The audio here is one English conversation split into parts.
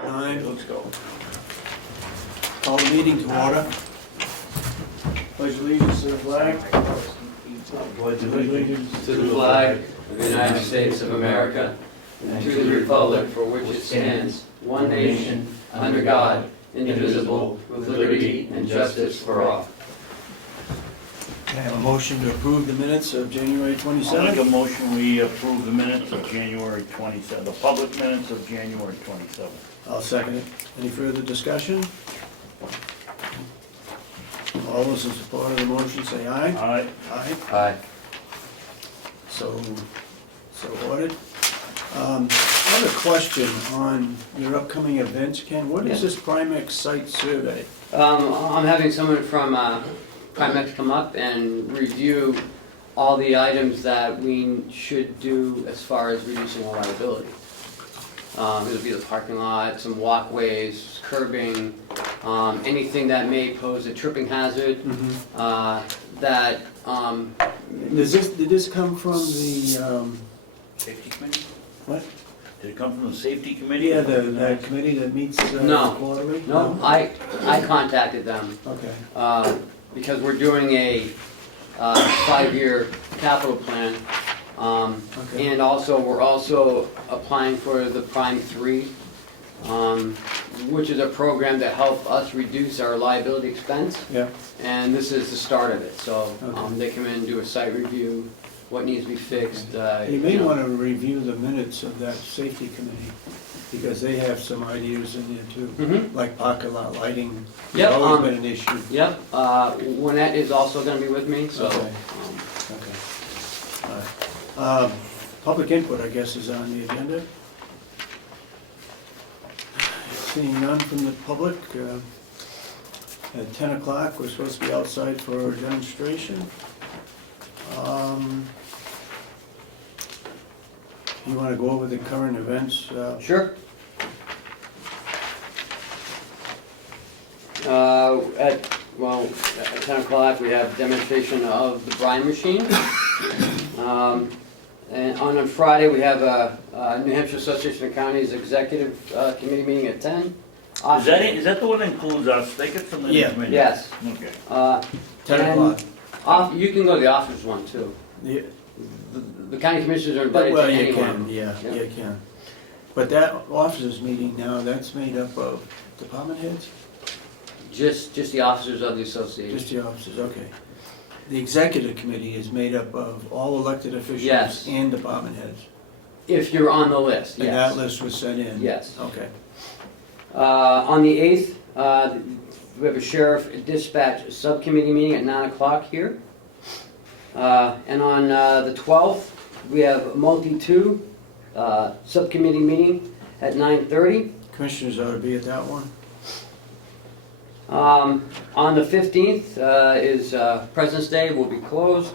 9. Let's go. Call the meeting to order. Pledge allegiance to the flag. Pledge allegiance to the flag of the United States of America and to the republic for which it stands, one nation, under God, indivisible, with liberty and justice for all. I have a motion to approve the minutes of January I'll make a 27th. motion, we approve the minutes of January 27th, the public minutes of January 27th. I'll second it. Any further discussion? All those in support of the motion say aye. Aye. Aye. Aye. So ordered. I have a question on your upcoming events, Ken. What is this Primex site survey? I'm having someone from Primex come up and review all the items that we should do as far as reducing our liability. It'll be the parking lot, some walkways, curbing, anything that may pose a tripping hazard. That Did this come from the, Safety committee? what? Did it come from the safety committee? Yeah, the committee that meets No. quarterly? no, I contacted them Okay. because we're doing a 5-year capital plan. Okay. And also, we're also applying for the Prime 3, which is a program to help us reduce our liability expense. Yeah. And this is the start of it, so Okay. they come in and do a site review, what needs to be fixed. You may want to review the minutes of that safety committee, because they have some ideas in there too, Mm-hmm. like parking lot lighting. It's Yep, always been an issue. Yep, Wynette is also gonna be with me, so. Okay. Okay. All right. Public input, I guess, is on the agenda. Seeing none from the public, at 10 o'clock, we're supposed to be outside for a demonstration. You want to go over the current events? Sure. At 10 o'clock, we have demonstration of the brine machine. And on Friday, we have a New Hampshire Association of Counties Executive Committee meeting at 10. Is that it? Is that the one that includes us? They get from the Yeah. committee? Yes. Okay. 10 And o'clock. You can go to the officers one, too. Yeah. The county commissioners are invited to Well, you anyone. can, yeah, Yeah. you can. But that officers meeting now, that's made up of department heads? Just the officers of the association. Just the officers, okay. The executive committee is made up of all elected officials Yes. and department heads? If you're on the list, And that yes. list was sent in? Yes. Okay. On the 8th, we have a sheriff dispatch subcommittee meeting at 9 o'clock here. And on the 12th, we have a multi-2 subcommittee meeting at 9:30. Commissioners ought to be at that one? On the 15th is President's Day, will be closed.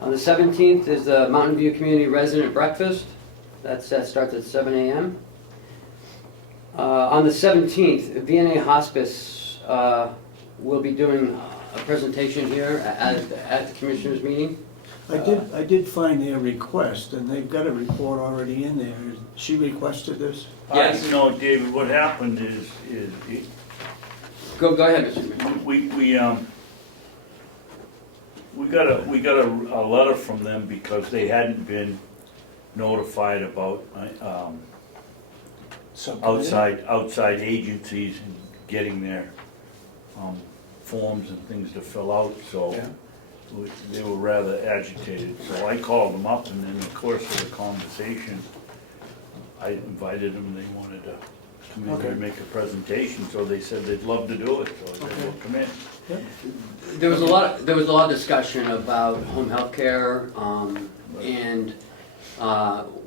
On the 17th is the Mountain View Community Resident Breakfast. That starts at 7 a.m. On the 17th, VNA Hospice will be doing a presentation here at the Commissioners meeting. I did find their request, and they've got a report already in there. She requested this? Yes. No, David, what happened is Go ahead, Mr. Chairman. we got a letter from them because they hadn't been notified about Subcommittee? outside agencies and getting their forms and things to fill out, so Yeah. they were rather agitated. So I called them up, and in the course of the conversation, I invited them, they wanted to come in here Okay. and make a presentation, so they said they'd love to do it, so they Okay. will come in. Yeah. There was a lot of discussion about home health care and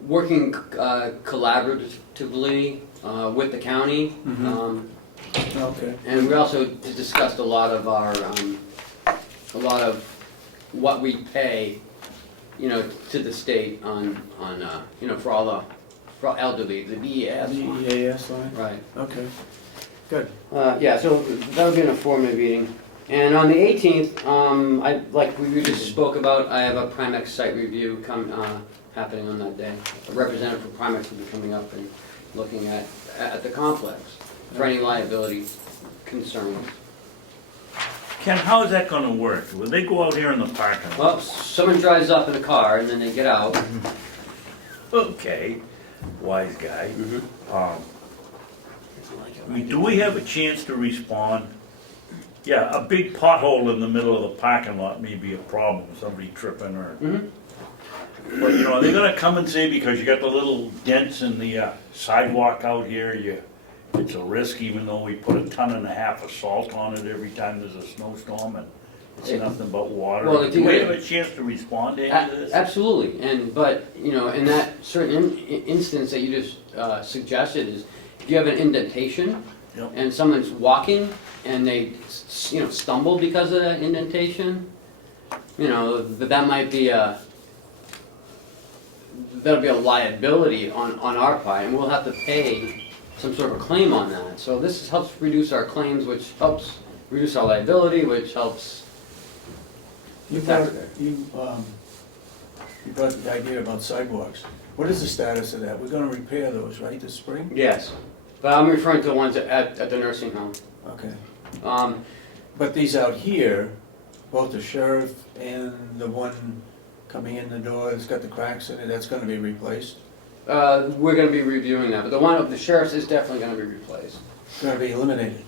working collaboratively with the county. Mhm. Okay. And we also discussed a lot of what we pay, to the state on for all elderly, the BES. The EAS line? Right. Okay, good. Yeah, so that'll be an informative meeting. And on the 18th, like we just spoke about, I have a Primex site review happening on that day. A representative from Primex will be coming up and looking at the complex for any liability concerns. Ken, how is that gonna work? Will they go out here in the parking lot? Well, someone drives up in a car and then they get out. Okay, wise guy. I mean, do we have a chance to respond? Yeah, a big pothole in the middle of the parking lot may be a problem, somebody tripping or. But you know, they're gonna come and say, because you got the little dents in the sidewalk out here, it's a risk, even though we put 1.5 tons of salt on it every time there's a snowstorm and it's nothing but water. Well, Do we have a chance to respond to any of this? Absolutely, but, you know, in that certain instance that you just suggested is, if you have an indentation Yep. and someone's walking and they, you know, stumble because of that indentation, you know, that might be that'll be a liability on our part, and we'll have to pay some sort of a claim on that. So this helps reduce our claims, which helps reduce our liability, which helps You the brought, taxpayer. you brought the idea about sidewalks. What is the status of that? We're gonna repair those, right, this spring? Yes, but I'm referring to the ones at the nursing home. Okay. But these out here, both the sheriff and the one coming in the door that's got the cracks in it, that's gonna be replaced? we're gonna be reviewing that, but the one of the sheriff's is definitely gonna be replaced. Gonna be eliminated?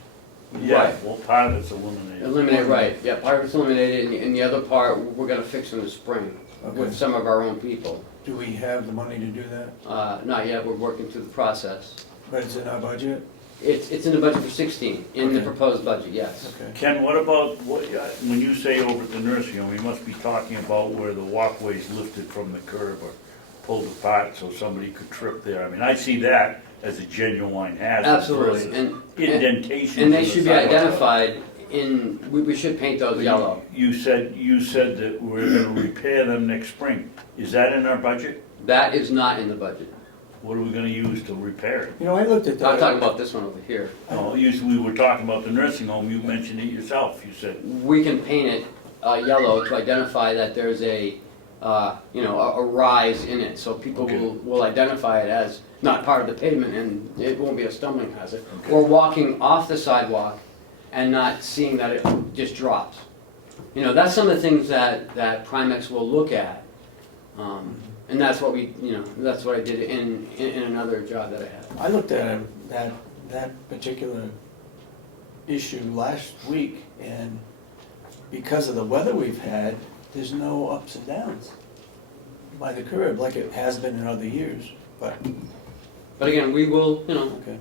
Yeah, Right. well, part of it's eliminated. Eliminate, right, yeah, part of it's eliminated, and the other part, we're gonna fix in the spring Okay. with some of our own people. Do we have the money to do that? Not yet, we're working through the process. But it's in our budget? It's in the budget for 16, in the Okay. proposed budget, yes. Okay. Ken, what about, when you say over at the nursing home, you must be talking about where the walkway's lifted from the curb or pulled apart so somebody could trip there. I mean, I see that as a genuine hazard. Absolutely, versus and indentations. they in the should be sidewalk. identified in, we should paint those yellow. You said that we're gonna repair them next spring. Is that in our budget? That is not in the budget. What are we gonna use to repair it? You know, I looked at that. I'm talking about this one over here. No, we were talking about the nursing home, you mentioned it yourself, you said. We can paint it yellow to identify that there's a rise in it, so people Okay. will identify it as not part of the pavement, and it won't be a stumbling hazard. Okay. Or walking off the sidewalk and not seeing that it just drops. You know, that's some of the things that Primex will look at. And that's what that's what I did in another job that I had. I looked at that particular issue last week, and because of the weather we've had, there's no ups and downs by the curb like it has been in other years, but, But again, we will, okay.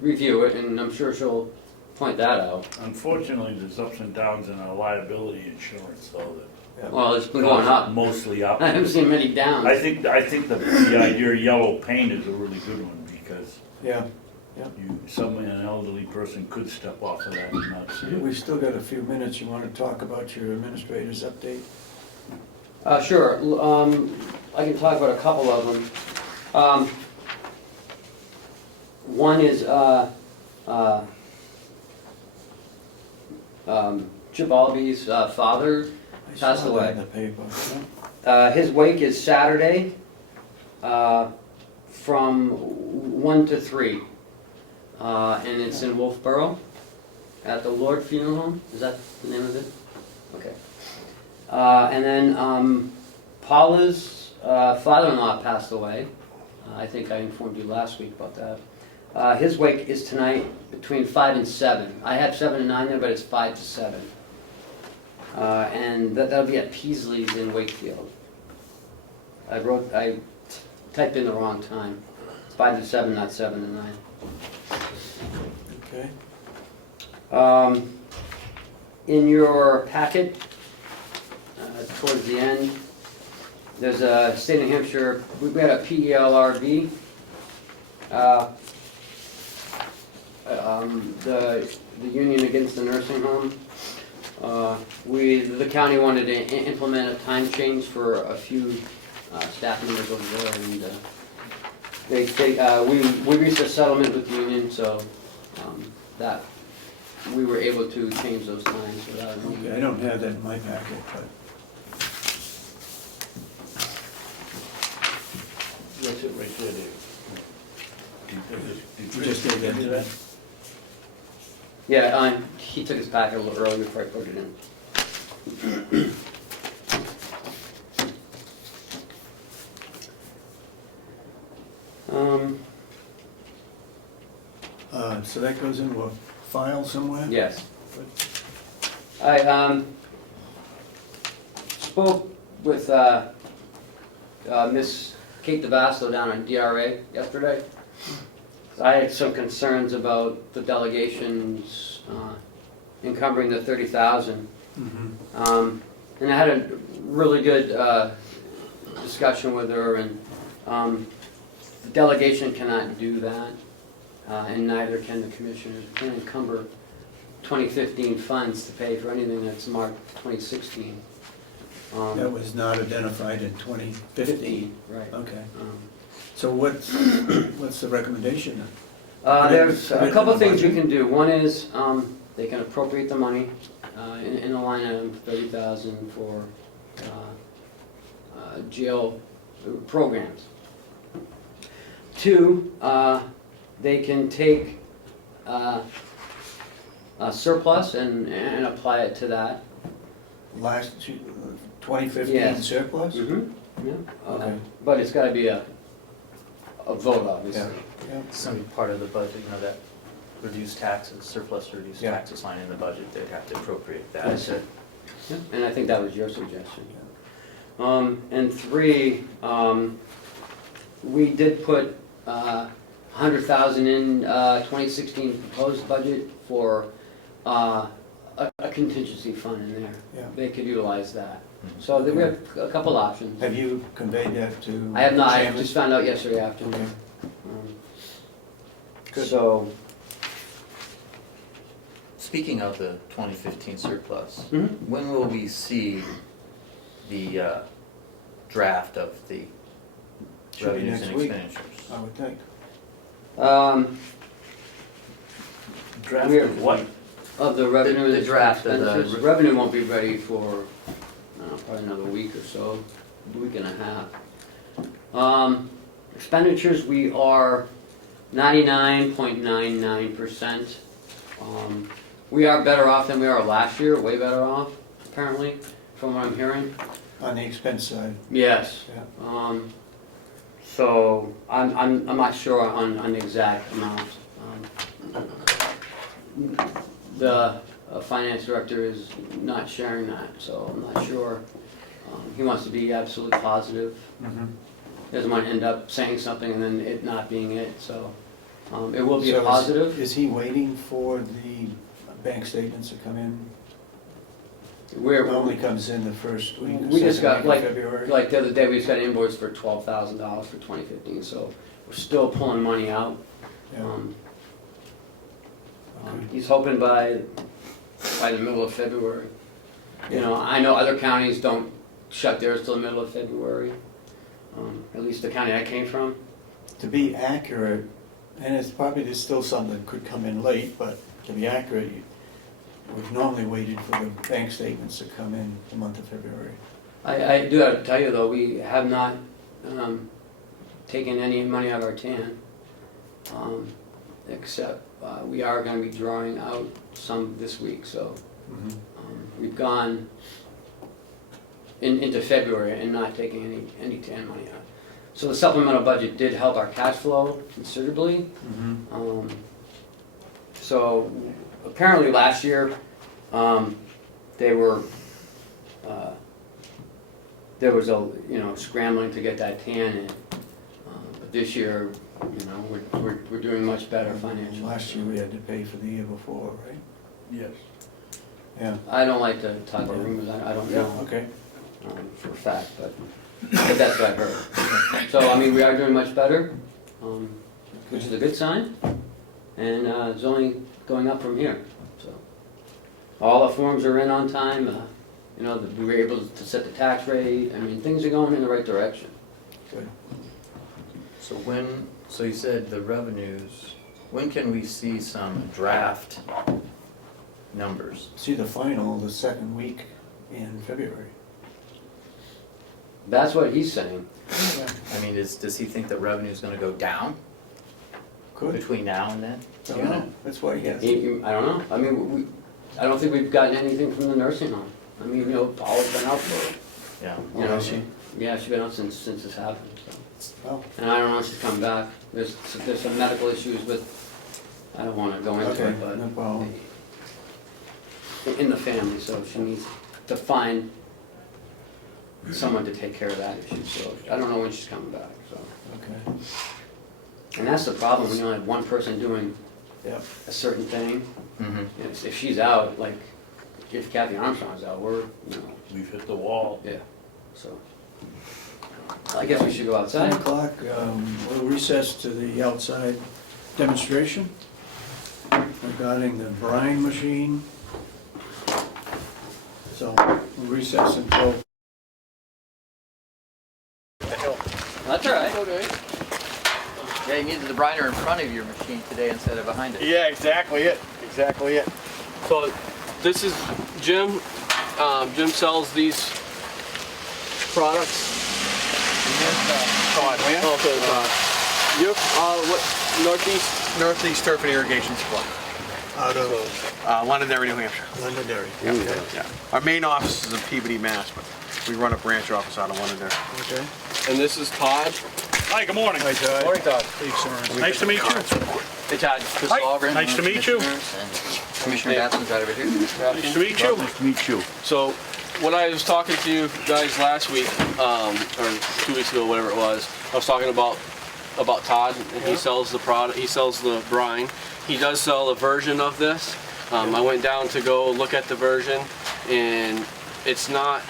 review it, and I'm sure she'll point that out. Unfortunately, there's ups and downs in our liability insurance, though, that. Well, it's been going up. Mostly up. I haven't seen many downs. I think the idea of yellow paint is a really good one, because Yeah, an elderly person could step off of that and not see it. we've still got a few minutes. You wanna talk about your administrator's update? Sure. I can talk about a couple of them. One is Chip Albee's father I passed saw that away. in the paper. His wake is Saturday from 1 to 3. And it's in Wolfboro at the Lord Funeral Home. Is that the name of it? Okay. And then Paula's father-in-law passed away. I think I informed you last week about that. His wake is tonight between 5 and 7. I had 7 to 9 there, but it's 5 to 7. And that'll be at Peasley's in Wakefield. I typed in the wrong time. It's 5 to 7, not 7 to 9. Okay. In your packet, towards the end, there's a state of New Hampshire, we had a PELRB. The union against the nursing home. The county wanted to implement a time change for a few staff members over there, and we reached a settlement with the union, so that we were able to change those times without any. Okay, I don't have that in my packet, but. That's it right there, Dave. Did You just Chris gave get into that? Yeah, he took his packet a little early before I put it in. So that goes into a file somewhere? Yes. I spoke with Miss Kate DeVasto down on DRA yesterday. I had some concerns about the delegations encumbering the 30,000. Mhm. And I had a really good discussion with her, and the delegation cannot do that, and neither can the commissioners. We can't encumber 2015 funds to pay for anything that's marked 2016. That was not identified in 2015? Right. Okay. So what's the recommendation? There's a couple of things we can do. One is, they can appropriate the money in a line item, 30,000 for jail programs. Two, they can take a surplus and apply it to that. Last, 2015 Yes. surplus? Yeah. Okay. But it's gotta be a vote, obviously. Yeah. Some part of the budget, you know, that reduced taxes, surplus to reduced Yeah. taxes line in the budget, they'd have to appropriate that. That's it. Yeah, and I think that was your suggestion. And three, we did put 100,000 in 2016 proposed budget for a contingency fund in there. Yeah. They could utilize that. So we have a couple options. Have you conveyed that to? I have not, I Chairman? just found out yesterday afternoon. Okay. Good. So, Speaking of the 2015 surplus, mhm. when will we see the draft of the Should be revenues next and week, expenditures? I would think. Draft We're- of what? Of the revenue The and draft of the expenditures, re- revenue won't be ready for, probably another week or so, week and a half. Expenditures, we are 99.99%. We are better off than we were last year, way better off, apparently, from what I'm hearing. On the expense side, Yes. yeah. So, I'm not sure on the exact amount. The finance director is not sharing that, so I'm not sure. He wants to be absolutely positive. Mhm. Doesn't want to end up saying something and then it not being it, so it will be So a is- positive. Is he waiting for the bank statements to come in? It We're, normally comes in the first week, We just second got, week of February. like the other day, we just got an invoice for $12,000 for 2015, so we're still pulling money out. Yeah. Okay. He's hoping by the middle of February. You know, I know other counties don't shut theirs till the middle of February, at least the county I came from. To be accurate, and it's probably, there's still some that could come in late, but to be accurate, we've normally waited for the bank statements to come in the month of February. I do have to tell you though, we have not taken any money out of our TAN, except we are going to be drawing out some this week, so Mhm. we've gone into February and not taking any TAN money out. So the supplemental budget did help our cash flow considerably. Mhm. So apparently last year, they were, there was a, scrambling to get that TAN in. But this year, we're doing much better financially. Last year we had to pay for the year before, right? Yes. Yeah. I don't like to talk about rumors, I don't know Okay. for a fact, but that's what I heard. So, we are doing much better, which is a good sign, and it's only going up from here, so. All the forms are in on time, we were able to set the tax rate, things are going in the right direction. Good. So you said the revenues, when can we see some draft numbers? See the final, the second week in February. That's what he's saying. Yeah. Does he think the revenue's gonna go down? Could. between now and then? I don't know, that's why he has. I don't know, I mean, I don't think we've gotten anything from the nursing home. I mean, Paula's been out for, Yeah. yeah, she's been out since this happened, so. Oh, And I don't know if she's come back. There's some medical issues with, I don't wanna go into okay, it, but no problem. in the family, so she needs to find someone to take care of that issue, so I don't know when she's coming back, so. Okay, And that's the problem, when you only have one person doing yep. a certain thing. Mm-hmm. If she's out, like, if Kathy Armstrong's out, We've hit the wall. yeah, so. I guess we should go 10 outside. o'clock, we'll recess to the outside demonstration regarding the brine machine. So we'll recess until. That's all right. Yeah, you needed the briner in front of your machine today instead of behind it. Yeah, exactly it. Exactly it. So this is Jim. Jim sells these products. You what Northeast Turf and Irrigation Supply Out of Londonderry, New Hampshire. Londonderry. Yeah. Our main office is in Peabody, Mass, but we run a branch office out of Londonderry. Okay. And this is Todd. Hi, good morning. Hi, Todd. Morning, Todd. Steve Sorensen. Nice to meet you. Hey Todd, Chris Hi, Ahlgren. nice to meet you. Commissioners, and Commissioner Babson's right over here. Nice to meet you. Nice to meet you. So, when I was talking to you guys last week, or 2 weeks ago, whatever it was, I was talking about Todd, and he sells the product. He sells the brine. He does sell a version of this. I went down to go look at the version, and it's not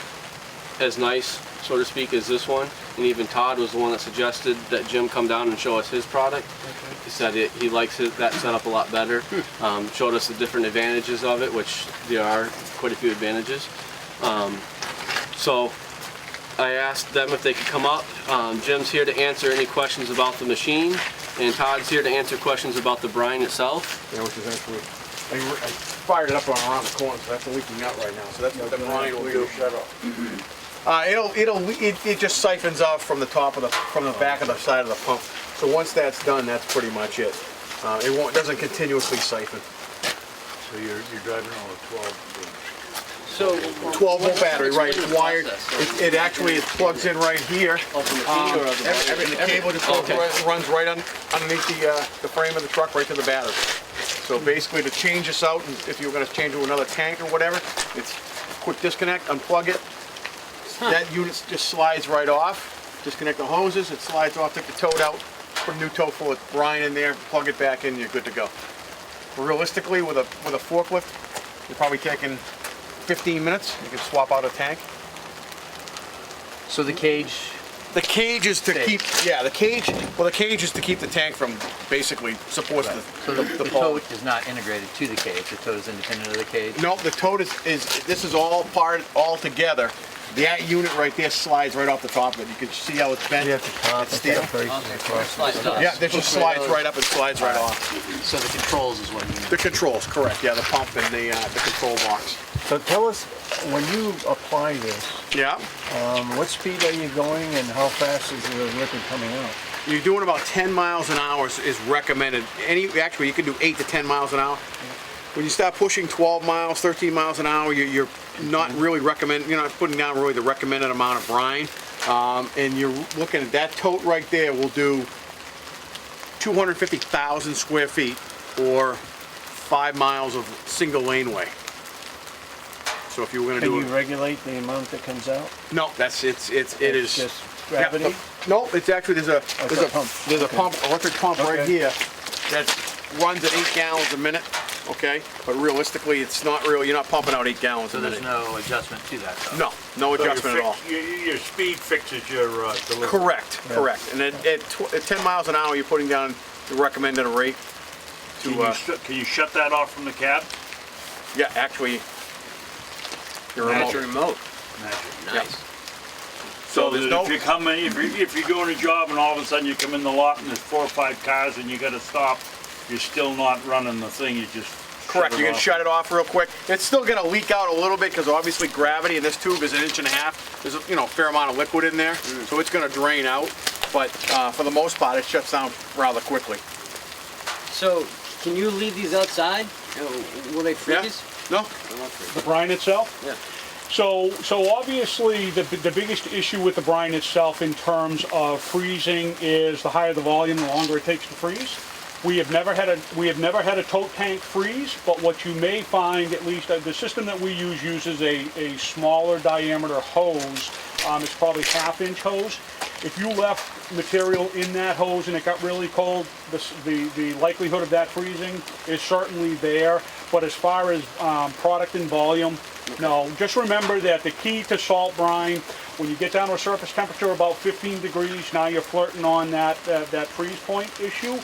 as nice, so to speak, as this one. And even Todd was the one that suggested that Jim come down and show us his product. He said he likes that setup a lot better. Showed us the different advantages of it, which there are quite a few advantages. So I asked them if they could come up. Jim's here to answer any questions about the machine, and Todd's here to answer questions about the brine itself. Yeah, which is actually, I fired it up around the corner, so that's leaking out right now. So that's what the brine will do. Shut up. It just siphons out from the top of from the back of the side of the pump. So once that's done, that's pretty much it. It doesn't continuously siphon. So you're driving on a 12. So 12-volt battery, right? Wired. It actually plugs in right here. The cable just runs right underneath the frame of the truck, right to the battery. So basically, to change this out, if you're going to change to another tank or whatever, it's quick disconnect, unplug it. That unit just slides right off. Disconnect the hoses, it slides off, take the toad out, put a new toad full of brine in there, plug it back in, you're good to go. Realistically, with a forklift, you're probably taking 15 minutes. You can swap out a tank. So the cage. The cage is to keep. Yeah, the cage. Well, the cage is to keep the tank from basically supports So the toad is not integrated to the cage. The toad is independent of the cage. No, the toad is this is all together. That unit right there slides right off the top of it. You can see how it's bent. It's steel. Yeah, that just slides right up and slides right off. So the controls is what you mean. The controls, correct. Yeah, the pump and the control box. So tell us, when you apply this, Yeah. what speed are you going and how fast is the liquid coming out? You're doing about 10 miles an hour is recommended. Actually, you can do 8 to 10 miles an hour. When you start pushing 12 miles, 13 miles an hour, you're not really you're not putting down really the recommended amount of brine. And you're looking at that tote right there will do 250,000 square feet or 5 miles of single laneway. So if you were going to Can do you regulate the amount that comes out? no, it is Just gravity? Yeah, no, it's actually there's a pump. There's a pump, electric pump right here that runs at 8 gallons a minute. Okay, but realistically, it's not real. You're not pumping out 8 gallons So a minute. there's no adjustment to that, though? No adjustment at all. Your speed fixes your delivery. Correct. And at 10 miles an hour, you're putting down the recommended rate. Can you shut that off from the cab? Yeah, actually, your That's remote. your remote. Nice. So there's that no. if you're doing a job and all of a sudden you come in the lot and there's 4 or 5 cars and you got to stop, you're still not running the thing. You just Correct. You can shut it off real quick. It's still going to leak out a little bit because obviously gravity in this tube is 1.5 inches. There's a fair amount of liquid in there, so it's going to drain out. But for the most part, it shuts down rather quickly. So, can you leave these outside? Will they freeze? No? They'll not freeze. The brine itself? Yeah. So obviously, the biggest issue with the brine itself in terms of freezing is the higher the volume, the longer it takes to freeze. We have never had a tote tank freeze, but what you may find, at least the system that we use uses a smaller diameter hose. It's probably half-inch hose. If you left material in that hose and it got really cold, the likelihood of that freezing is certainly there. But as far as product and volume, no. Just remember that the key to salt brine, when you get down to a surface temperature about 15 degrees, now you're flirting on that freeze point issue.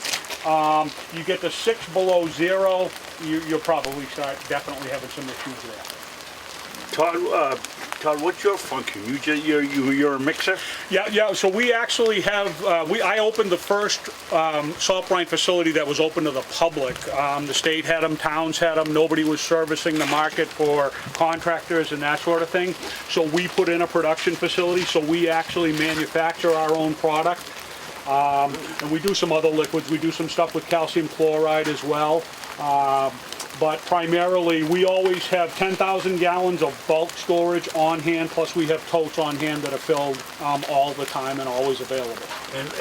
You get to 6 below zero, you'll probably start definitely having some issues there. Todd, what's your function? You're a mixer? Yeah. So we actually have. I opened the first salt brine facility that was open to the public. The state had them, towns had them. Nobody was servicing the market for contractors and that sort of thing. So we put in a production facility. So we actually manufacture our own product, and we do some other liquids. We do some stuff with calcium chloride as well. But primarily, we always have 10,000 gallons of bulk storage on hand, plus we have totes on hand that are filled all the time and always available.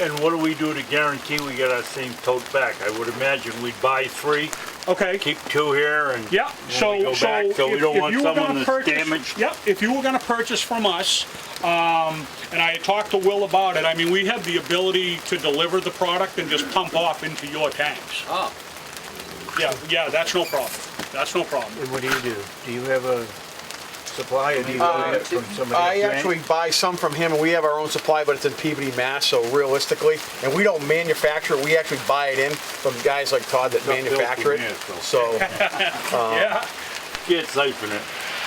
And what do we do to guarantee we get our same tote back? I would imagine we'd buy 3, Okay. keep 2 here, and Yeah, when we go back, so we don't want someone that's damaged. Yep, if you were gonna purchase from us, and I had talked to Will about it, I mean, we have the ability to deliver the product and just pump off into your tanks. Oh, Yeah, that's no problem. That's no problem. And what do? Do you have a supply or do you buy it from somebody else? I actually buy some from him, and we have our own supply, but it's in Peabody, Mass, so realistically, and we don't manufacture it, we actually buy it in from guys like Todd that manufacture it, built from so. Yeah, Can't siphon it.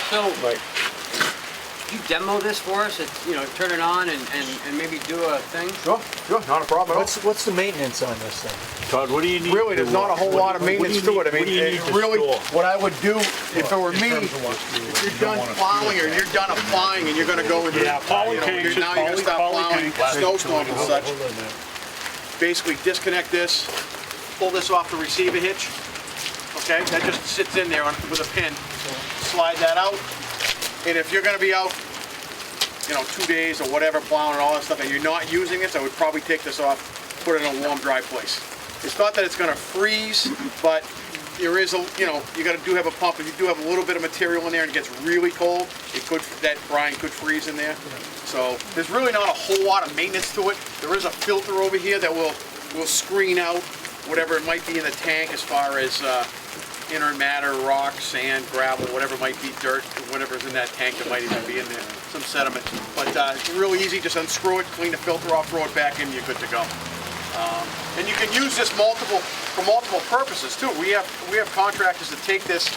so Right. you demo this for us? Turn it on and maybe do a thing. Sure, not a problem at all. What's the maintenance on this thing? Todd, what do you need? Really, there's not a whole lot of maintenance to it. I mean, really, store? what I would do, if it were me, if you're done plowing or you're done applying and you're gonna go into, Yeah, poly tanks, now you're gonna start poly plowing tanks. snowstorms and such, basically disconnect this, pull this off the receiver hitch, okay? That just sits in there with a pin. Slide that out, and if you're gonna be out, 2 days or whatever, plowing and all that stuff, and you're not using this, I would probably take this off, put it in a warm, dry place. It's not that it's gonna freeze, but there is you do have a pump. If you do have a little bit of material in there and it gets really cold, that brine could freeze in there. So there's really not a whole lot of maintenance to it. There is a filter over here that will screen out whatever it might be in the tank as far as inert matter, rock, sand, gravel, whatever might be, dirt, whatever's in that tank that might even be in there, some sediment. But it's real easy, just unscrew it, clean the filter off, throw it back in, you're good to go. And you can use this for multiple purposes too. We have contractors that take this,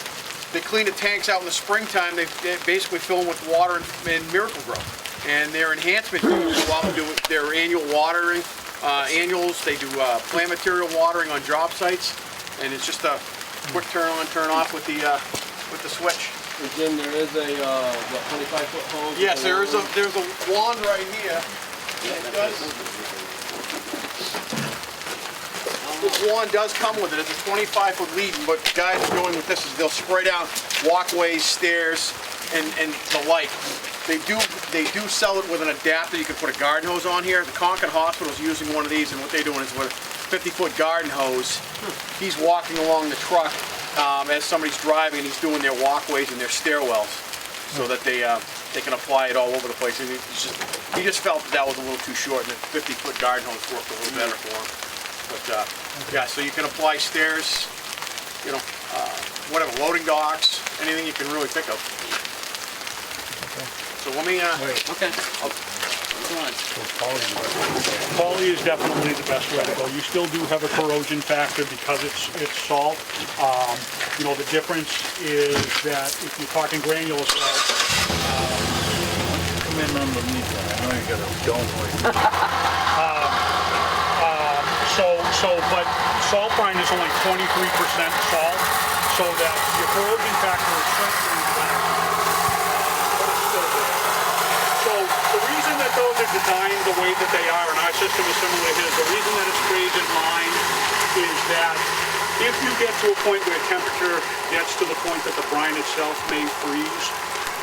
they clean the tanks out in the springtime, they basically fill them with water and Miracle Grow. And their enhancement teams go out and do their annual watering, annuals, they do plant material watering on job sites, and it's just a quick turn on, turn off with the switch. And Jim, there is a 25-foot hose. Yes, there's a wand right here. This wand does come with it. It's a 25-foot lead, and what guys are doing with this is they'll spray down walkways, stairs, and the like. They do sell it with an adapter. You can put a garden hose on here. The Concord Hospital is using one of these, and what they're doing is with a 50-foot garden hose, he's walking along the truck as somebody's driving, and he's doing their walkways and their stairwells so that they can apply it all over the place. And he just felt that was a little too short, and the 50-foot garden hose worked a little better for him. But yeah, so you can apply stairs, whatever, loading docks, anything you can really think of. So let me, Okay. Poly is definitely the best way to go. You still do have a corrosion factor because it's salt. The difference is that if you're talking granular salt, Come in underneath that. I know you got a dome like that. but salt brine is only 23% salt, so that your corrosion factor is certainly less. But it's still there. So the reason that those are designed the way that they are, and our system is similar to his, the reason that it's created in line is that If you get to a point where temperature gets to the point that the brine itself may freeze,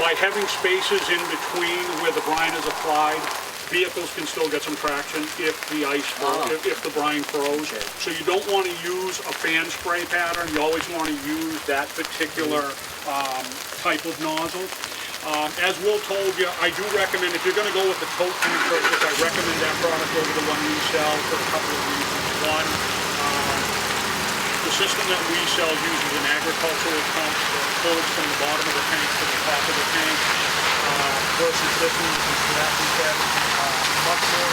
by having spaces in between where the brine is applied, vehicles can still get some traction if the if the brine froze. So you don't want to use a fan spray pattern. You always want to use that particular type of nozzle. As Will told you, I do recommend, if you're going to go with the tote tank purchase, I recommend that product over the one we sell for a couple of reasons. One, the system that we sell uses an agricultural pump that pulls from the bottom of the tank to the top of the tank, versus this one, which is directly fed, much more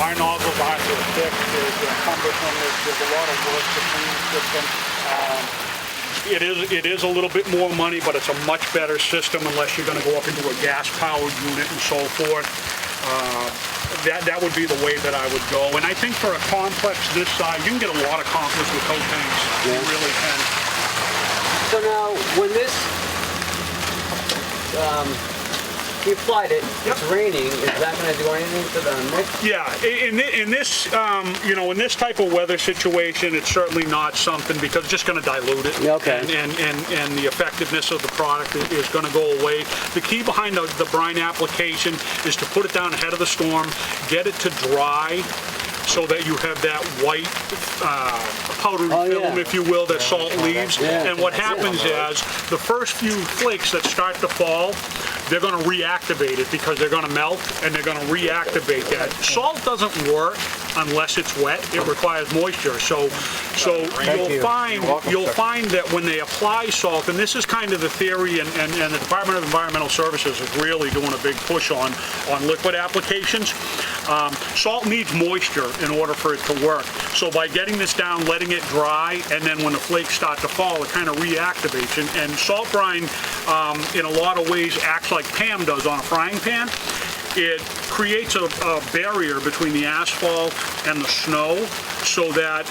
Our nozzles aren't so thick, they're cumbersome, there's a lot of work to clean the system. It is a little bit more money, but it's a much better system unless you're going to go up into a gas-powered unit and so forth. That would be the way that I would go. And I think for a complex this size, you can get a lot accomplished with tote tanks. You really can. So now, when this, you applied it, it's raining, is that going to do anything to the mix? Yeah, in this, you know, in this type of weather situation, it's certainly not something, because it's just going to dilute it. Okay. And the effectiveness of the product is going to go away. The key behind the brine application is to put it down ahead of the storm, get it to dry, so that you have that white powdery film, if you will, that salt leaves. And what happens is the first few flakes that start to fall, they're going to reactivate it because they're going to melt and they're going to reactivate that. Salt doesn't work unless it's wet. It requires moisture. So you'll find that when they apply salt, and this is kind of the theory, and the Department of Environmental Services is really doing a big push on liquid applications. Salt needs moisture in order for it to work. So by getting this down, letting it dry, and then when the flakes start to fall, it kind of reactivates. And salt brine, in a lot of ways, acts like Pam does on a frying pan. It creates a barrier between the asphalt and the snow so that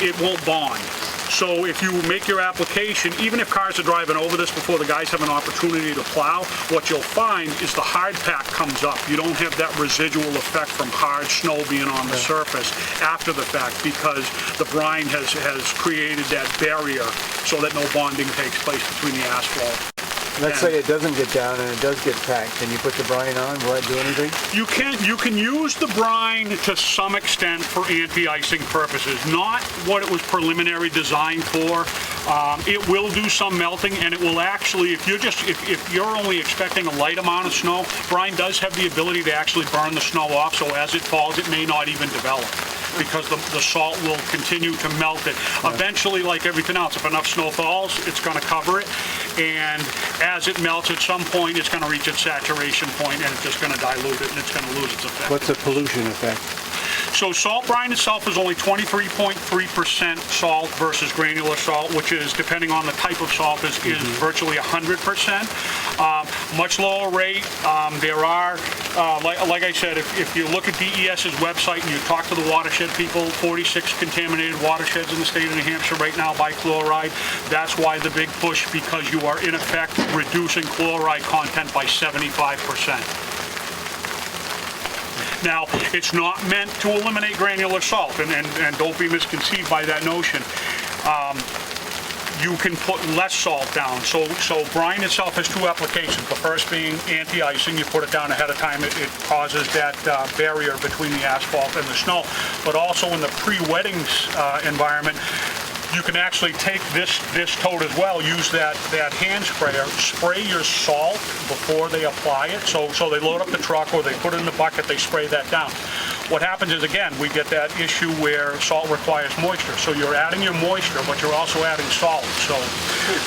it won't bond. So if you make your application, even if cars are driving over this before the guys have an opportunity to plow, what you'll find is the hard pack comes up. You don't have that residual effect from hard snow being on the surface after the fact, because the brine has created that barrier so that no bonding takes place between the asphalt. Let's say it doesn't get down and it does get packed. Can you put the brine on? Will that do anything? You can use the brine to some extent for anti-icing purposes. Not what it was preliminary designed for. It will do some melting, and it will actually, if you're only expecting a light amount of snow, brine does have the ability to actually burn the snow off, so as it falls, it may not even develop, because the salt will continue to melt it. Eventually, like everything else, if enough snow falls, it's going to cover it, and as it melts, at some point, it's going to reach its saturation point, and it's just going to dilute it, and it's going to lose its effect. What's the pollution effect? So salt brine itself is only 23.3% salt versus granular salt, which is, depending on the type of salt, is virtually 100%. Much lower rate. There are, like I said, if you look at DES's website and you talk to the watershed people, 46 contaminated watersheds in the state of New Hampshire right now by chloride. That's why the big push, because you are in effect reducing chloride content by 75%. Now, it's not meant to eliminate granular salt, and don't be misconceived by that notion. You can put less salt down. So brine itself has two applications. The first being anti-icing. You put it down ahead of time. It causes that barrier between the asphalt and the snow. But also in the pre-wetting environment, you can actually take this tote as well, use that hand sprayer, spray your salt before they apply it. So they load up the truck or they put it in the bucket, they spray that down. What happens is, again, we get that issue where salt requires moisture. So you're adding your moisture, but you're also adding salt.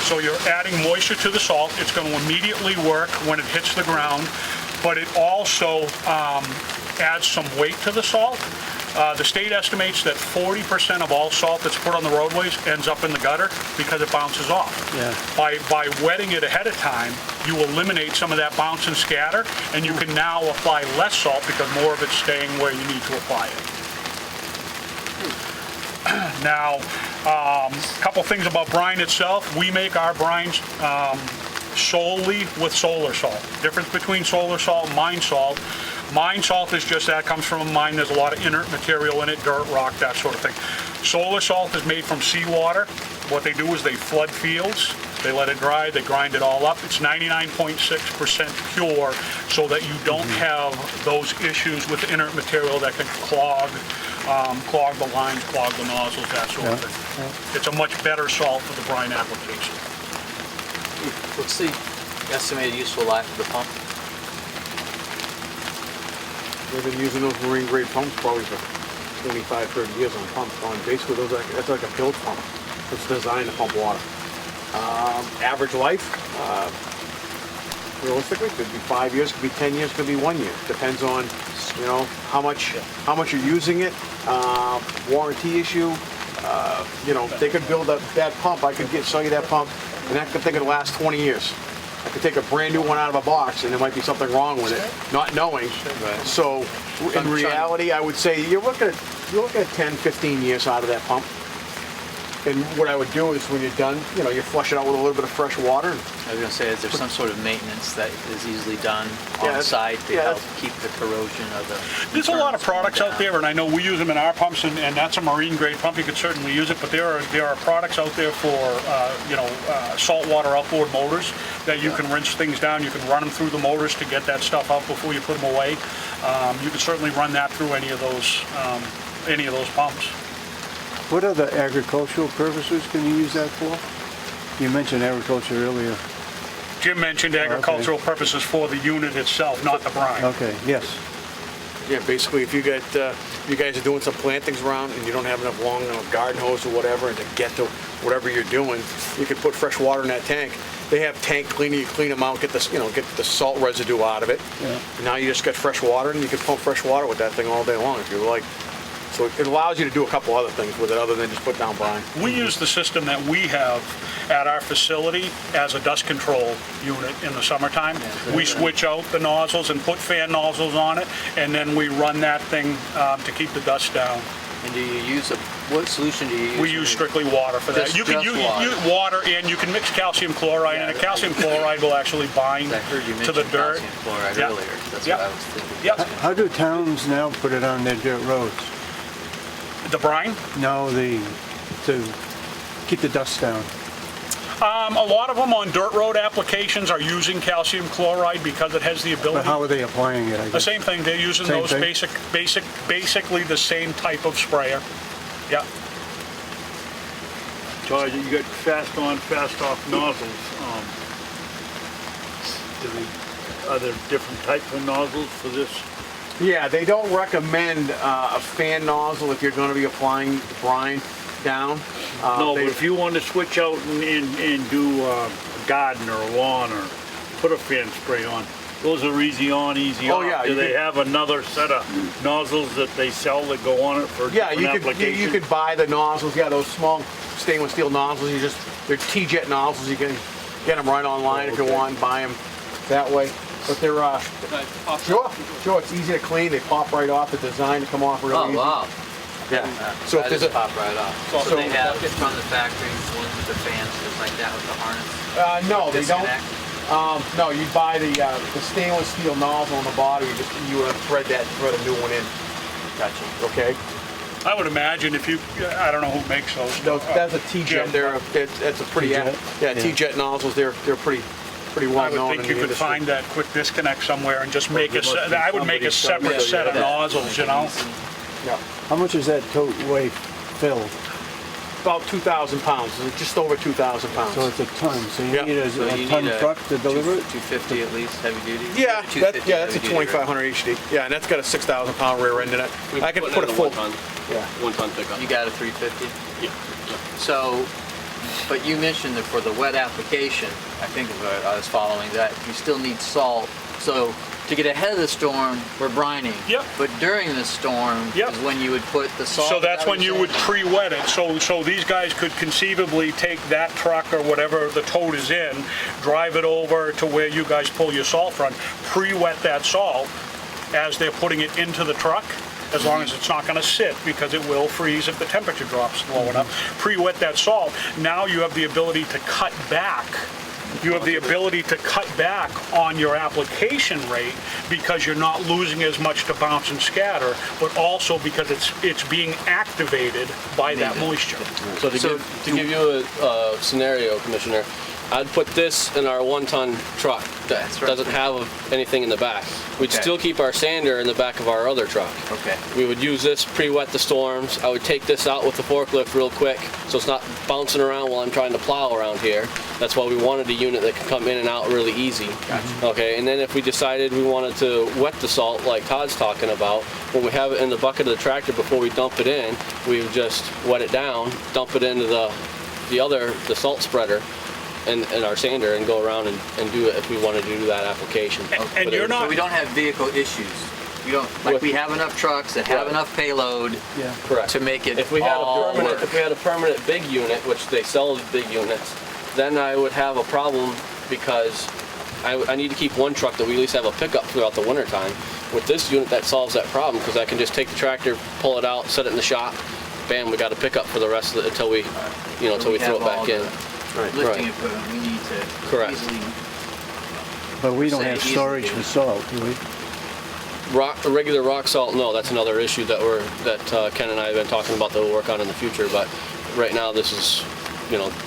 So you're adding moisture to the salt. It's going to immediately work when it hits the ground, but it also adds some weight to the salt. The state estimates that 40% of all salt that's put on the roadways ends up in the gutter because it bounces off. Yeah. By wetting it ahead of time, you eliminate some of that bounce and scatter, and you can now apply less salt because more of it's staying where you need to apply it. Now, a couple things about brine itself. We make our brines solely with solar salt. Difference between solar salt and mine salt. Mine salt is just that, comes from a mine, there's a lot of inert material in it, dirt, rock, that sort of thing. Solar salt is made from seawater. What they do is they flood fields, they let it dry, they grind it all up. It's 99.6% pure, so that you don't have those issues with inert material that can clog the lines, clog the nozzles, that sort of thing. It's a much better salt for the brine application. What's the estimated useful life of the pump? We've been using those marine grade pumps probably for 25, 30 years on pumps. Basically, that's like a bilge pump. It's designed to pump water. Average life, realistically, could be 5 years, could be 10 years, could be 1 year. Depends on, how much you're using it. Warranty issue. They could build that pump. I could sell you that pump, and that could last 20 years. I could take a brand new one out of a box, and there might be something wrong with it, not knowing. So, in reality, I would say you're looking at 10, 15 years out of that pump. And what I would do is when you're done, you flush it out with a little bit of fresh water. I was going to say, is there some sort of maintenance that is easily done on site to help keep the corrosion of the... There's a lot of products out there, and I know we use them in our pumps, and that's a marine grade pump. You could certainly use it, but there are products out there for saltwater outboard motors that you can rinse things down. You can run them through the motors to get that stuff out before you put them away. You can certainly run that through any of those pumps. What other agricultural purposes can you use that for? You mentioned agriculture earlier. Jim mentioned agricultural purposes for the unit itself, not the brine. Okay, yes. Yeah, basically, if you guys are doing some plantings around and you don't have enough long garden hose or whatever, and to get to whatever you're doing, you can put fresh water in that tank. They have tank cleaning. You clean them out, get the salt residue out of it. Yeah. And now you just got fresh water, and you can pump fresh water with that thing all day long if you like. So it allows you to do a couple other things with it other than just put down brine. We use the system that we have at our facility as a dust control unit in the summertime. We switch out the nozzles and put fan nozzles on it, and then we run that thing to keep the dust down. And do you use what solution do you use? We use strictly water for that. You can use water, and you can mix calcium chloride, and the calcium chloride will actually bind to the dirt. Calcium chloride earlier. That's what I was thinking. Yep. How do towns now put it on their dirt roads? The brine? No, to keep the dust down. A lot of them on dirt road applications are using calcium chloride because it has the ability. But how are they applying it, I The guess? same thing. They're using Same those thing? basically the same type of sprayer. Yeah. Todd, you got fast on, fast off nozzles. Are there different types of nozzles for this? Yeah, they don't recommend a fan nozzle if you're going to be applying brine down. No, but if you want to switch out and do a garden or a lawn or put a fan spray on, those are easy on, easy off. Yeah, Do they have another set of nozzles that they sell that go on it for different applications? you could buy the nozzles. Yeah, those small stainless steel nozzles. They're T-jet nozzles. You can get them right online if you want and buy them that way. But they're sure. It's easy to clean. They pop right off. They're designed to come off real easy. Oh, wow. Yeah. So if there's a pop right off. So they have from the factory ones with the fans just like that with the harness. no, they don't. Disconnect? No, you buy the stainless steel nozzle on the bottom. You thread a new one in. Gotcha. Okay. I would imagine if you, I don't know who makes those. That's a T-jet. That's a pretty T-jet nozzles. They're pretty well I would known think in you the could industry. find that quick disconnect somewhere and just make I would make a separate set of nozzles, Yeah. How much is that tote weigh filled? About 2,000 pounds. Just over 2,000 pounds. So it's a ton, so you Yeah. need a So you ton need a truck to deliver it? 250 at least, heavy duty? Yeah, 250 that's a heavy duty, 2500 HD. Yeah, and that's got a 6,000 pound rear end in it. I can put a full. Yeah. 1 ton pickup. right? You got a 350? Yeah. So, but you mentioned that for the wet application, I think I was following that, you still need salt. So to get ahead of the storm, we're brining. Yep. But during the storm Yep. is when you would put the salt. So is that's that when what you you're would pre-wet it. So these guys could conceivably take that truck or whatever the tote is in, drive it over to where you guys pull your salt from, pre-wet that salt as they're putting it into the truck, as long as it's not going to sit, because it will freeze if the temperature drops low enough. Pre-wet that salt. Now you have the ability to cut back You have the ability to cut back on your application rate because you're not losing as much to bounce and scatter, but also because it's being activated by that moisture. So to give you a scenario, Commissioner, I'd put this in our 1-ton truck that That's right. doesn't have anything in the back. We'd Okay. still keep our sander in the back of our other truck. Okay. We would use this pre-wet the storms. I would take this out with the forklift real quick so it's not bouncing around while I'm trying to plow around here. That's why we wanted a unit that could come in and out really easy. Okay, and then if we decided we wanted to wet the salt like Todd's talking about, when we have it in the bucket of the tractor before we dump it in, we would just wet it down, dump it into the salt spreader, and our sander and go around and do it if we wanted to do that application. And But you're it- not- So we don't have vehicle issues. We don't, like, we have enough trucks that have Right. enough payload Correct. to make it If we had all work. if we had a permanent big unit, which they sell as big units, then I would have a problem because I need to keep one truck that we at least have a pickup throughout the winter time. With this unit, that solves that problem because I can just take the tractor, pull it out, set it in the shop, bam, we got a pickup for the rest of it until we throw it have all back in. Lifting Right. equipment, we need to Correct. easily. But we don't Say have easily storage do for it. salt, do we? Regular rock salt, no, that's another issue that Ken and I have been talking about that we'll work on in the future. But right now, this is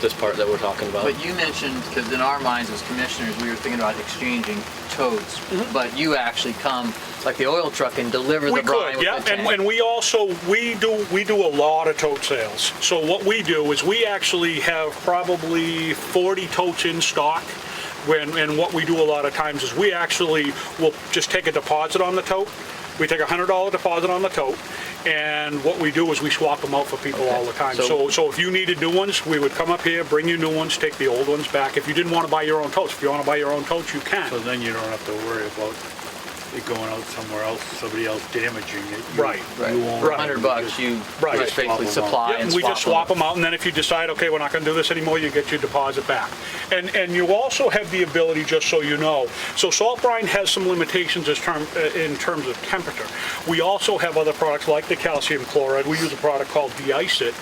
this part that we're talking about. But you mentioned, because in our minds as commissioners, we were thinking about exchanging totes, but you actually come, like the oil truck, and deliver We the brine could, with yeah, the tank. and we also, we do a lot of tote sales. So what we do is we actually have probably 40 totes in stock. And what we do a lot of times is we actually will just take a deposit on the tote. We take a $100 deposit on the tote, and what we do is we swap them out for people all the time. So if you needed new ones, we would come up here, bring you new ones, take the old ones back. If you didn't want to buy your own totes, if you want to buy your own totes, you can. So then you don't have to worry about it going out somewhere else, somebody else damaging it. You- Right. Right. You won't. For $100, you Right. just basically Swap 'em out. supply Yeah, and we just swap swap them out, and then if you decide, okay, we're not gonna do this anymore, you get your deposit back. And you also have the ability, just so you know, so salt brine has some limitations in terms of temperature. We also have other products like the calcium chloride. We use a product called De-Ice-It,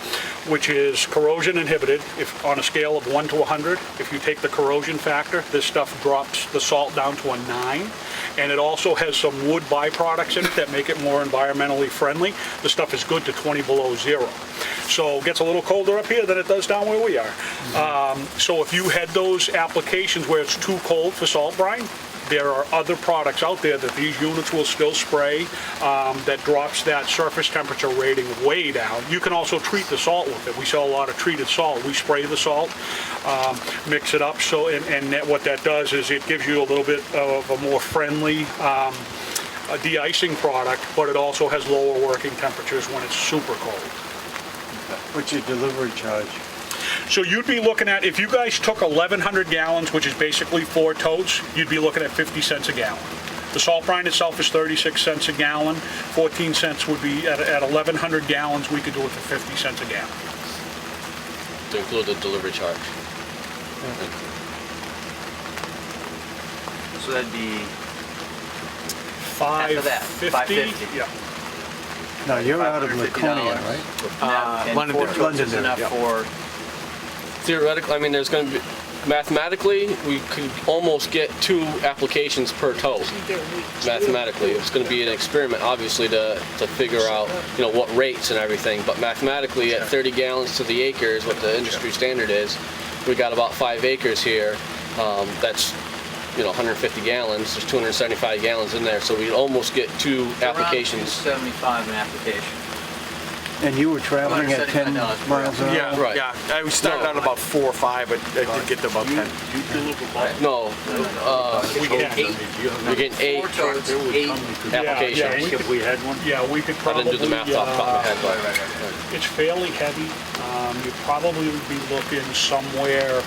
which is corrosion inhibited. If on a scale of 1 to 100, if you take the corrosion factor, this stuff drops the salt down to a 9. And it also has some wood byproducts in it that make it more environmentally friendly. The stuff is good to 20 below zero. So it gets a little colder up here than it does down where we are. So if you had those applications where it's too cold for salt brine, there are other products out there that these units will still spray that drops that surface temperature rating way down. You can also treat the salt with it. We sell a lot of treated salt. We spray the salt, mix it up, and what that does is it gives you a little bit of a more friendly de-icing product, but it also has lower working temperatures when it's super cold. What's your delivery charge? So you'd be looking at, if you guys took 1,100 gallons, which is basically 4 totes, you'd be looking at 50 cents a gallon. The salt brine itself is 36 cents a gallon. 14 cents would be, at 1,100 gallons, we could do it for 50 cents a gallon. To include the delivery charge. So that'd be half of that, 550? 550. Yeah. Now, you're out of Laconia, $550. right? And London, 4 totes is Londonderry, enough yeah. for, Theoretically, I mean, there's going to be, mathematically, we could almost get 2 applications per tote. Mathematically, it's going to be an experiment, obviously, to figure out, what rates and everything. But mathematically, at 30 gallons to the acre is what the industry standard is. We got about 5 acres here. That's 150 gallons. There's 275 gallons in there, so we'd almost get 2 applications. around $275 an application. And you were traveling at 10 $275 per miles an hour? Yeah, Right. yeah. I started out about 4 or 5, but I did get to about 10. You deliver bulk. No, We can. we're getting 8 4 totes, 8. applications. Yeah, If we had one. Yeah, we could I probably, didn't do the math off the top of my head, but it's fairly heavy. You'd probably be looking somewhere,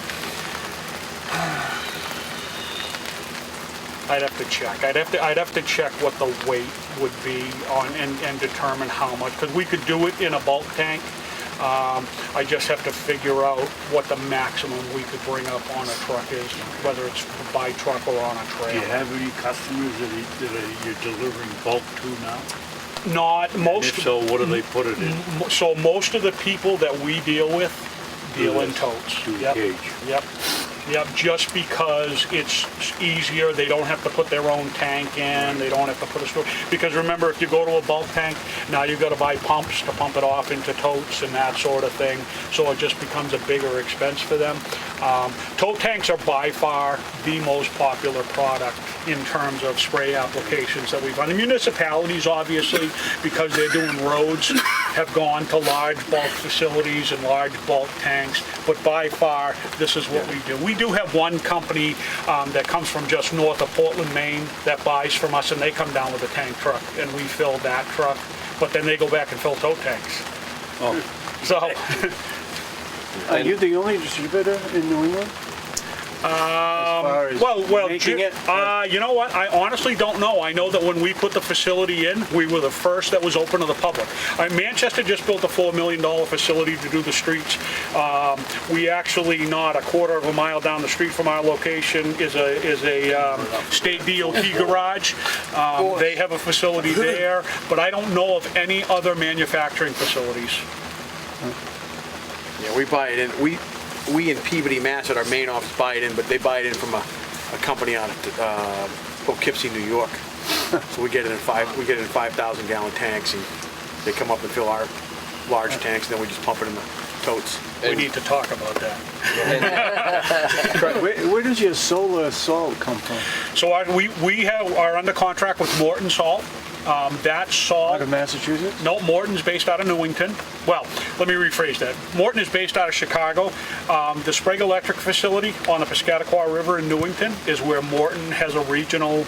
I'd have to check. I'd have to check what the weight would be on and determine how much, because we could do it in a bulk tank. I just have to figure out what the maximum we could bring up on a truck is, whether it's by truck or on a Do trailer. you have any customers that you're delivering bulk to now? Not And most. if so, what do they put it in? So most of the people that we deal with deal in totes. To a Yep. cage. Yep. Yep, just because it's easier, they don't have to put their own tank in, they don't have to put a store, because remember, if you go to a bulk tank, now you've got to buy pumps to pump it off into totes and that sort of thing, so it just becomes a bigger expense for them. Tote tanks are by far the most popular product in terms of spray applications that we've done. The municipalities, obviously, because they're doing roads, have gone to large bulk facilities and large bulk tanks, but by far, this is what we do. We do have one company that comes from just north of Portland, Maine, that buys from us, and they come down with a tank truck, and we fill that truck, but then they go back and fill tote tanks. Oh. So, Are you the only distributor in New England? far as making it? You know what? I honestly don't know. I know that when we put the facility in, we were the first that was open to the public. Manchester just built a $4 million facility to do the streets. We actually, not a quarter of a mile down the street from our location is a state DOT garage. They have a facility there, but I don't know of any other manufacturing facilities. Yeah, we buy it in. We in Peabody, Mass, at our main office buy it in, but they buy it in from a company out of Poughkeepsie, New York. So we get it in 5,000 gallon tanks, and they come up and fill our large tanks, and then we just pump it in the totes. We need to talk about that. Where does your solar salt come from? So we are under contract with Morton Salt. That salt... Out of Massachusetts? No, Morton's based out of Newington. Well, let me rephrase that. Morton is based out of Chicago. The Sprague Electric facility on the Piscataqua River in Newington is where Morton has a regional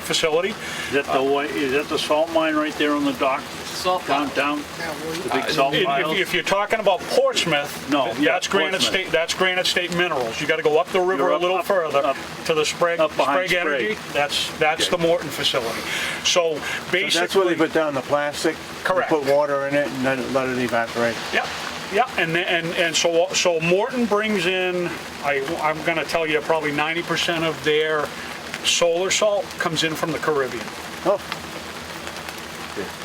facility. Is that the salt mine right there on the dock? Salt down, the big salt piles? If you're talking about Portsmouth, No, yeah, that's Granite Portsmouth. State. That's Granite State Minerals. You got to go up the river You're a little further up to the Sprague behind Energy. Sprague. That's the Morton facility. So basically, So that's where they put down the plastic? Correct. Put water in it and then let it evaporate? Yeah, and so Morton brings in, I'm going to tell you, probably 90% of their solar salt comes in from the Caribbean. Oh,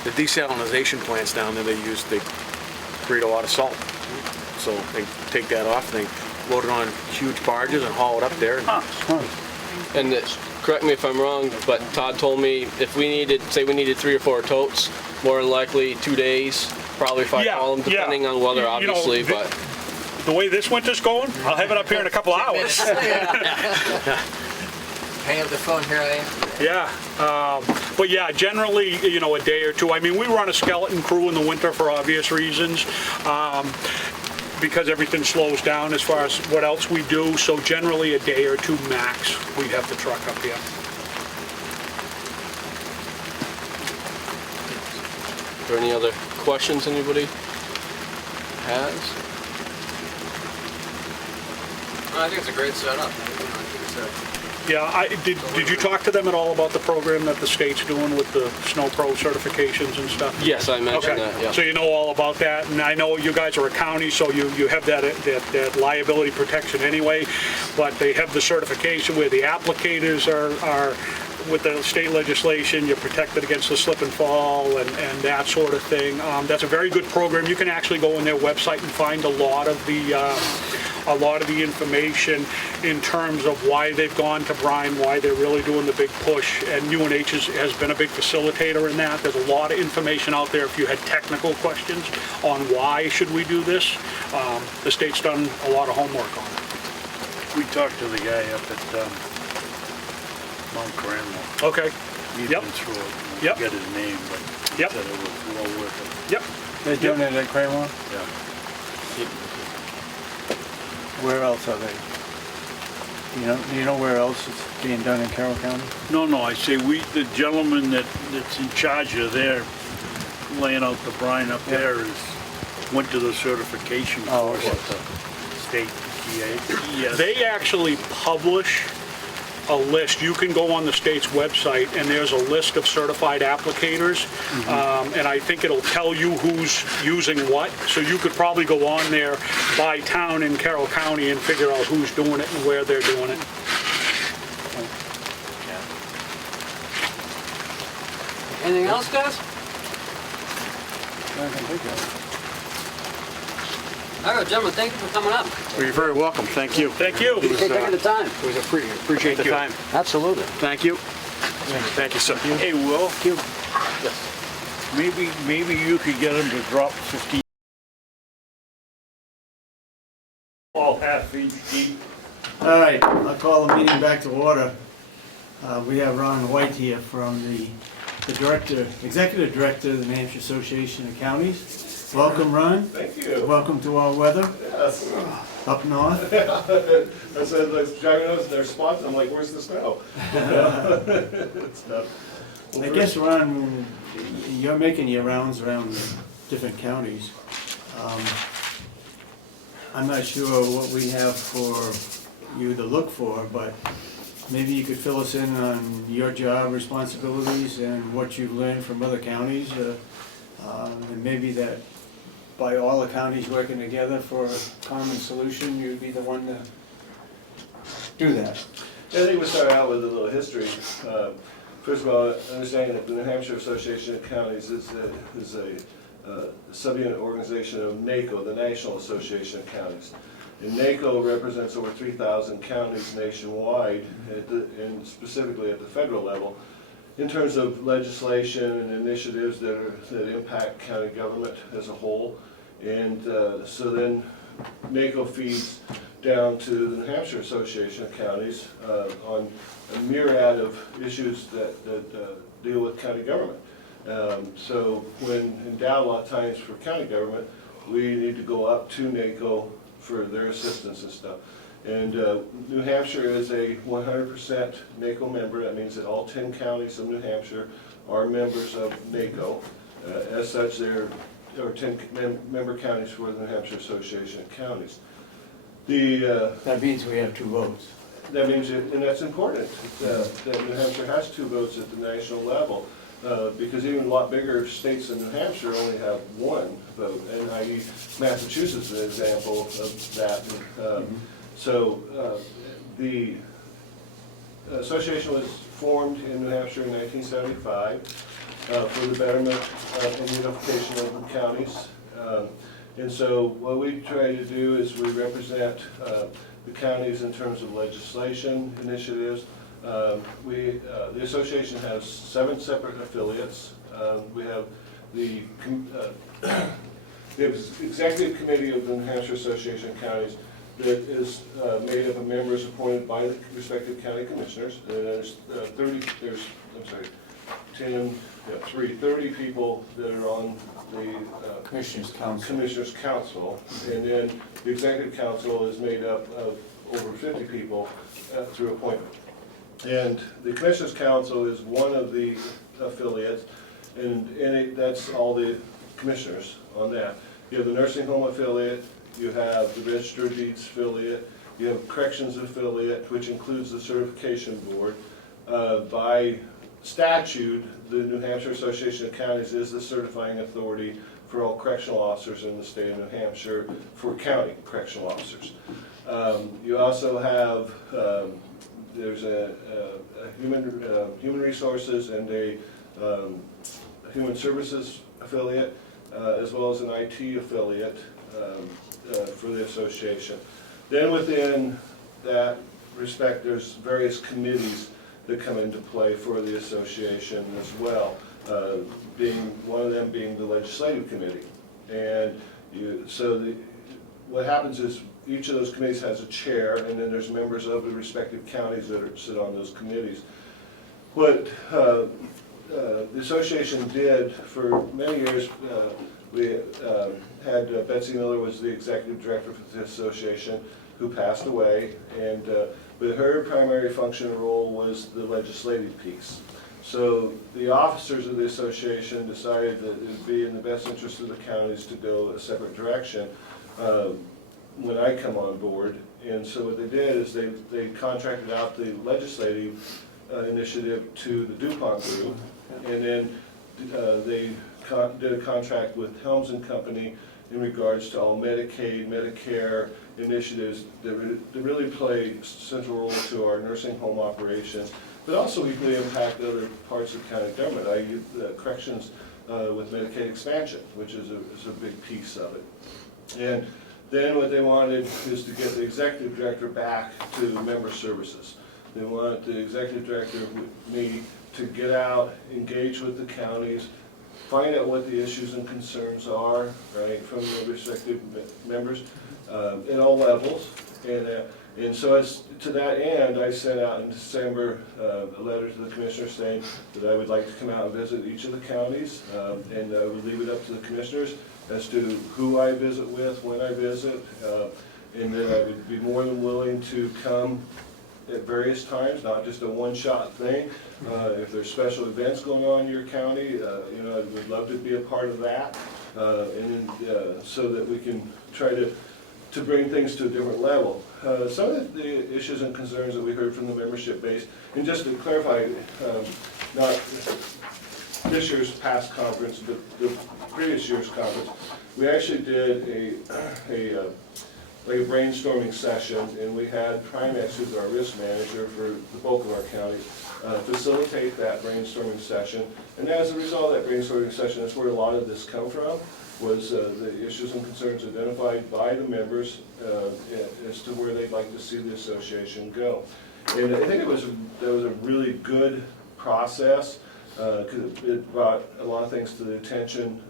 The desalination plants down there, they create a lot of salt. So they take that off, and they load it on huge barges and haul it up there. And correct me if I'm wrong, but Todd told me if we needed 3 or 4 totes, more than likely 2 days, probably if I call them, depending on weather, obviously. But the way this winter's going, I'll have it up here in a couple hours. Hang up the phone, here I am. Yeah, but yeah, generally, a day or two. I mean, we run a skeleton crew in the winter for obvious reasons, because everything slows down as far as what else we do. So generally, a day or two max, we have the truck up here. are there any other questions anybody has? I think it's a great setup. Yeah, did you talk to them at all about the program that the state's doing with the Snow Pro certifications and stuff? Yes, I mentioned that, yeah. So you know all about that, and I know you guys are a county, so you have that liability protection anyway, but they have the certification where the applicators are with the state legislation, you're protected against the slip and fall and that sort of thing. That's a very good program. You can actually go on their website and find a lot of the information in terms of why they've gone to brine, why they're really doing the big push, and UNH has been a big facilitator in that. There's a lot of information out there if you had technical questions on why should we do this. The state's done a lot of homework on it. We talked to the guy up at Mount Cranwell. Okay. He'd Yep. been through it. I Yep. forget his name, but he Yep. said it was well worth it. Yep. they're doing it at Cranwell? Yeah. Where else are they? Do you know where else it's being done in Carroll County? No, I say the gentleman that's in charge of their laying out the brine up there went to the certification Oh, course okay. at the state ES. They actually publish a list. You can go on the state's website and there's a list of certified applicators, and I think it'll tell you who's using what. So you could probably go on there by town in Carroll County and figure out who's doing it and where they're doing it. Anything else, guys? I can think of All right, gentlemen, thank you for coming up. Well, you're very welcome. Thank you. Thank you. It was, Taking the time. it was appreciate the time. Absolutely. Thank you. Thank you, sir. Hey, Will? Maybe you could get him to drop 15. All half inch deep. All right, I'll call the meeting back to order. We have Ron White here from the director, executive director of the New Hampshire Association of Counties. Welcome, Ron. Thank you. Welcome to our weather Yes. up north. I said, like, driving out to their spots, I'm like, where's the snow? It's not. I guess, Ron, you're making your rounds around different counties. I'm not sure what we have for you to look for, but maybe you could fill us in on your job responsibilities and what you've learned from other counties. And maybe that by all the counties working together for a common solution, you'd be the one to do that. I think we'll start out with a little history. First of all, understanding that the New Hampshire Association of Counties is a subunit organization of NACO, the National Association of Counties. And NACO represents over 3,000 counties nationwide, and specifically at the federal level, in terms of legislation and initiatives that impact county government as a whole. And so then NACO feeds down to the New Hampshire Association of Counties on a myriad of issues that deal with county government. So when in doubt a lot of times for county government, we need to go up to NACO for their assistance and stuff. And New Hampshire is a 100% NACO member. That means that all 10 counties of New Hampshire are members of NACO. As such, there are 10 member counties for the New Hampshire Association of Counties. That means we have 2 votes. That means, and that's important, that New Hampshire has 2 votes at the national level. Because even a lot bigger states than New Hampshire only have 1 vote, and i.e. Massachusetts is an example of that. So the association was formed in New Hampshire in 1975 for the betterment and unification of the counties. And so what we try to do is we represent the counties in terms of legislation initiatives. The association has 7 separate affiliates. We have the executive committee of the New Hampshire Association of Counties that is made up of members appointed by the respective county commissioners. And there's 30 people that are on the Commissioners Council. And then the Executive Council is made up of over 50 people through appointment. And the Commissioners Council is one of the affiliates, and that's all the commissioners on that. You have the nursing home affiliate, you have the register of deeds affiliate, you have corrections affiliate, which includes the certification board. By statute, the New Hampshire Association of Counties is the certifying authority for all correctional officers in the state of New Hampshire for county correctional officers. You also have there's a human resources and a human services affiliate, as well as an IT affiliate for the association. Then within that respect, there's various committees that come into play for the association as well. One of them being the legislative committee. And what happens is each of those committees has a chair, and then there's members of the respective counties that sit on those committees. What the association did for many years, we had Betsy Miller was the executive director for the association, who passed away, but her primary function and role was the legislative piece. So the officers of the association decided that it would be in the best interest of the counties to go a separate direction when I come on board. And so what they did is they contracted out the legislative initiative to the DuPont Group, and then they did a contract with Helms and Company in regards to all Medicaid, Medicare initiatives that really play a central role to our nursing home operations, but also equally impact other parts of county government, i.e. corrections with Medicaid expansion, which is a big piece of it. And Then what they wanted is to get the executive director back to member services. They want the executive director, me, to get out, engage with the counties, find out what the issues and concerns are, right, from the respective members at all levels. And so as to that end, I sent out in December a letter to the commissioners saying that I would like to come out and visit each of the counties, and I would leave it up to the commissioners as to who I visit with, when I visit, and then I would be more than willing to come at various times, not just a one-shot thing. If there's special events going on in your county, you know, I would love to be a part of that, and then, so that we can try to bring things to a different level. Some of the issues and concerns that we heard from the membership base, and just to clarify, not this year's past conference, but the previous year's conference, we actually did a brainstorming session, and we had Primex, who's our risk manager for the bulk of our counties, facilitate that brainstorming session. And as a result of that brainstorming session, that's where a lot of this come from, was the issues and concerns identified by the members as to where they'd like to see the association go. And I think that was a really good process, because it brought a lot of things to the attention,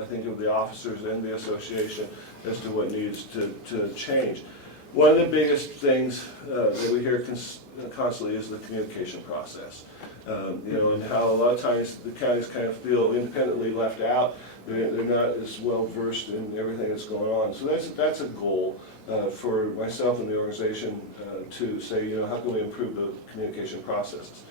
I think, of the officers and the association as to what needs to change. One of the biggest things that we hear constantly is the communication process. You know, and how a lot of times the counties kind of feel independently left out. They're not as well versed in everything that's going on. So that's a goal for myself and the organization to say, you know, how can we improve the communication processes?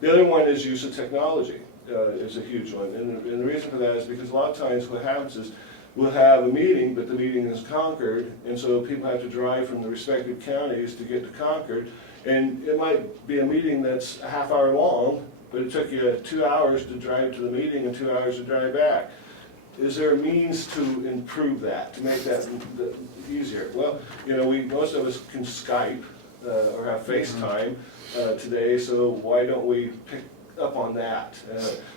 The other one is use of technology is a huge one. And the reason for that is because a lot of times what happens is we'll have a meeting, but the meeting is Concord, and so people have to drive from the respective counties to get to Concord. And it might be a meeting that's a half hour long, but it took you 2 hours to drive to the meeting and 2 hours to drive back. Is there a means to improve that, to make that easier? Well, you know, most of us can Skype or have FaceTime today, so why don't we pick up on that?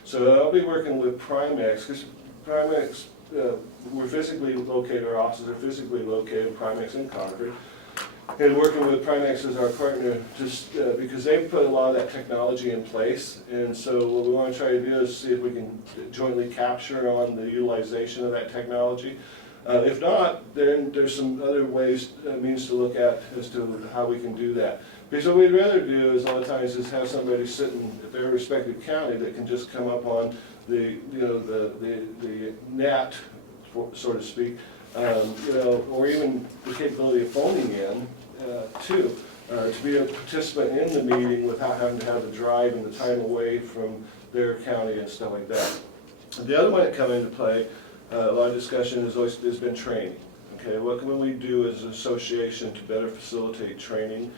So I'll be working with Primex, because Primex, we're physically located, our offices are physically located, Primex in Concord, and working with Primex as our partner, just because they've put a lot of that technology in place. And so what we want to try to do is see if we can jointly capture on the utilization of that technology. If not, then there's some other ways, means to look at as to how we can do that. Because what we'd rather do is a lot of times is have somebody sitting at their respective county that can just come up on the, you know, the net, so to speak, you know, or even the capability of phoning in too, to be a participant in the meeting without having to have the drive and the time away from their county and stuff like that. The other one that come into play, a lot of discussion has been training. Okay, what can we do as an association to better facilitate training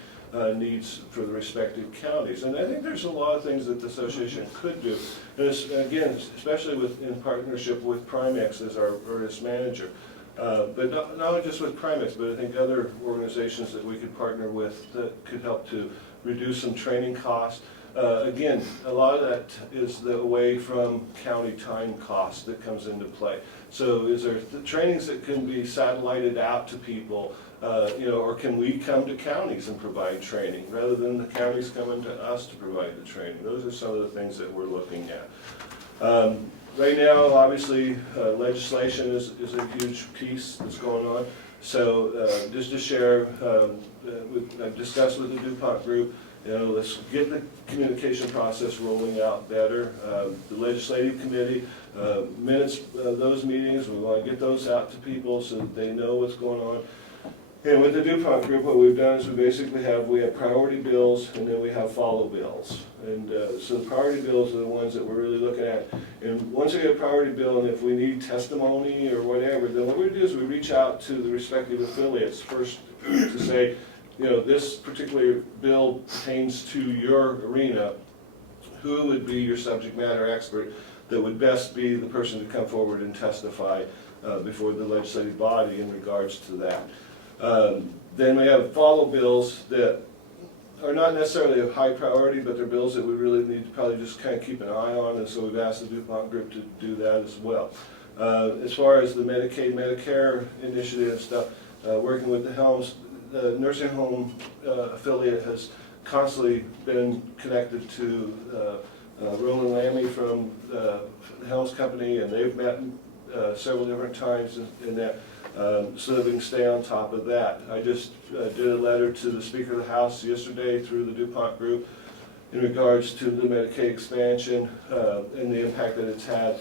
needs for the respective counties? And I think there's a lot of things that the association could do. And again, especially in partnership with Primex as our risk manager. But not only just with Primex, but I think other organizations that we could partner with that could help to reduce some training costs. Again, a lot of that is away from county time cost that comes into play. So is there trainings that can be satellited out to people, you know, or can we come to counties and provide training rather than the counties coming to us to provide the training? Those are some of the things that we're looking at. Right now, obviously, legislation is a huge piece that's going on. So just to share, I've discussed with the DuPont group, you know, let's get the communication process rolling out better. The legislative committee, minutes of those meetings, we want to get those out to people so that they know what's going on. And with the DuPont group, what we've done is we have priority bills, and then we have follow bills. And so the priority bills are the ones that we're really looking at. And once we get a priority bill, and if we need testimony or whatever, then what we do is we reach out to the respective affiliates first to say, you know, this particular bill pertains to your arena. Who would be your subject matter expert that would best be the person to come forward and testify before the legislative body in regards to that? Then we have follow bills that are not necessarily of high priority, but they're bills that we really need to probably just kind of keep an eye on, and so we've asked the DuPont group to do that as well. As far as the Medicaid, Medicare initiative and stuff, working with the Helms, the nursing home affiliate has constantly been connected to Roland Lammy from the Helms Company, and they've met several different times in that, so that we can stay on top of that. I just did a letter to the Speaker of the House yesterday through the DuPont Group in regards to the Medicaid expansion and the impact that it's had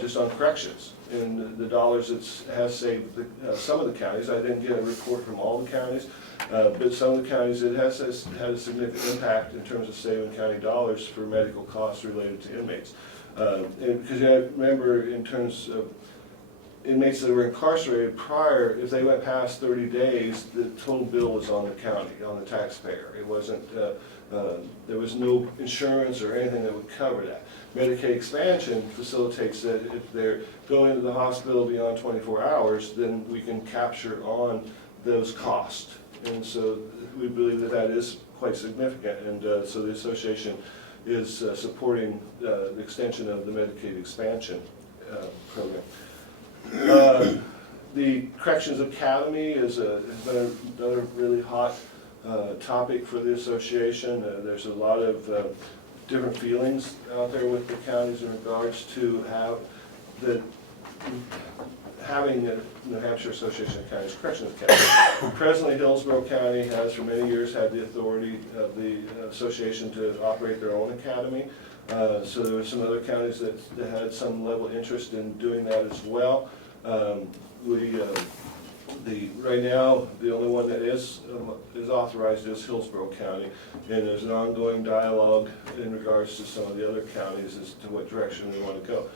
just on corrections and the dollars it has saved some of the counties. I didn't get a report from all the counties, but some of the counties it has had a significant impact in terms of saving county dollars for medical costs related to inmates. Because you remember, in terms of inmates that were incarcerated prior, if they went past 30 days, the total bill was on the county, on the taxpayer. It wasn't, there was no insurance or anything that would cover that. Medicaid expansion facilitates that if they're going to the hospital beyond 24 hours, then we can capture on those costs. And so we believe that that is quite significant, and so the association is supporting the extension of the Medicaid expansion program. The Corrections Academy has been another really hot topic for the association. There's a lot of different feelings out there with the counties in regards to having the New Hampshire Association of Counties Corrections Academy. Presently, Hillsborough County has for many years had the authority of the association to operate their own academy. So there were some other counties that had some level of interest in doing that as well. Right now, the only one that is authorized is Hillsborough County, and there's an ongoing dialogue in regards to some of the other counties as to what direction we want to go.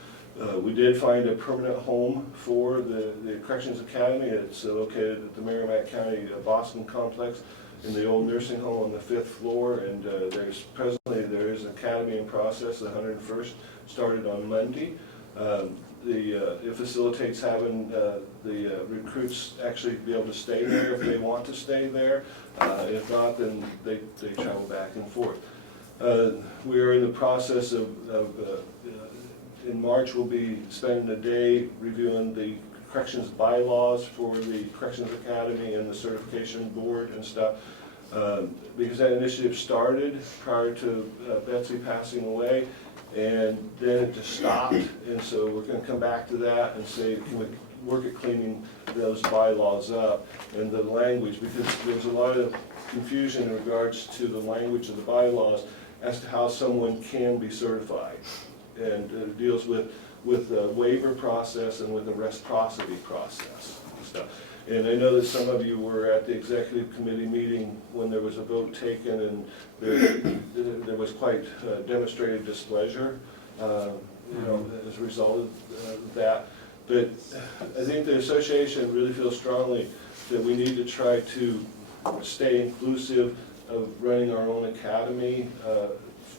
We did find a permanent home for the Corrections Academy. It's located at the Merrimack County Boston complex in the old nursing home on the 5th floor, and there is an academy in process. The 101st started on Monday. It facilitates having the recruits actually be able to stay there if they want to stay there. If not, then they travel back and forth. We are in the process of in March, we'll be spending a day reviewing the corrections bylaws for the Corrections Academy and the certification board and stuff. Because that initiative started prior to Betsy passing away, and then it just stopped, and so we're going to come back to that and say, can we work at cleaning those bylaws up and the language, because there's a lot of confusion in regards to the language of the bylaws as to how someone can be certified, and it deals with the waiver process and with the reciprocity process and stuff. And I know that some of you were at the executive committee meeting when there was a vote taken, and there was quite demonstrated displeasure, as a result of that. But I think the association really feels strongly that we need to try to stay inclusive of running our own academy,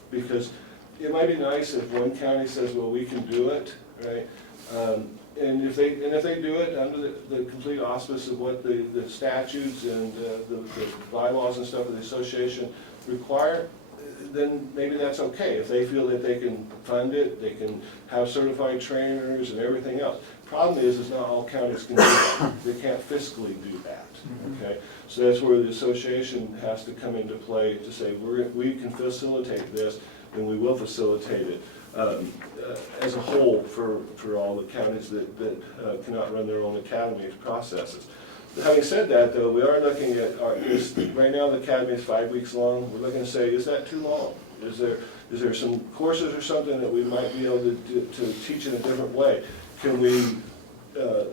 because it might be nice if one county says, well, we can do it, right? And if they do it under the complete auspice of what the statutes and the bylaws and stuff of the association require, then maybe that's okay. If they feel that they can fund it, they can have certified trainers and everything else. Problem is not all counties can do that. They can't fiscally do that. Okay, so that's where the association has to come into play to say we can facilitate this, and we will facilitate it. As a whole for all the counties that cannot run their own academy processes. Having said that, though, we are looking at, right now the academy is 5 weeks long. We're looking to say, is that too long? Is there some courses or something that we might be able to teach in a different way? Can we,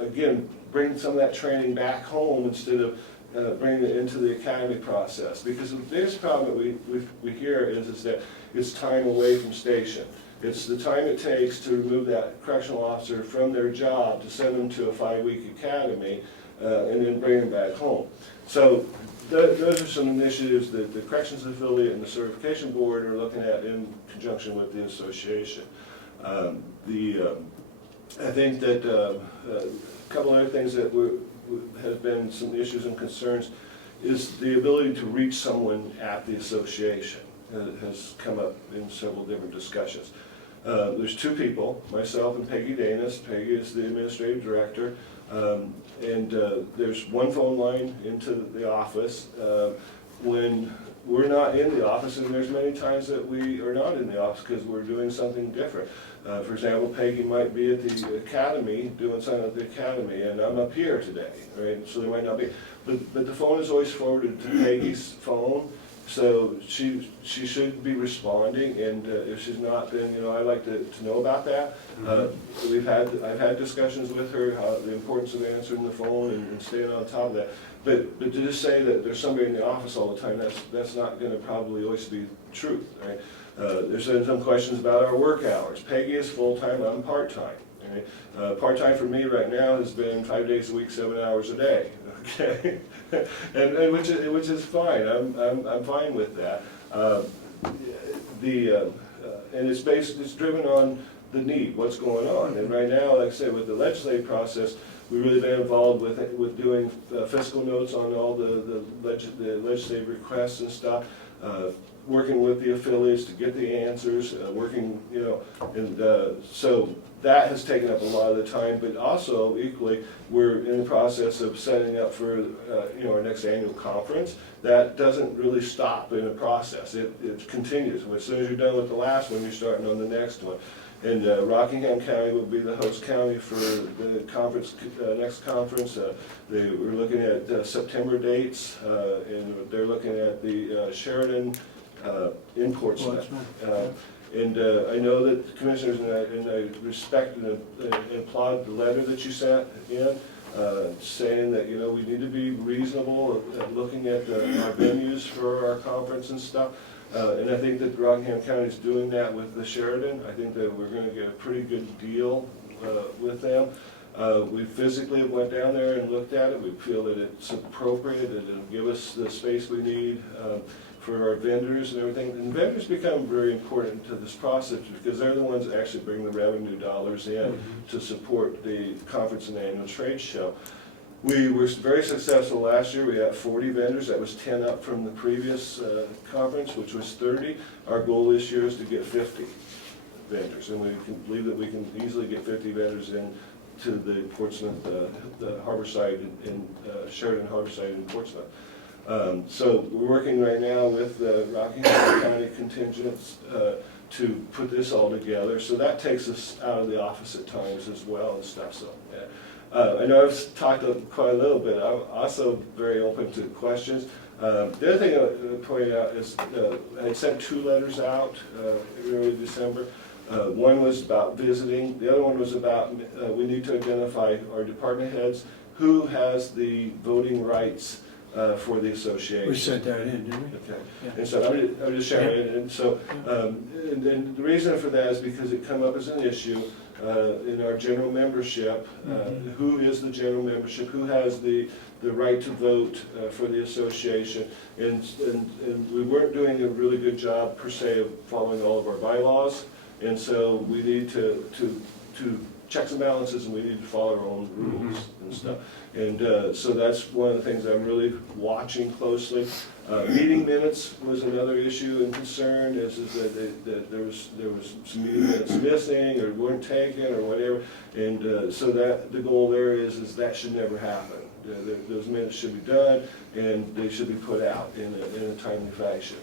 again, bring some of that training back home instead of bringing it into the academy process? Because the biggest problem that we hear is that it's time away from station. It's the time it takes to remove that correctional officer from their job to send them to a 5-week academy and then bring them back home. So those are some initiatives that the Corrections Affiliate and the Certification Board are looking at in conjunction with the association. I think that a couple other things that have been some issues and concerns is the ability to reach someone at the association. Has come up in several different discussions. There's two people, myself and Peggy Danis. Peggy is the administrative director. There's one phone line into the office. When we're not in the office, and there's many times that we are not in the office because we're doing something different. For example, Peggy might be at the academy, doing something at the academy, and I'm up here today, right? So there might not be, but the phone is always forwarded to Peggy's phone, so she should be responding, and if she's not, then, I like to know about that. I've had discussions with her, how the importance of answering the phone and staying on top of that. But to just say that there's somebody in the office all the time, that's not gonna probably always be truth, right? There's been some questions about our work hours. Peggy is full-time, I'm part-time. Right? Part-time for me right now has been 5 days a week, 7 hours a day. Okay, and which is fine. I'm fine with that. And it's driven on the need, what's going on. And right now, like I said, with the legislative process, we've really been involved with doing fiscal notes on all the legislative requests and stuff. Working with the affiliates to get the answers, so that has taken up a lot of the time, but also equally, we're in the process of setting up for, our next annual conference. That doesn't really stop in the process, it continues. As soon as you're done with the last one, you're starting on the next one. And Rockingham County will be the host county for the conference, next conference. We're looking at September dates, and they're looking at the Sheridan in Portsmouth. And I know that the commissioners, and I respect and applaud the letter that you sent in, saying that, we need to be reasonable at looking at our venues for our conference and stuff. And I think that Rockingham County is doing that with the Sheridan. I think that we're going to get a pretty good deal with them. We physically went down there and looked at it. We feel that it's appropriate, and it'll give us the space we need for our vendors and everything. And vendors become very important to this process because they're the ones that actually bring the revenue dollars in to support the conference and annual trade show. We were very successful last year. We had 40 vendors. That was 10 up from the previous conference, which was 30. Our goal this year is to get 50 vendors, and we can believe that we can easily get 50 vendors in to the Portsmouth, the Harborside, and Sheridan Harborside in Portsmouth. So we're working right now with the Rockingham County contingents to put this all together. So that takes us out of the office at times as well and stuff. So yeah. I know I've talked quite a little bit. I'm also very open to questions. The other thing I would point out is I sent 2 letters out in early December. One was about visiting. The other one was about we need to identify our department heads who has the voting rights for the association. We sent that in, didn't we? Okay. Yeah. And so I'm just sharing it. And so, and then the reason for that is because it come up as an issue in our general membership. Who is the general membership? Who has the right to vote for the association? And we weren't doing a really good job per se of following all of our bylaws. And so we need to checks and balances, and we need to follow our own rules and stuff. And so that's one of the things I'm really watching closely. Meeting minutes was another issue and concern, is that there was some meeting minutes missing or weren't taken or whatever. And so that the goal there is that should never happen. Those minutes should be done, and they should be put out in a timely fashion.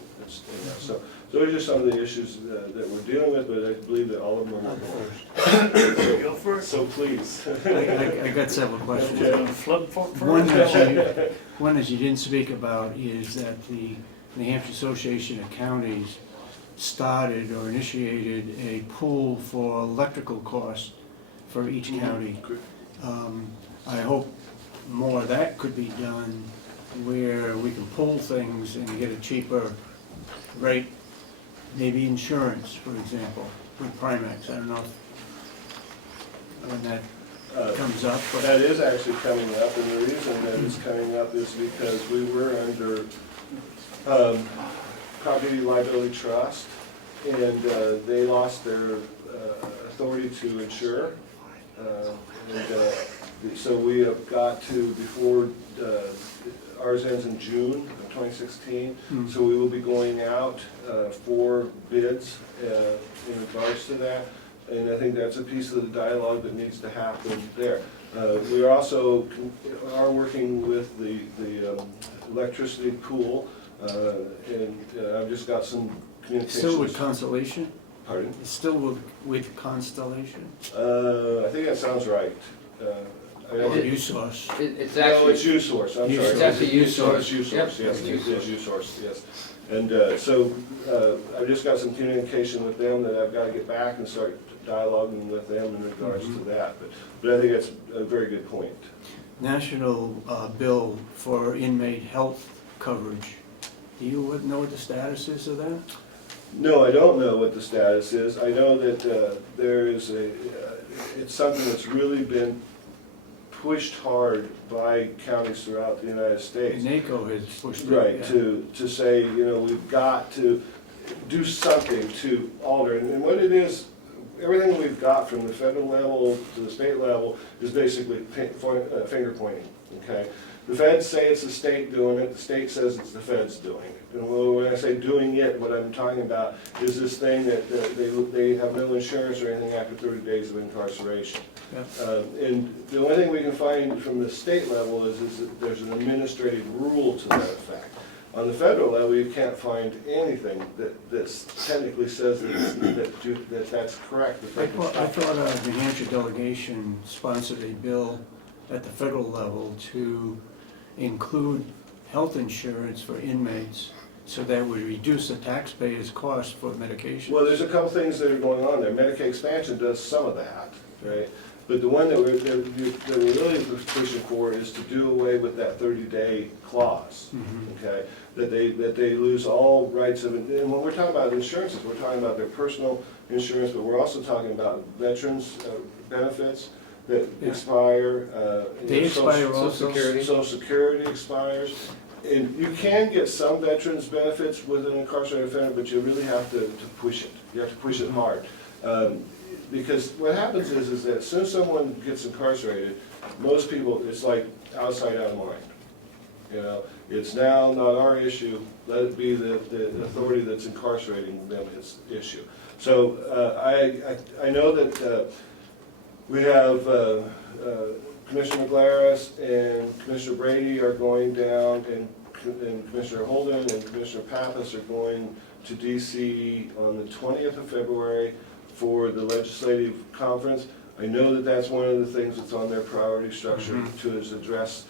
So those are some of the issues that we're dealing with, but I believe that all of them are first. Go first. So please. I got several questions. Okay. One that you didn't speak about is that the New Hampshire Association of Counties started or initiated a pool for electrical costs for each county. I hope more of that could be done where we can pull things and get a cheaper rate, maybe insurance, for example, with Primex. I don't know when that comes up. But that is actually coming up, and the reason that it's coming up is because we were under property liability trust, and they lost their authority to insure. So we have got to, before ours ends in June of 2016, so we will be going out for bids in regards to that. And I think that's a piece of the dialogue that needs to happen there. We are also are working with the electricity pool, and I've just got some communications. Still with Constellation? Pardon? Still with Constellation? I think that sounds right. Or U-Source? It's No, actually, it's U-Source, I'm sorry. It's actually U-Source. It's U-Source, Yep, yes, it's it U-Source. is U-Source, yes. And so I've just got some communication with them that I've got to get back and start dialoguing with them in regards to that. But I think that's a very good point. National bill for inmate health coverage. Do you know what the status is of that? No, I don't know what the status is. I know that there is it's something that's really been pushed hard by counties throughout the United States. NACO has pushed it. Right, yeah. to say, you know, we've got to do something to alter. And what it is, everything we've got from the federal level to the state level is basically finger pointing, okay? The feds say it's the state doing it, the state says it's the feds doing it. And when I say doing it, what I'm talking about is this thing that they have no insurance or anything after 30 days of incarceration. Yep. And the only thing we can find from the state level is that there's an administrative rule to that effect. On the federal level, you can't find anything that technically says that's correct. I thought New Hampshire delegation sponsored a bill at the federal level to include health insurance for inmates so that would reduce the taxpayers' cost for medication. Well, there's a couple things that are going on there. Medicaid expansion does some of that, right? But the one that we're really pushing for is to do away with that 30-day clause, okay? That they lose all rights of, and when we're talking about insurances, we're talking about their personal insurance, but we're also talking about veterans' benefits that expire. They expire also. Social Security expires. And you can get some veterans' benefits with an incarcerated offender, but you really have to push it. You have to push it hard. Because what happens is that as soon as someone gets incarcerated, most people, it's like outside, out of mind. You know, it's now not our issue, let it be the authority that's incarcerating them issue. So I know that we have Commissioner McGlaris and Commissioner Brady are going down, and Commissioner Holden and Commissioner Pappas are going to DC on the 20th of February for the legislative conference. I know that that's one of the things that's on their priority structure to is address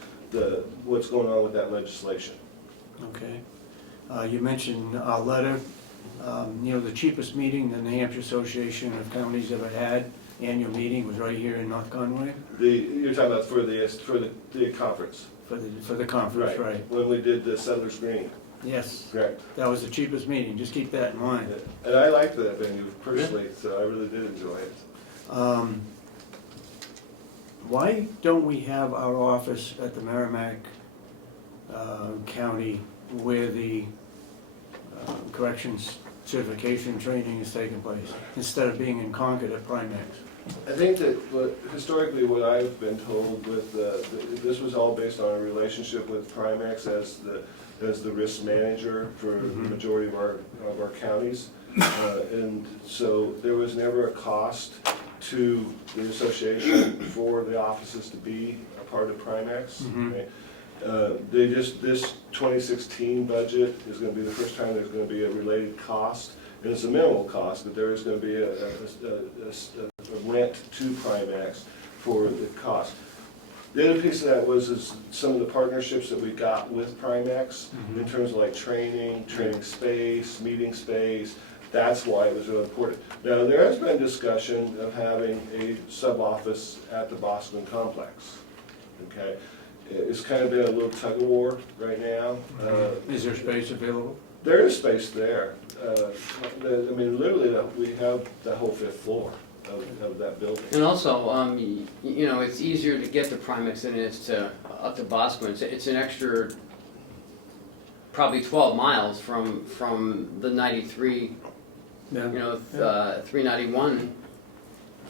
what's going on with that legislation. Okay. You mentioned our letter. You know, the cheapest meeting the New Hampshire Association of Counties ever had, annual meeting, was right here in North Conway. You're talking about for the conference? For the conference, right. When we did the Settlers Green. Yes. Correct. That was the cheapest meeting, just keep that in mind. And I liked that venue personally, so I really did enjoy it. Why don't we have our office at the Merrimack County where the corrections certification training is taking place, instead of being in Concord at Primex? I think that historically what I've been told with, this was all based on a relationship with Primex as the risk manager for the majority of our counties. And so there was never a cost to the association for the offices to be a part of Primex. Right? This 2016 budget is going to be the first time there's going to be a related cost. And it's a minimal cost, but there is going to be a rent to Primex for the cost. The other piece of that is some of the partnerships that we got with Primex in terms of like training space, meeting space. That's why it was really important. Now, there has been discussion of having a sub-office at the Boston complex, okay? It's kind of been a little tug of war right now. Is there space available? There is space there. I mean, literally, we have the whole 5th floor of that building. And also, you know, it's easier to get to Primex than it is to up to Boston. It's an extra probably 12 miles from the 93, Yeah. you know, 391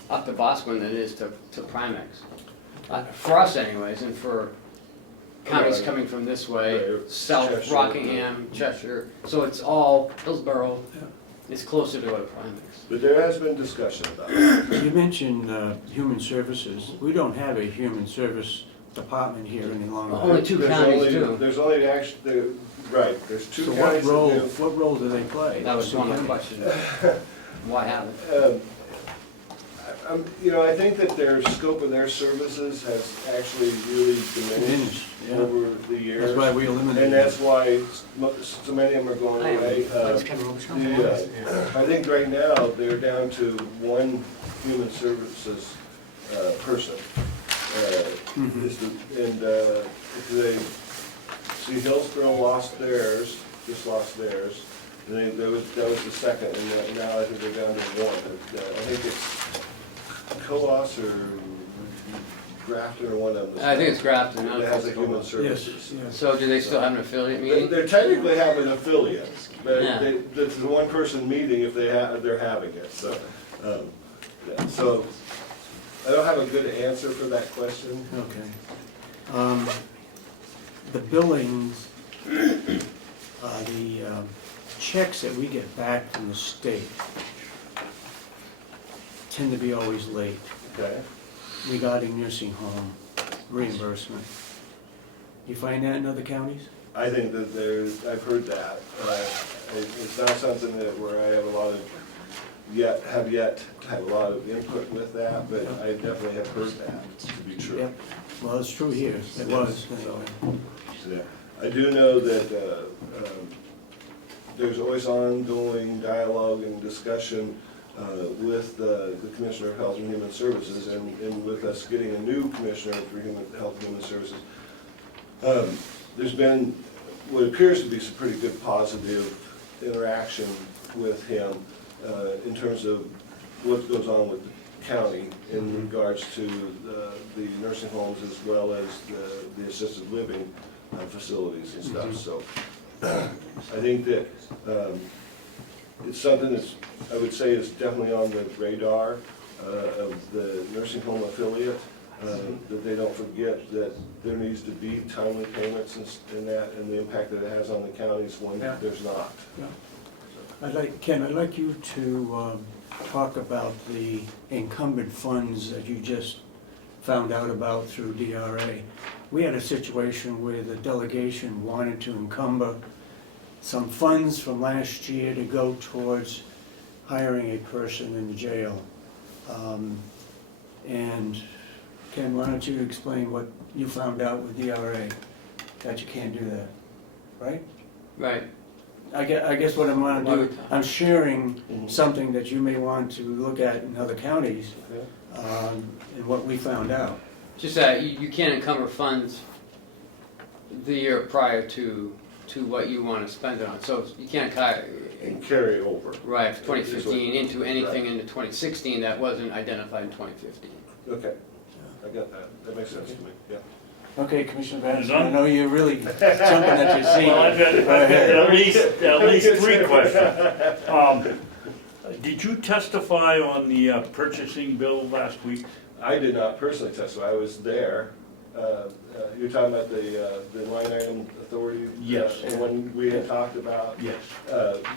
up to Boston than it is to Primex. For us anyways, and for counties Right. coming from this way, Right. South Cheshire, Rockingham, Cheshire, so it's all Hillsborough. It's closer to what Primex. But there has been discussion about it. You mentioned human services. We don't have a human service department here any longer. Only two counties do. There's only actually, right, there's two So counties that do. what role do they play? That was one of the questions. Why haven't? You know, I think that their scope of their services has actually really diminished Yeah. over the years. That's why we eliminated. And that's why so many of them are going away. I think right now, they're down to one human services person. See, Hillsborough lost theirs, just lost theirs. And that was the second, and now I think they're down to one. I think it's Coas or Grafton or one of them. I think it's Grafton. That has a human Yes, services. yes. So do they still have an affiliate meeting? They technically have an affiliate, but Yeah. it's a one-person meeting if they're having it, so. Yeah. So, I don't have a good answer for that question. Okay. The billings, the checks that we get back from the state tend to be always late Okay. regarding nursing home reimbursement. You find that in other counties? I think that I've heard that. It's not something where I have a lot of, have yet had a lot of input with that, but I definitely have heard that to be true. Yep. Well, it's true here. It was. Yeah. I do know that there's always ongoing dialogue and discussion with the Commissioner of Health and Human Services, and with us getting a new Commissioner for Health and Human Services. There's been what appears to be some pretty good positive interaction with him in terms of what goes on with the county in regards to the nursing homes as well as the assisted living facilities and stuff. So I think that it's something that's, I would say, is definitely on the radar of the nursing home affiliate, that they don't forget that there needs to be timely payments and that, and the impact that it has on the counties when there's not. Yeah. Ken, I'd like you to talk about the encumbered funds that you just found out about through DRA. We had a situation where the delegation wanted to encumber some funds from last year to go towards hiring a person in the jail. And Ken, why don't you explain what you found out with DRA, that you can't do that, right? Right. I guess what I'm gonna do, I'm sharing something that you may want to look at in other counties, and what we found out. Just that you can't encumber funds the year prior to what you want to spend it on. So you can't Carry over. right 2015 into anything into 2016 that wasn't identified in 2015. Okay, I got that. That makes sense to me, yeah. Okay, Commissioner Babson, Done? I know you're really jumping at your seat. Well, I've got at least three questions. Did you testify on the purchasing bill last week? I did not personally testify, I was there. You're talking about the line item authority? Yes. The one we had talked about? Yes.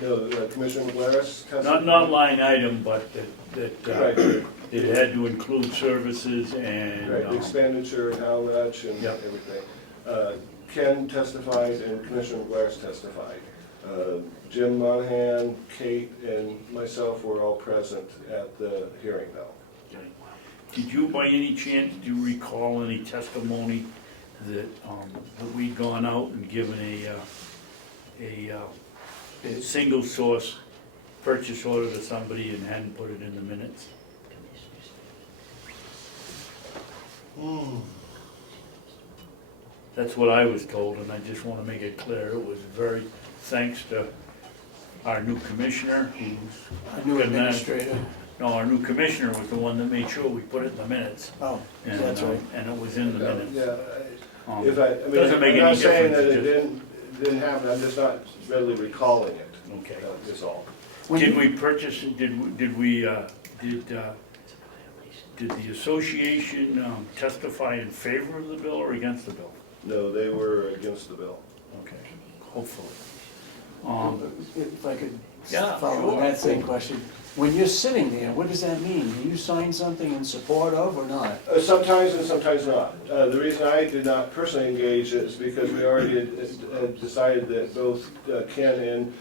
No, Commissioner McGlaris testified? Not line item, but that Right. it had to include services and. Right, the expenditure and how much and Yep. everything. Ken testified and Commissioner McGlaris testified. Jim Monahan, Kate, and myself were all present at the hearing though. Okay. Did you, by any chance, do you recall any testimony that we'd gone out and given a single source purchase order to somebody and hadn't put it in the minutes? That's what I was told, and I just want to make it clear, it was very, thanks to our new commissioner, who's. A new administrator. No, our new commissioner was the one that made sure we put it in the minutes. Oh, And, that's right. and it was in the minutes. Yeah, Um, if I mean, Doesn't make I'm any not saying that difference, it didn't happen, I'm just not readily recalling it. Okay. Is all. Did we purchase, did the association testify in favor of the bill or against the bill? No, they were against the bill. Okay, hopefully. if I could Yeah, follow on sure. that same question. When you're sitting there, what does that mean? Do you sign something in support of or not? Sometimes and sometimes not. The reason I did not personally engage is because we already had decided that both Ken and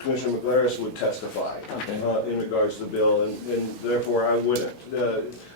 Commissioner McGlaris would testify Okay. in regards to the bill, and therefore I wouldn't.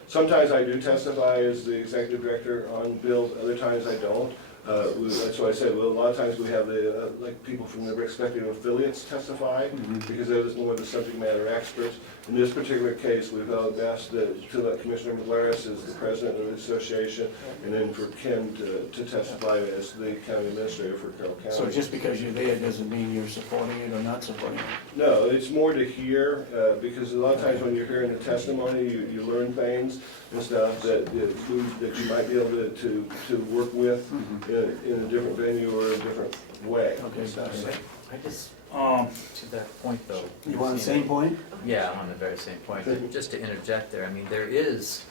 Sometimes I do testify as the executive director on bills, other times I don't. That's why I said, well, a lot of times we have the, like, people from the respective affiliates testify, because they're more the subject matter experts. In this particular case, we've asked to let Commissioner McGlaris as the president of the association, and then for Ken to testify as the county administrator for Carroll County. So just because you're there doesn't mean you're supporting it or not supporting it? No, it's more to hear, because a lot of times when you're hearing the testimony, you learn things and stuff that you might be able to work with in a different venue or a different way. Okay, gotcha. I just, Um, to that point though. You want the same point? Yeah, on the very same point. Just to interject there, I mean, there is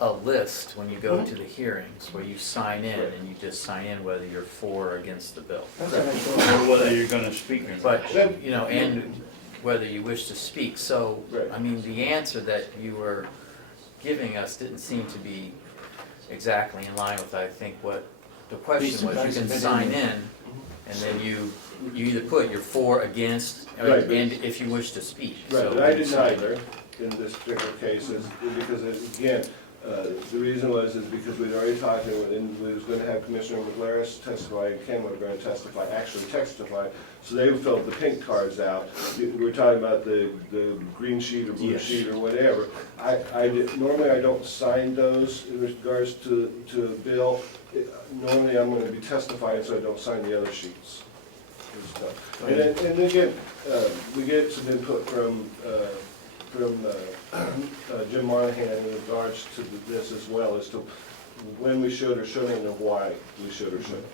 a list when you go to the hearings where you sign in and you just sign in whether you're for or against the bill. That's what I thought. or whether you're gonna speak or not. But, you know, and whether you wish to speak. So, Right. I mean, the answer that you were giving us didn't seem to be exactly in line with, I think, what the question was. You can sign in and then you either put you're for, against, Right. and if you wish to speak. Right, So- but I did neither in this particular case, because again, the reason was because we'd already talked, and we was gonna have Commissioner McGlaris testify, and Ken was gonna actually testify, so they filled the pink cards out. We were talking about the green sheet or blue Yes. sheet or whatever. Normally I don't sign those in regards to a bill. Normally I'm gonna be testifying, so I don't sign the other sheets and stuff. And again, we get some input from Jim Monahan in regards to this as well, as to when we should or shouldn't and why we should or shouldn't.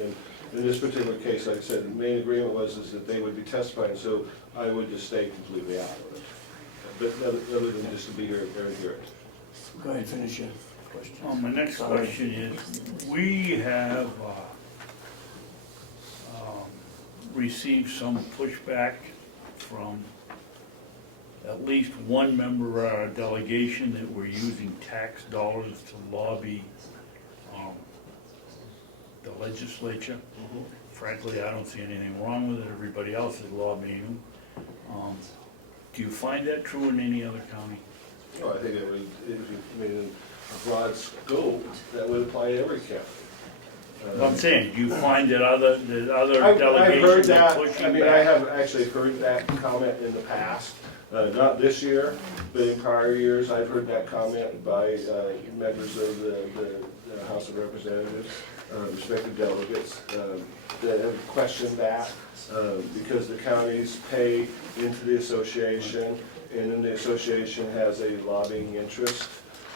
And in this particular case, like I said, the main agreement was that they would be testifying, so I would just stay completely out of it. But other than just to be here and hear it. Go ahead, finish your question. My next Sorry. question is, we have received some pushback from at least one member of our delegation that we're using tax dollars to lobby the legislature. Frankly, I don't see anything wrong with it, everybody else is lobbying them. Do you find that true in any other county? No, I think it would, if you, I mean, a broad scope, that would apply to every county. I'm saying, do you find that other I've heard delegations are that, pushing I mean, back? I have actually heard that comment in the past, not this year, but in prior years, I've heard that comment by members of the House of Representatives, respective delegates, that have questioned that, because the counties pay into the association, and then the association has a lobbying interest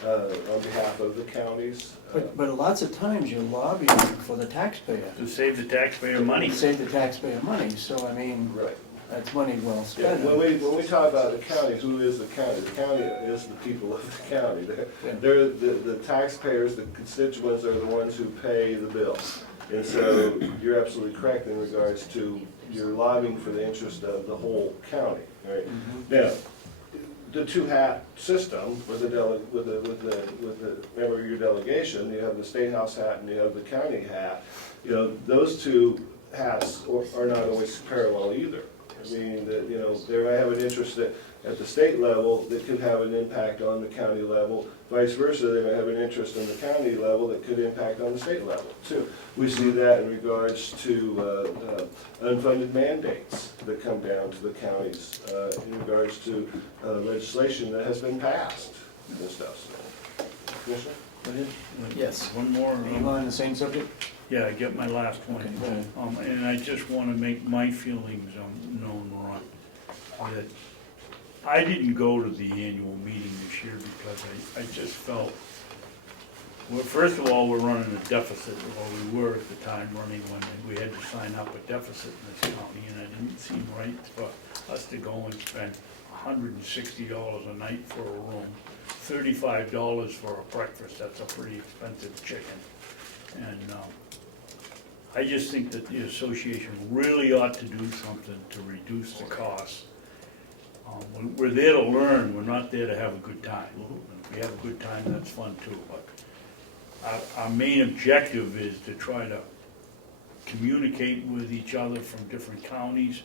on behalf of the counties. But lots of times you're lobbying for the taxpayer. To save the taxpayer money. Save the taxpayer money, so I mean, Right. that's money well Yeah, spent. when we talk about the county, who is the county? The county is the people of the county. They're the taxpayers, the constituents are the ones who pay the bill. And so you're absolutely correct in regards to you're lobbying for the interest of the whole county, right? Now, the two-hat system with the member of your delegation, you have the state house hat and you have the county hat. You know, those two hats are not always parallel either. I mean, that, you know, they might have an interest at the state level that could have an impact on the county level. Vice versa, they might have an interest in the county level that could impact on the state level too. We see that in regards to unfunded mandates that come down to the counties in regards to legislation that has been passed and stuff. So, Commissioner? Yes. One more. Are you on the same subject? Yeah, I get my last one. Okay, go ahead. And I just want to make my feelings known, Ron, that I didn't go to the annual meeting this year because I just felt, well, first of all, we're running a deficit, or we were at the time running when we had to sign up a deficit in this county, and it didn't seem right for us to go and spend $160 a night for a room, $35 for a breakfast. That's a pretty expensive chicken. And I just think that the association really ought to do something to reduce the costs. We're there to learn, we're not there to have a good time. If we have a good time, that's fun too, but our main objective is to try to communicate with each other from different counties,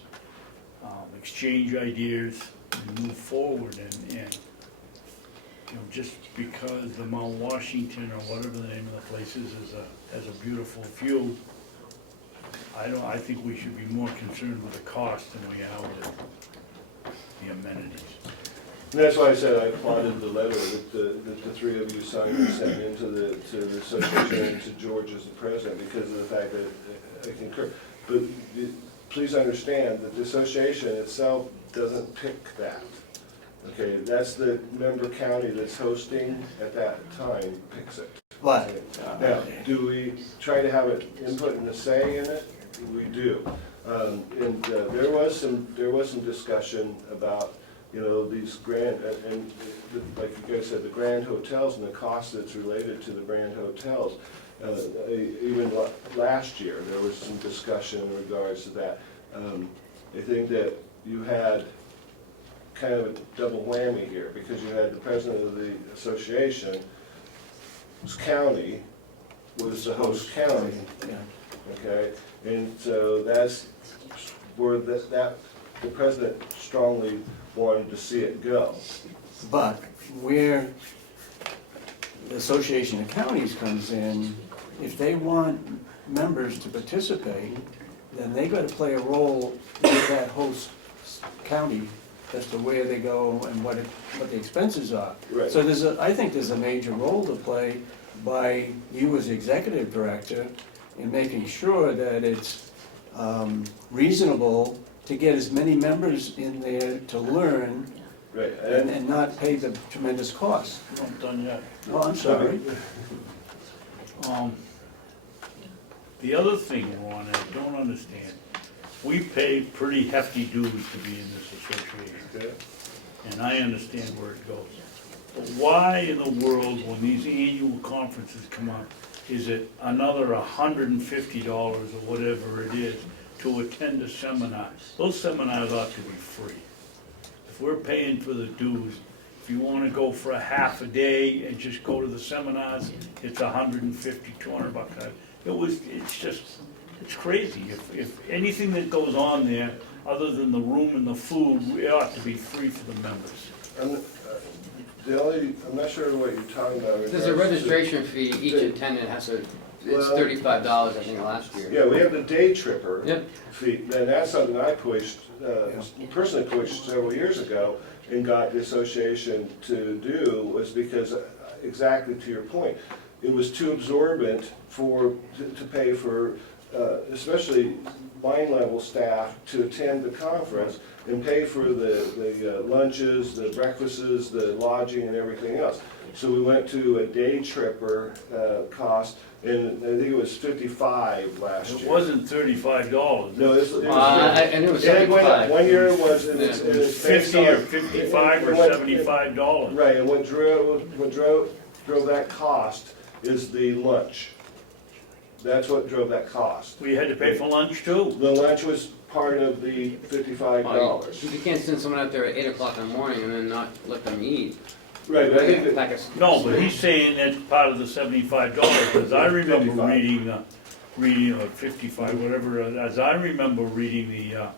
exchange ideas, and move forward, and you know, just because the Mount Washington or whatever the name of the place is has a beautiful view, I think we should be more concerned with the cost than we are with the amenities. And that's why I said I applauded the letter that the three of you signed and sent into to the association and to George as the president, because of the fact that I concur. But please understand that the association itself doesn't pick that. Okay, that's the member county that's hosting at that time picks it. But, Now, do we try to have an input and a say in it? We do. There was some discussion about, you know, these grand, and like you guys said, the grand hotels and the cost that's related to the grand hotels. Even last year, there was some discussion in regards to that. I think that you had kind of a double whammy here, because you had the president of the association, whose county was the host county, okay? And so that's where the president strongly wanted to see it go. but where the Association of Counties comes in, if they want members to participate, then they gotta play a role with that host county as to where they go and what the expenses are. Right. So I think there's a major role to play by you as executive director in making sure that it's reasonable to get as many members in there to learn Right. and not pay the tremendous cost. I'm not done yet. Oh, I'm sorry. The other thing, Ron, I don't understand, we pay pretty hefty dues to be in this association, Okay. and I understand where it goes. But why in the world, when these annual conferences come up, is it another $150 or whatever it is to attend a seminar? Those seminars ought to be free. If we're paying for the dues, if you wanna go for a half a day and just go to the seminars, it's $150, $200. It's crazy. If anything that goes on there, other than the room and the food, it ought to be free for the members. I'm not sure what you're talking about. There's a registration fee, each attendant has to, it's Well- $35, I think, last year. Yeah, we have the day tripper Yep. fee, and that's something I pushed, personally pushed several years ago and got the association to do, was because, exactly to your point, it was too absorbent to pay for, especially line level staff to attend the conference and pay for the lunches, the breakfasts, the lodging and everything else. So we went to a day tripper cost, and I think it was $55 last year. It wasn't $35. No, it was. I knew it was And it went up. 75. One year it was, and it's It was based 50 or on- 55 or it went- $75. Right, and what drove that cost is the lunch. That's what drove that cost. We had to pay for lunch too. The lunch was part of the $55. You can't send someone out there at 8 o'clock in the morning and then not let them eat. Right, but I think that, Like a- No, but he's saying that's part of the $75, because I remember 55. reading, or 55, whatever, as I remember reading the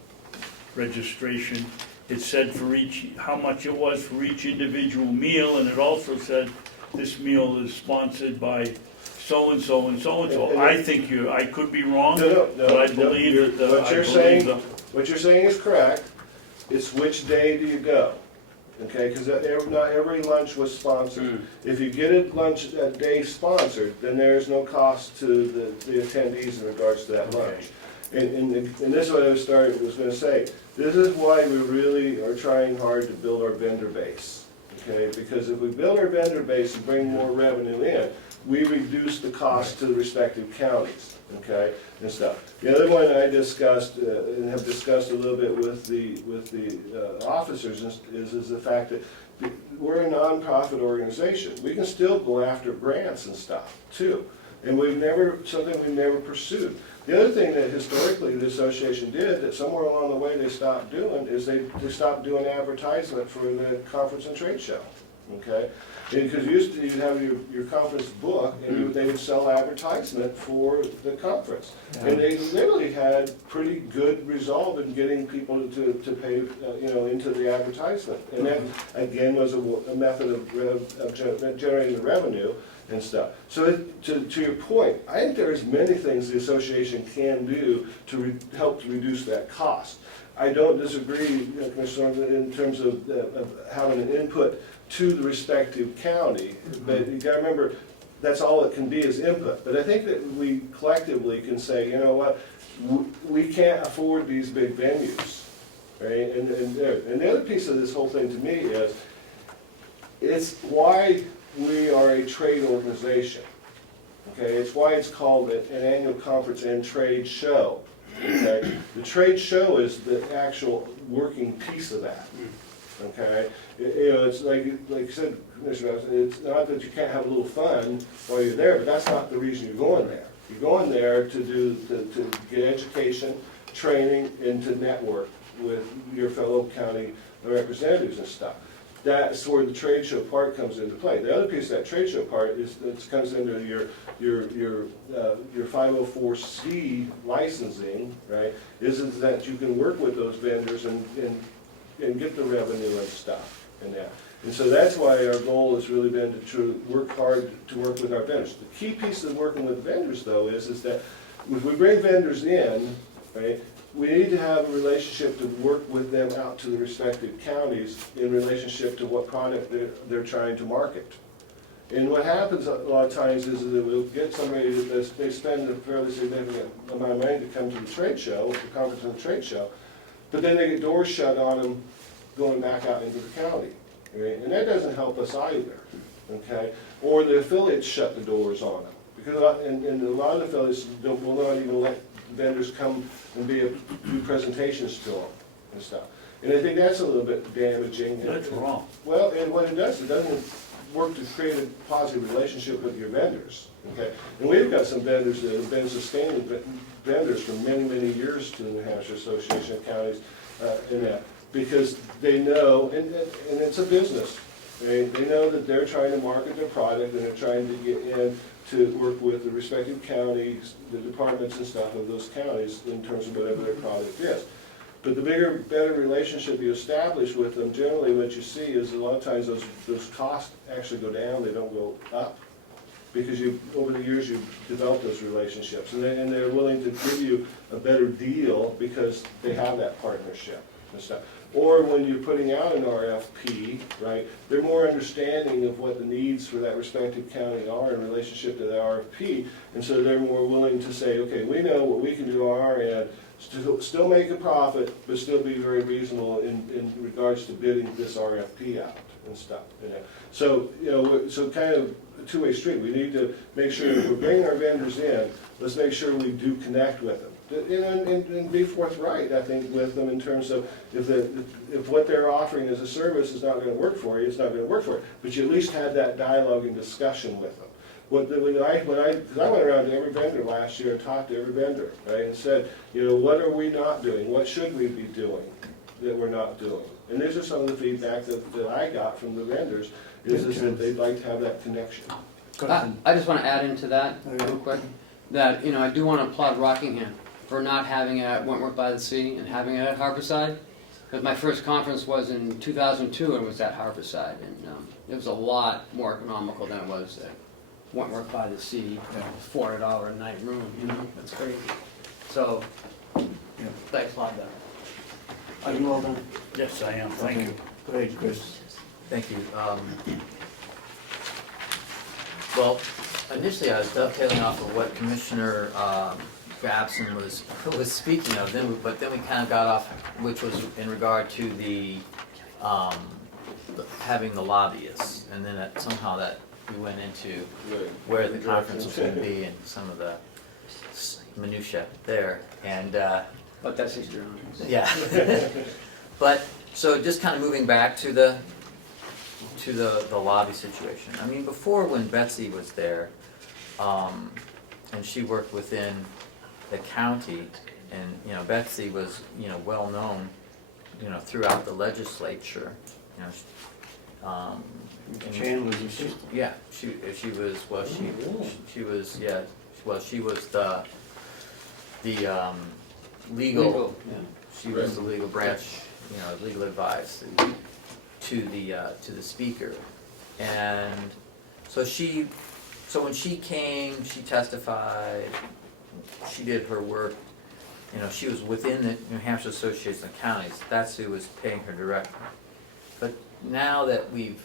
registration, it said for each, how much it was for each individual meal, and it also said this meal is sponsored by so-and-so and so-and-so. I think I could be wrong, no, but I believe that, what I you're believe saying, the. what you're saying is correct. It's which day do you go? Okay, because not every lunch was sponsored. If you get a lunch, a day sponsored, then there's no cost to the attendees in regards to that lunch. And this is what I was gonna say. This is why we really are trying hard to build our vendor base. Okay, because if we build our vendor base and bring more revenue in, we reduce the cost to the respective counties, okay, and stuff. The other one I discussed, and have discussed a little bit with the officers is the fact that we're a nonprofit organization. We can still go after grants and stuff too. And something we've never pursued. The other thing that historically the association did, that somewhere along the way they stopped doing, is they stopped doing advertisement for the conference and trade show, okay? Because you'd have your conference book, and they would sell advertisement for the conference. And they literally had pretty good resolve in getting people to pay, into the advertisement. And that, again, was a method of generating the revenue and stuff. So to your point, I think there's many things the association can do to help to reduce that cost. I don't disagree, Commissioner, in terms of having an input to the respective county, but you gotta remember, that's all it can be is input. But I think that we collectively can say, you know what, we can't afford these big venues, right? And the other piece of this whole thing to me is, it's why we are a trade organization, okay? It's why it's called an annual conference and trade show, okay? The trade show is the actual working piece of that. Okay, it's like you said, Commissioner, it's not that you can't have a little fun while you're there, but that's not the reason you're going there. You're going there to get education, training, and to network with your fellow county representatives and stuff. That's where the trade show part comes into play. The other piece of that trade show part is that comes into your 504C licensing, right? Is that you can work with those vendors and get the revenue and stuff and that. And so that's why our goal has really been to work hard to work with our vendors. The key piece of working with vendors, though, is that if we bring vendors in, right, we need to have a relationship to work with them out to the respective counties in relationship to what product they're trying to market. And what happens a lot of times is that we'll get somebody that they spend a fairly significant amount of money to come to the trade show, the conference and the trade show, but then they get doors shut on them going back out into the county, right? And that doesn't help us either, okay? Or the affiliates shut the doors on them. Because and a lot of affiliates will not even let vendors come and do presentations to them and stuff. And I think that's a little bit damaging. That's wrong. Well, and what it doesn't work to create a positive relationship with your vendors, okay? And we've got some vendors that have been sustaining vendors for many, many years to the New Hampshire Association of Counties in that, because they know, and it's a business, they know that they're trying to market their product and they're trying to get in to work with the respective counties, the departments and stuff of those counties in terms of whatever their product is. But the bigger, better relationship you establish with them, generally what you see is a lot of times those costs actually go down, they don't go up. Because over the years you've developed those relationships, and they're willing to give you a better deal because they have that partnership and stuff. Or when you're putting out an RFP, right, they're more understanding of what the needs for that respective county are in relationship to the RFP, and so they're more willing to say, okay, we know what we can do on our end, still make a profit, but still be very reasonable in regards to bidding this RFP out and stuff. So, so kind of a two-way street. We need to make sure that we're bringing our vendors in, let's make sure we do connect with them. And be forthright, I think, with them in terms of if what they're offering as a service is not going to work for you, it's not going to work for you. But you at least had that dialogue and discussion with them. Because I went around to every vendor last year and talked to every vendor, right, and said, what are we not doing? What should we be doing that we're not doing? And these are some of the feedback that I got from the vendors, is that they'd like to have that connection. I just want to add into that real quick, that, I do want to applaud Rockingham for not having it at Wentworth by the Sea and having it at Harborside. Because my first conference was in 2002 and it was at Harborside, and it was a lot more economical than it was at Wentworth by the Sea, $400 a night room, that's crazy. So, thanks a lot, Ben. Are you all done? Yes, I am, thank you. Go ahead, Chris. Thank you. Well, initially I was dovetailing off of what Commissioner Babson was speaking of, but then we kind of got off, which was in regard to the having the lobbyists, and then somehow that we went into where the conference was going to be and some of the minutia there, and But that's history. yeah. But so just kind of moving back to the lobby situation. I mean, before when Betsy was there, and she worked within the county, and, you know, Betsy was, you know, well-known, you know, throughout the legislature, you know. And Chandler's assistant. yeah, she was, well, she was, yeah, well, she was the legal, yeah. she was the legal branch, you know, legal advice to the speaker. And so when she came, she testified, she did her work, you know, she was within the New Hampshire Association of Counties, that's who was paying her directly. But now that we've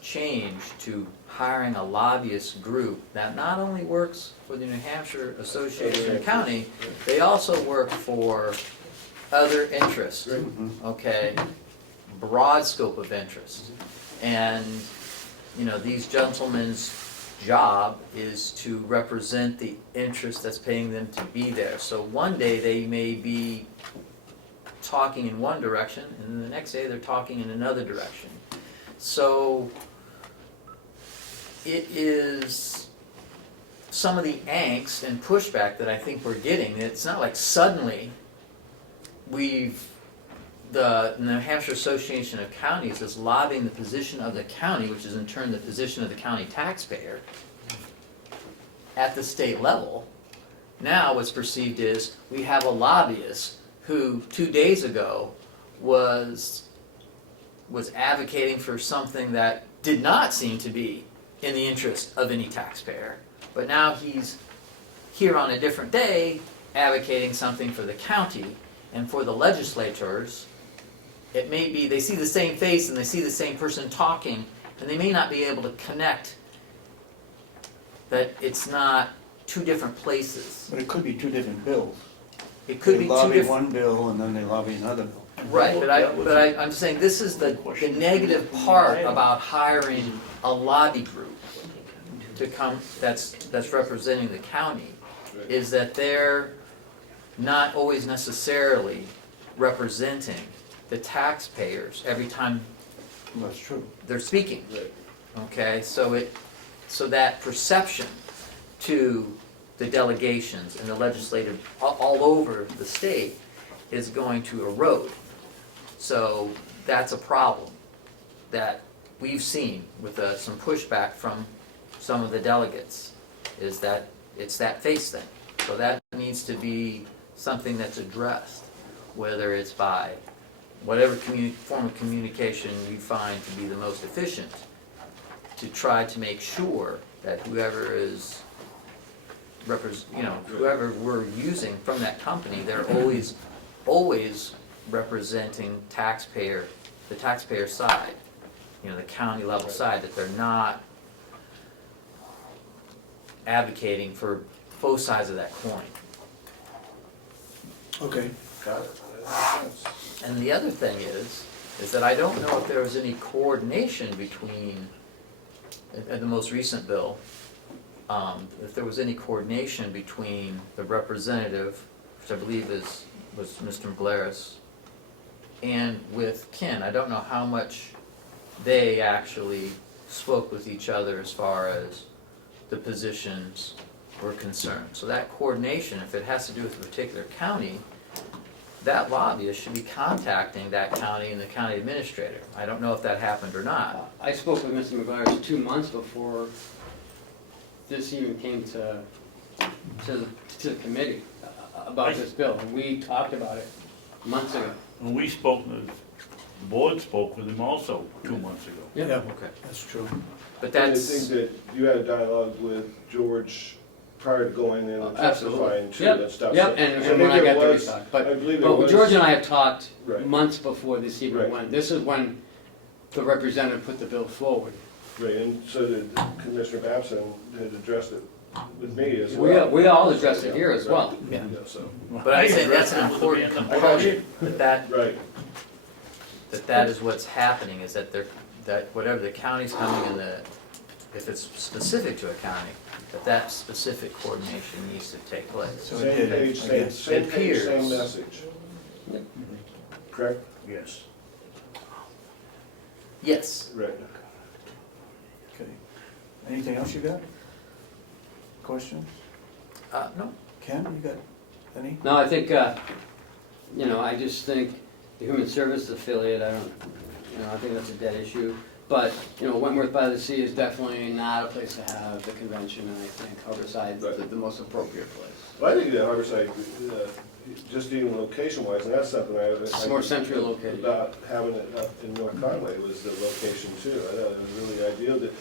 changed to hiring a lobbyist group that not only works for the New Hampshire Association of County, they also work for other interests, okay? Broad scope of interest. And, you know, these gentlemen's job is to represent the interest that's paying them to be there. So one day they may be talking in one direction, and then the next day they're talking in another direction. So it is some of the angst and pushback that I think we're getting. It's not like suddenly the New Hampshire Association of Counties is lobbying the position of the county, which is in turn the position of the county taxpayer, at the state level. Now what's perceived is we have a lobbyist who 2 days ago was advocating for something that did not seem to be in the interest of any taxpayer. But now he's here on a different day advocating something for the county. And for the legislators, it may be they see the same face and they see the same person talking, and they may not be able to connect that it's not two different places. But it could be two different bills. It could They be two lobby different. one bill and then they lobby another bill. Right, I'm saying this is the negative part about hiring a lobby group to come, that's representing the county, is that they're not always necessarily representing the taxpayers every time That's true. they're speaking. Okay, so that perception to the delegations and the legislative all over the state is going to erode. So that's a problem that we've seen with some pushback from some of the delegates, is that it's that face thing. So that needs to be something that's addressed, whether it's by whatever form of communication you find to be the most efficient, to try to make sure that whoever is whoever we're using from that company, they're always representing the taxpayer side, you know, the county level side, that they're not advocating for both sides of that coin. Okay. Got it. And the other thing is that I don't know if there was any coordination between, at the most recent bill, if there was any coordination between the representative, which I believe was Mr. Blaris, and with Ken. I don't know how much they actually spoke with each other as far as the positions were concerned. So that coordination, if it has to do with a particular county, that lobbyist should be contacting that county and the county administrator. I don't know if that happened or not. I spoke with Mr. McGuire 2 months before this even came to the committee about this bill, and we talked about it months ago. And we spoke, the board spoke with him also 2 months ago. Yeah, Okay. that's true. But And I that's, think that you had a dialogue with George prior to going in and Absolutely. testifying too Yep, and stuff. yep, So- and so when I maybe got it the was- restock, I believe it but was- George and I have talked Right. months before this even Right. went. This is when the representative put the bill forward. Right, and so did Commissioner Babson had addressed it with me as well. We all addressed it here as well. Yeah. So, but I'm saying that's an important component, right, that is what's happening, is that whatever the county's coming in if it's specific to a county, that specific coordination needs to take place. So it same did, page, I same, guess. same It page, same appears. message. Correct? Yes. Yes. Right. Okay. Anything else you got? Questions? No. Ken, you got any? No, I think, you know, I just think the Human Services affiliate, I don't, you know, I think that's a dead issue. But, you know, Wentworth by the Sea is definitely not a place to have the convention, and I think Harborside's the most appropriate place. Well, I think that Harborside, just even location-wise, and that's something It's more centrally located. about having it up in North Conway was the location too. I thought it was really ideal that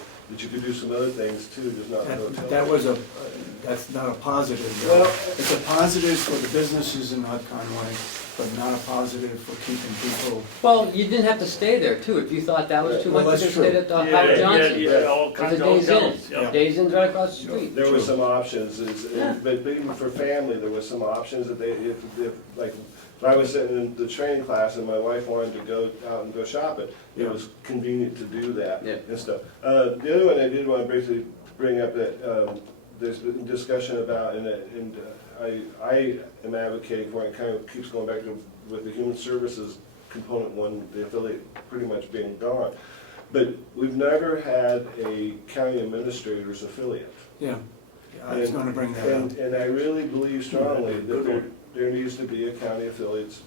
you could do some other things too, just not a hotel. That was that's not a positive. though. Well- It's a positive for the businesses in North Conway, but not a positive for keeping people. Well, you didn't have to stay there too, if you thought that was too Well, much, you that's could stay true. at the Howard Johnson. Yeah, all kinds of There's a Days Inn. hotels, yeah. Days Inn's right across the street. There were some options, Yeah. but even for family, there was some options that they, if like, if I was sitting in the training class and my wife wanted to go out and go shopping, it was convenient to do that Yeah. and stuff. The other one I did want to briefly bring up that, there's been discussion about, and I am advocating for it, and kind of keeps going back to with the human services component one, the affiliate pretty much being gone. But we've never had a county administrator's affiliate. Yeah, I was gonna bring that up. And I really believe strongly that there needs to be a county affiliates,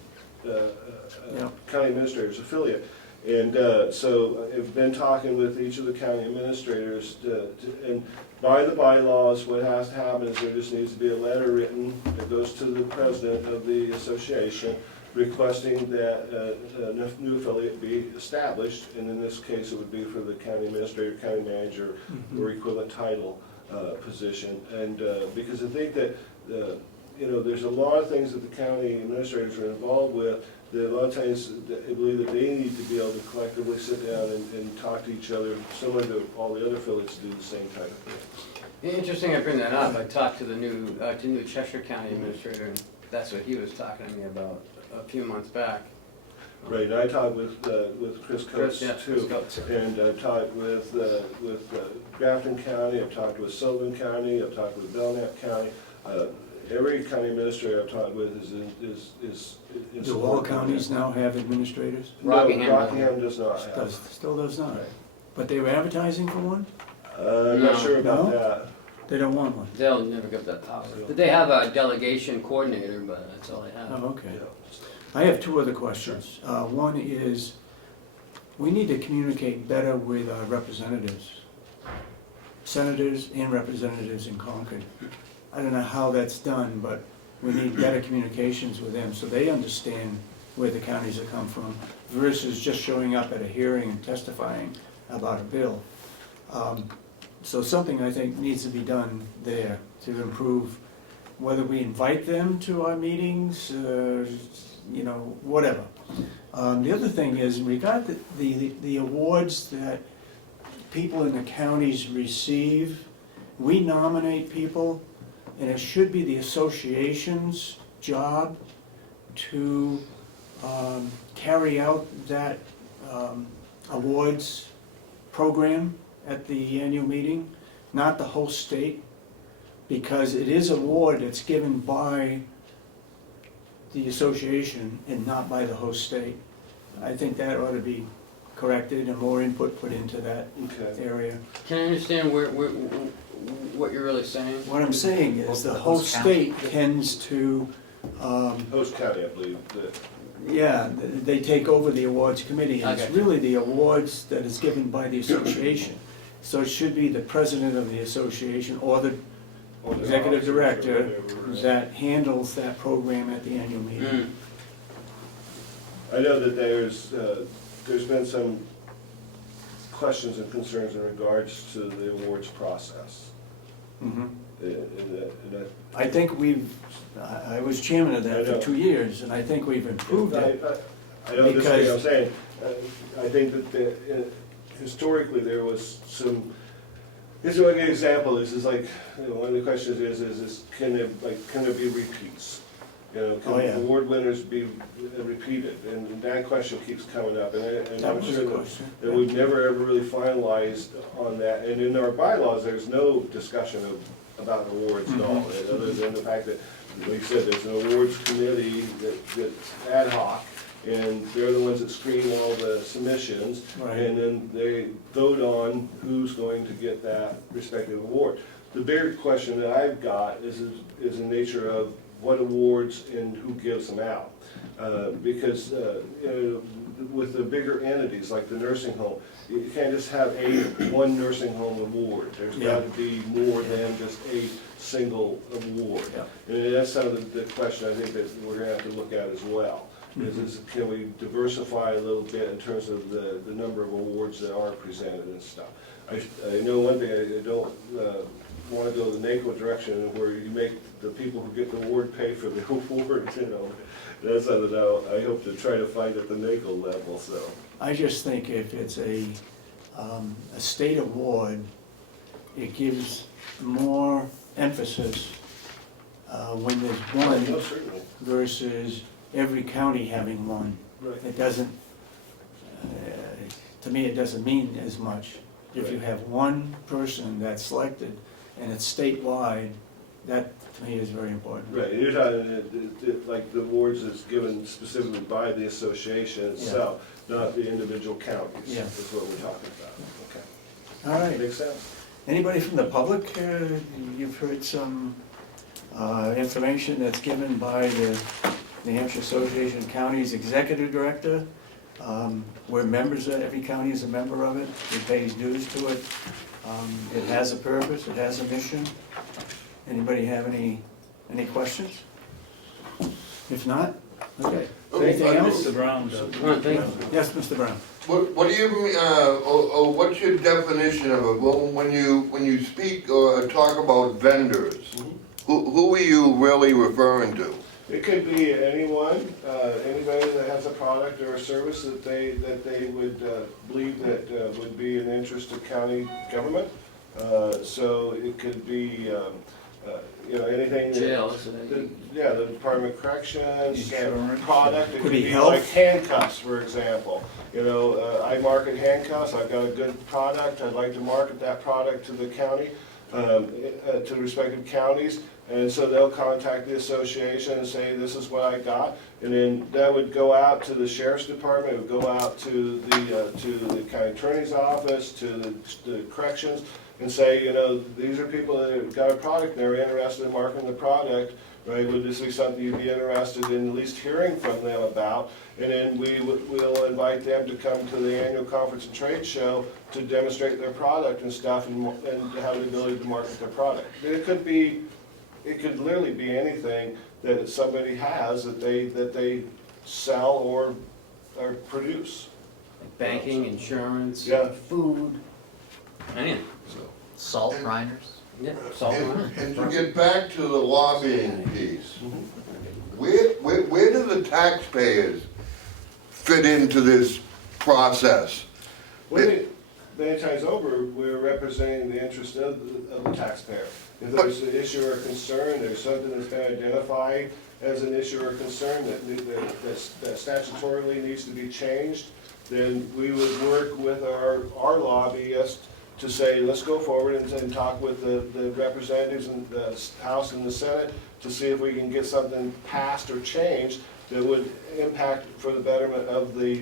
county administrator's affiliate. And so I've been talking with each of the county administrators, and by the bylaws, what has to happen is there just needs to be a letter written that goes to the president of the association requesting that a new affiliate be established, and in this case, it would be for the county administrator, county manager, or equivalent title position. And because I think that, you know, there's a lot of things that the county administrators are involved with, that a lot of times I believe that they need to be able to collectively sit down and talk to each other, similar to all the other affiliates do the same type of thing. Interesting I bring that up, I talked to the new Cheshire County Administrator, and that's what he was talking to me about a few months back. Right, and I talked with Chris Coates yeah, too. Chris Coates. And I've talked with Grafton County, I've talked with Sullivan County, I've talked with Belknap County. Every county administrator I've talked with is. Do all counties now have administrators? No, Rockingham Rockingham does not have. Still does not. Right. But they were advertising for one? I'm No. not sure about No? that. They don't want one. They'll never get that power. But they have a delegation coordinator, but that's all they have. Oh, okay. Yeah. I have two other questions. One is, we need to communicate better with our representatives, senators and representatives in Concord. I don't know how that's done, but we need better communications with them so they understand where the counties have come from versus just showing up at a hearing and testifying about a bill. So something I think needs to be done there to improve, whether we invite them to our meetings, you know, whatever. The other thing is, in regard to the awards that people in the counties receive, we nominate people, and it should be the association's job to carry out that awards program at the annual meeting, not the whole state, because it is an award that's given by the association and not by the host state. I think that ought to be corrected and more input put into that Okay. area. Can I understand what you're really saying? What I'm saying is the whole Host county. state tends to, Host County, I believe, that. yeah, they take over the awards committee, and I it's got you. really the awards that is given by the association. So it should be the president of the association or the or the executive officers or director whatever, right. that handles that program at the annual meeting. Mm. I know that there's been some questions and concerns in regards to the awards process. Mhm. And that- I think I was chairman of that I know. for 2 years, and I think we've improved it. I don't disagree, I'm Because- saying, I think that historically there was some, here's a good example, is like, you know, one of the questions is can there be repeats? You know, Oh, yeah. can award winners be repeated? And that question keeps coming up, and That I'm was sure a that question. that we've never ever really finalized on that. And in our bylaws, there's no discussion about awards at all, other than the fact that, like you said, there's an awards committee that's ad hoc, and they're the ones that screen all the submissions, Right. and then they vote on who's going to get that respective award. The bigger question that I've got is the nature of what awards and who gives them out. Because with the bigger entities like the nursing home, you can't just have one nursing home award. There's got to be more than just a single award. And that's some of the question I think that we're going to have to look at as well. Is can we diversify a little bit in terms of the number of awards that are presented and stuff. I know one thing, I don't want to go the NACO direction where you make the people who get the award pay for the award, you know. That's something I hope to try to find at the NACO level, so. I just think if it's a state award, it gives more emphasis when there's one Oh, certainly. versus every county having one. Right. It doesn't, to me, it doesn't mean as much. If you have one person that's selected and it's statewide, that to me is very important. Right, and you're talking, like the awards that's given specifically by the association itself, not the individual counties. Yeah. That's what we're talking about, okay. All right. Makes sense? Anybody from the public? You've heard some information that's given by the New Hampshire Association of Counties Executive Director. We're members of, every county is a member of it, it pays dues to it. It has a purpose, it has a mission. Anybody have any questions? If not, okay. Anything else? Mr. Brown does. Yes, Mr. Brown. What do you mean, or what's your definition of it? Well, when you speak or talk about vendors, who are you really referring to? It could be anyone, anybody that has a product or a service that they would believe that would be in the interest of county government. So it could be, anything. Jails. The Department of Corrections, Insurance. product. It Could could be be health. like handcuffs, for example. I market handcuffs, I've got a good product, I'd like to market that product to the county, to the respective counties. And so they'll contact the association and say, this is what I got. And then that would go out to the sheriff's department, it would go out to the county attorney's office, to the corrections, and say, these are people that have got a product, and they're interested in marketing the product, right? Would this be something you'd be interested in at least hearing from them about? And then we'll invite them to come to the annual conference and trade show to demonstrate their product and stuff, and have the ability to market their product. It could literally be anything that somebody has that they sell or produce. Banking, insurance, Yeah. food, anything. Salt grinders? Yeah, salt. And to get back to the lobbying piece, where do the taxpayers fit into this process? Many times over, we're representing the interest of the taxpayer. If there's an issue or concern, there's something that's been identified as an issue or concern that statutorily needs to be changed, then we would work with our lobbyist to say, let's go forward and talk with the representatives in the House and the Senate to see if we can get something passed or changed that would impact for the betterment of the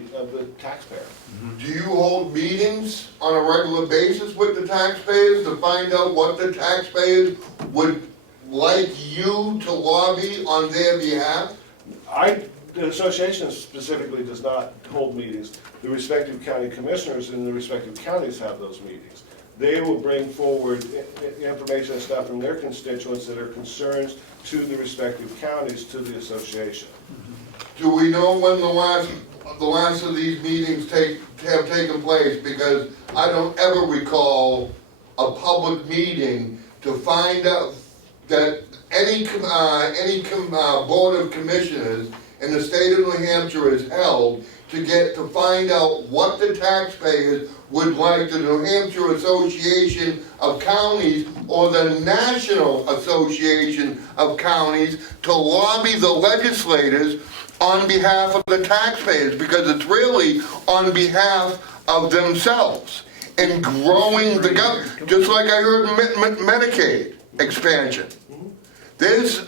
taxpayer. Do you hold meetings on a regular basis with the taxpayers to find out what the taxpayers would like you to lobby on their behalf? The association specifically does not hold meetings. The respective county commissioners in the respective counties have those meetings. They will bring forward information and stuff from their constituents that are concerns to the respective counties to the association. Do we know when the last of these meetings have taken place? Because I don't ever recall a public meeting to find out that any board of commissioners in the state of New Hampshire is held to find out what the taxpayers would like the New Hampshire Association of Counties or the National Association of Counties to lobby the legislators on behalf of the taxpayers, because it's really on behalf of themselves in growing the government, just like I heard Medicaid expansion. There's,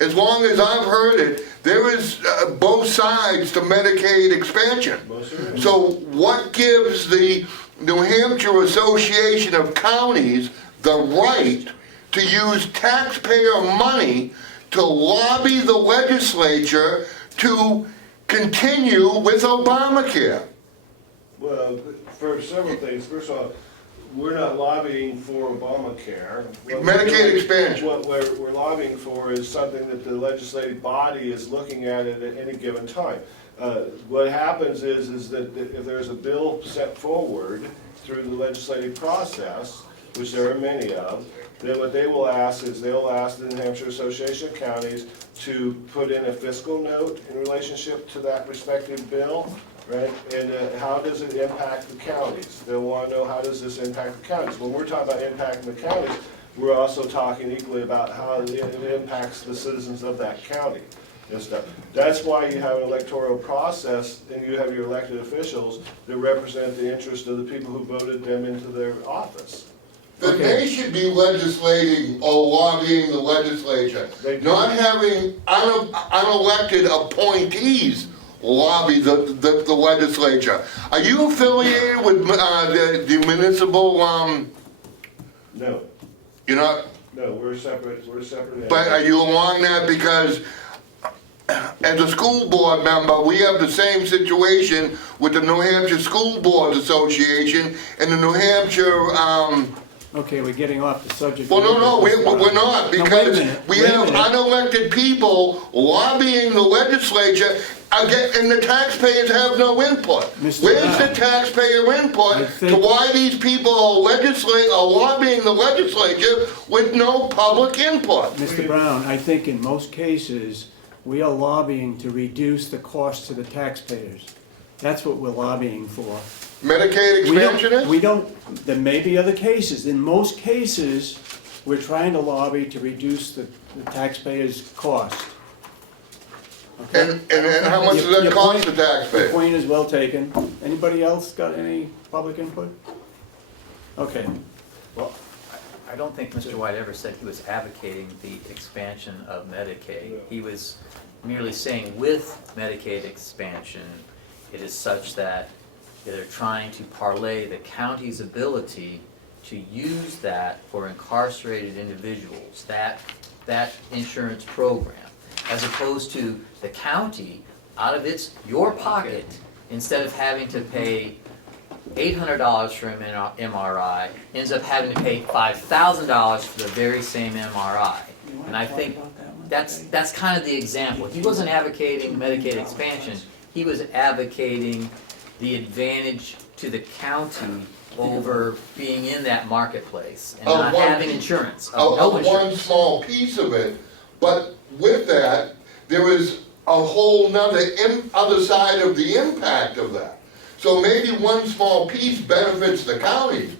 as long as I've heard it, there is both sides to Medicaid expansion. So what gives the New Hampshire Association of Counties the right to use taxpayer money to lobby the legislature to continue with Obamacare? Well, for several things. First of all, we're not lobbying for Obamacare. Medicaid expansion. What we're lobbying for is something that the legislative body is looking at any given time. What happens is that if there's a bill set forward through the legislative process, which there are many of, then what they will ask is they'll ask the New Hampshire Association of Counties to put in a fiscal note in relationship to that respective bill, right? And how does it impact the counties? They'll want to know, how does this impact the counties? When we're talking about impacting the counties, we're also talking equally about how it impacts the citizens of that county and stuff. That's why you have an electoral process and you have your elected officials that represent the interest of the people who voted them into their office. Then they should be legislating or lobbying the legislature, not having unelected appointees lobby the legislature. Are you affiliated with the municipal, No, you're not, no, we're separate but are you along that? Because as a school board member, we have the same situation with the New Hampshire School Boards Association and the New Hampshire, Okay, we're getting off the subject. well, no, we're not, No, wait a because minute, we wait a have minute. unelected people lobbying the legislature, again, and the taxpayers have no input. Mr. Where's the Brown, taxpayer I input to think- why these people are lobbying the legislature with no public input? Mr. Brown, I think in most cases, we are lobbying to reduce the cost to the taxpayers. That's what we're lobbying for. Medicaid expansion is? We don't, there may be other cases. In most cases, we're trying to lobby to reduce the taxpayers' cost. Okay? And how much does that Your cost point- the Your taxpayer? point is well taken. Anybody else got any public input? Okay. Well, I don't think Mr. White ever said he was advocating the expansion of Medicaid. He was merely saying with Medicaid expansion, it is such that they're trying to parlay the county's ability to use that for incarcerated individuals, that insurance program, as opposed to the county, out of your pocket, instead of having to pay $800 for an MRI, ends up having to pay $5,000 for the very same MRI. And I think that's kind of the example. He wasn't advocating Medicaid expansion, he was advocating the advantage to the county over being in that marketplace and not having insurance, no One insurance. small piece of it, but with that, there is a whole nother other side of the impact of that. So maybe one small piece benefits the county,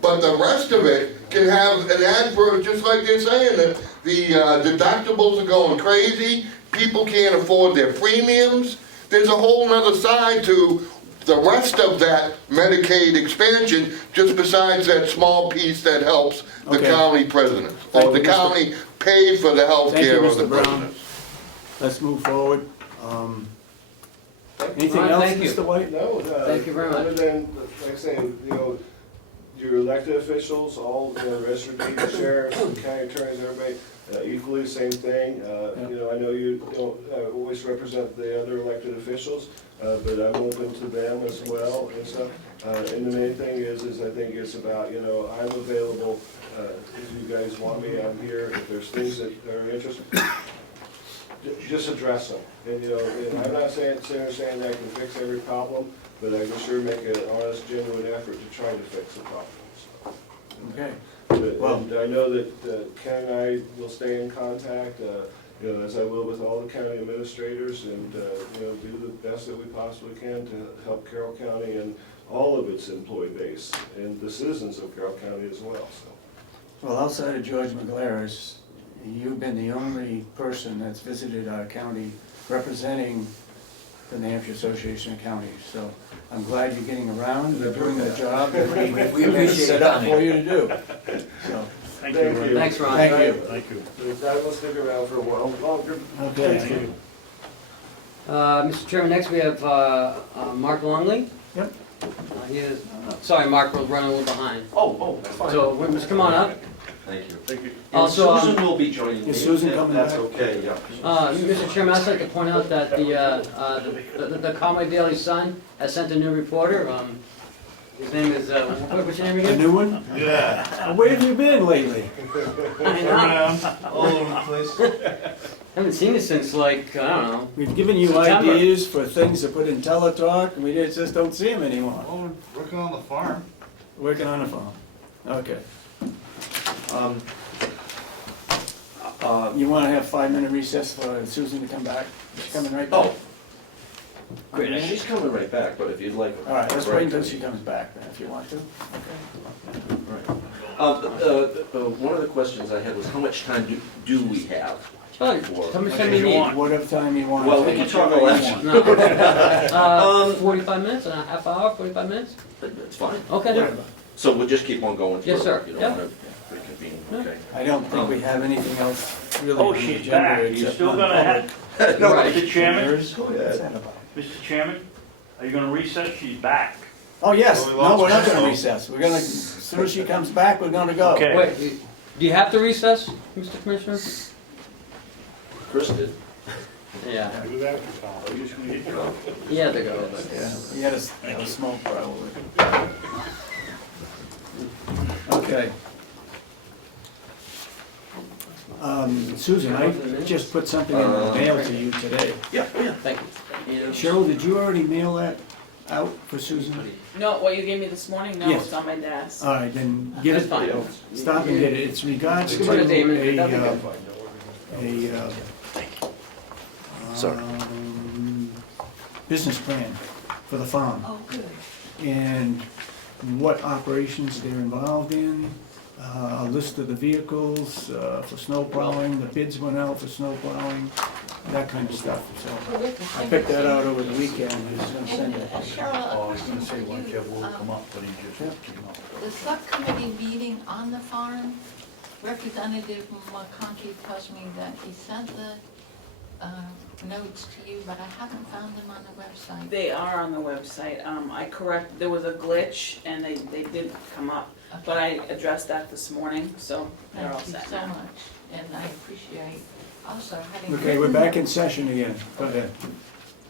but the rest of it can have an adverse, just like they're saying, that the deductibles are going crazy, people can't afford their premiums. There's a whole nother side to the rest of that Medicaid expansion, just besides that small piece that helps the Okay. county presidents, or Thank the you, Mr. county pay for the health Thank you, care of the Mr. Brown. presidents. Let's move forward. Anything Ron, else, thank you. Mr. White? No, Thank you very much. Other than, like I say, your elected officials, all, registered deed sheriffs, county attorneys, everybody, equally the same thing. I know you don't always represent the other elected officials, but I'm open to them as well and stuff. And the main thing is I think it's about, I'm available, if you guys want me, I'm here. If there's things that are interesting, just address them. And I'm not saying that I can fix every problem, but I can sure make an honest, genuine effort to try to fix the problems. Okay. And I know that Ken and I will stay in contact, as I will with all the county administrators, and do the best that we possibly can to help Carroll County and all of its employee base and the citizens of Carroll County as well. So. Well, outside of George McGlaris, you've been the only person that's visited our county representing the New Hampshire Association of Counties. So I'm glad you're getting around, you're doing the job that We appreciate set you up coming. for you to do. So, Thank Thank you. you. Thanks, Ron. thank you. Thank you. I will stick around for a while longer. Okay, thank you. Mr. Chairman, next we have Mark Longley. Yep. He is, sorry, Mark, we're running a little behind. Oh, that's fine. So, just come on up. Thank you. Thank you. And Also, Susan will be joining me. Is Susan if coming that's back? okay, yeah. Mr. Chairman, I'd like to point out that the Comeau Daily Sun has sent a new reporter. His name is, what's your name A again? new one? Yeah. Where have you been lately? I know. All over the place. Haven't seen it since like, I don't know. We've given you September. ideas for things to put in teletalk, and we just don't see them anymore. Oh, we're working on the farm. Working on a farm. Okay. You wanna have 5-minute recess for Susan to come back? She's coming right back? Oh. Great, she's coming right back, but if you'd like. All right, let's wait until she comes back then, if you want to. Okay. One of the questions I had was how much time do we have? Oh, how much time do you need? Whatever time you want. Well, we can talk all that. No. 45 minutes, a half hour, 45 minutes? It's fine. Okay. So we'll just keep on going? Yes, for- sir. You don't Yeah. want to reconvene, No. okay? I don't think we have anything else really. Oh, on the she's agenda back. You except still non-public. gonna have, No, Right. Mr. Chairman, What's that about? Mr. Chairman, are you gonna recess? She's back. Oh, yes, Well, we no, lost we're not Chris, gonna though. recess, we're gonna, as soon as she comes back, we're gonna go. Okay. Wait, do you have to recess, Mr. Commissioner? Chris did. Yeah. Do that, Tom. You just need to go. He had to go. Yeah, we had a smoke probably. Okay. Susan, I just put something in the mail to you today. Yeah, oh yeah. Thank you. Cheryl, did you already mail that out for Susan? No, what you gave me this morning, no, Yes. it's on my desk. All right, then get That's it, fine. stop and get it, it's regards to Give it to Damon, that'll be a, Sorry. business plan for the farm. Oh, good. And what operations they're involved in, a list of the vehicles for snow plowing, the bids went out for snow plowing, that kind of stuff, so. I picked that out over the weekend, I was gonna send it. Oh, I was gonna say, why don't you have Will come up, but he just came up. The subcommittee meeting on the farm, Representative McConkey tells me that he sent the notes to you, but I haven't found them on the website. They are on the website. There was a glitch and they did come up, but I addressed that this morning, so they're all Thank you set so now. much, and I appreciate also having. Okay, we're back in session again, go ahead.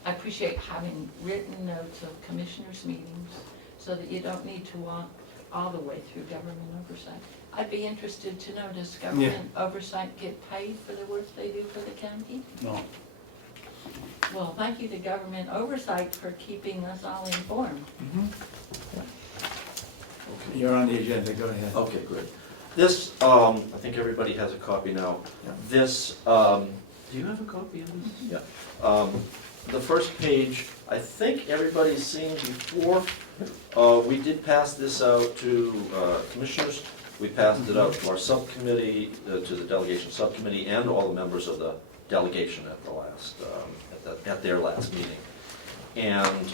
I appreciate having written notes of commissioners' meetings, so that you don't need to walk all the way through government oversight. I'd be interested to know, does government oversight get paid for the work they do for the county? No. Well, thank you to government oversight for keeping us all informed. You're on the agenda, go ahead. Okay, good. This, I think everybody has a copy now. Yeah. This, do you have a copy of this? Yeah. The first page, I think everybody's seen before. We did pass this out to commissioners. We passed it out to our subcommittee, to the delegation subcommittee, and all the members of the delegation at the last, at their last meeting. And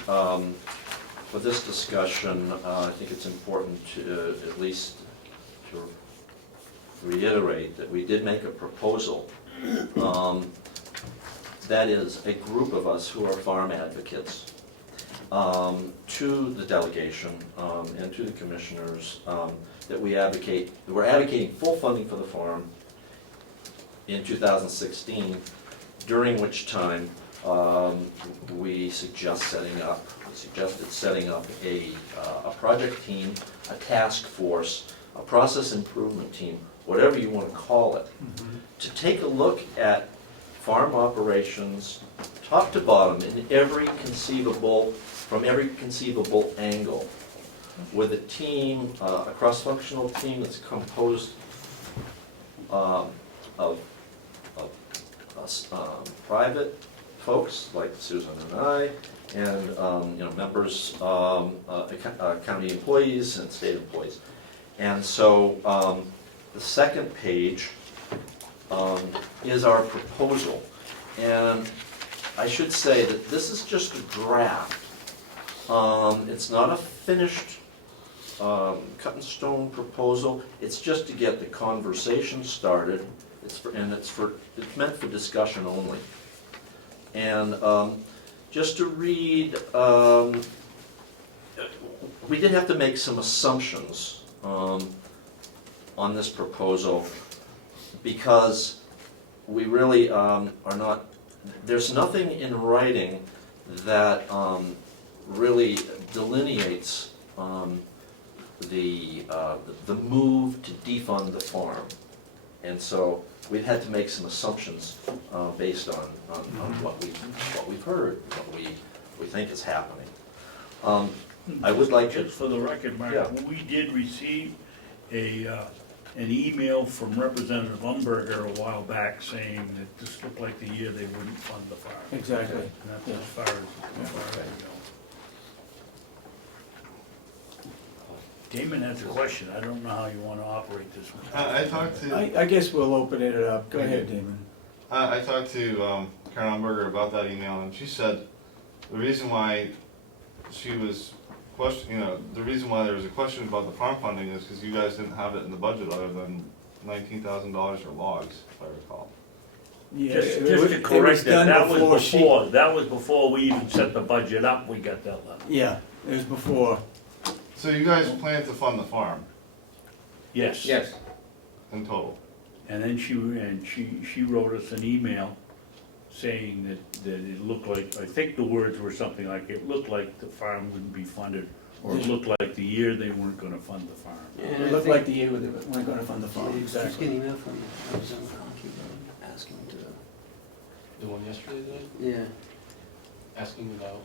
for this discussion, I think it's important to at least to reiterate that we did make a proposal. That is a group of us who are farm advocates to the delegation and to the commissioners that we're advocating full funding for the farm in 2016, during which time we suggested setting up a project team, a task force, a process improvement team, whatever you want to call it, to take a look at farm operations, top to bottom, in from every conceivable angle, with a team, a cross-functional team that's composed of us, private folks like Susan and I, and members, county employees and state employees. And so the second page is our proposal. And I should say that this is just a draft. It's not a finished cut in stone proposal. It's just to get the conversation started. It's meant for discussion only. And just to read, we did have to make some assumptions on this proposal because we really are not, there's nothing in writing that really delineates the move to defund the farm. And so we've had to make some assumptions based on what we've heard, what we think is happening. I would like to... Just for the record, Mark, Yeah. we did receive an email from Representative Umberger a while back saying that this looked like the year they wouldn't fund the farm. Exactly. And that's as far as we go. Damon has a question. I don't know how you want to operate this one. I talked to I guess we'll open it up. Go ahead, Damon. I talked to Karen Umberger about that email, and she said the reason why she was the reason why there was a question about the farm funding is because you guys didn't have it in the budget other than $19,000 for logs, if I recall. Yeah, Just it to was correct done that was she- before, that was before we even set the budget up, we got that letter. Yeah, it was before. So you guys plan to fund the farm Yes. Yes. in total? And then she wrote us an email saying that it looked like, I think the words were something like, it looked like the farm wouldn't be funded, or it looked like the year they weren't gonna fund the farm. It looked like the year they weren't gonna fund the farm, Did you just get exactly. an email from Representative McConkey asking to... The one yesterday, Yeah. asking about.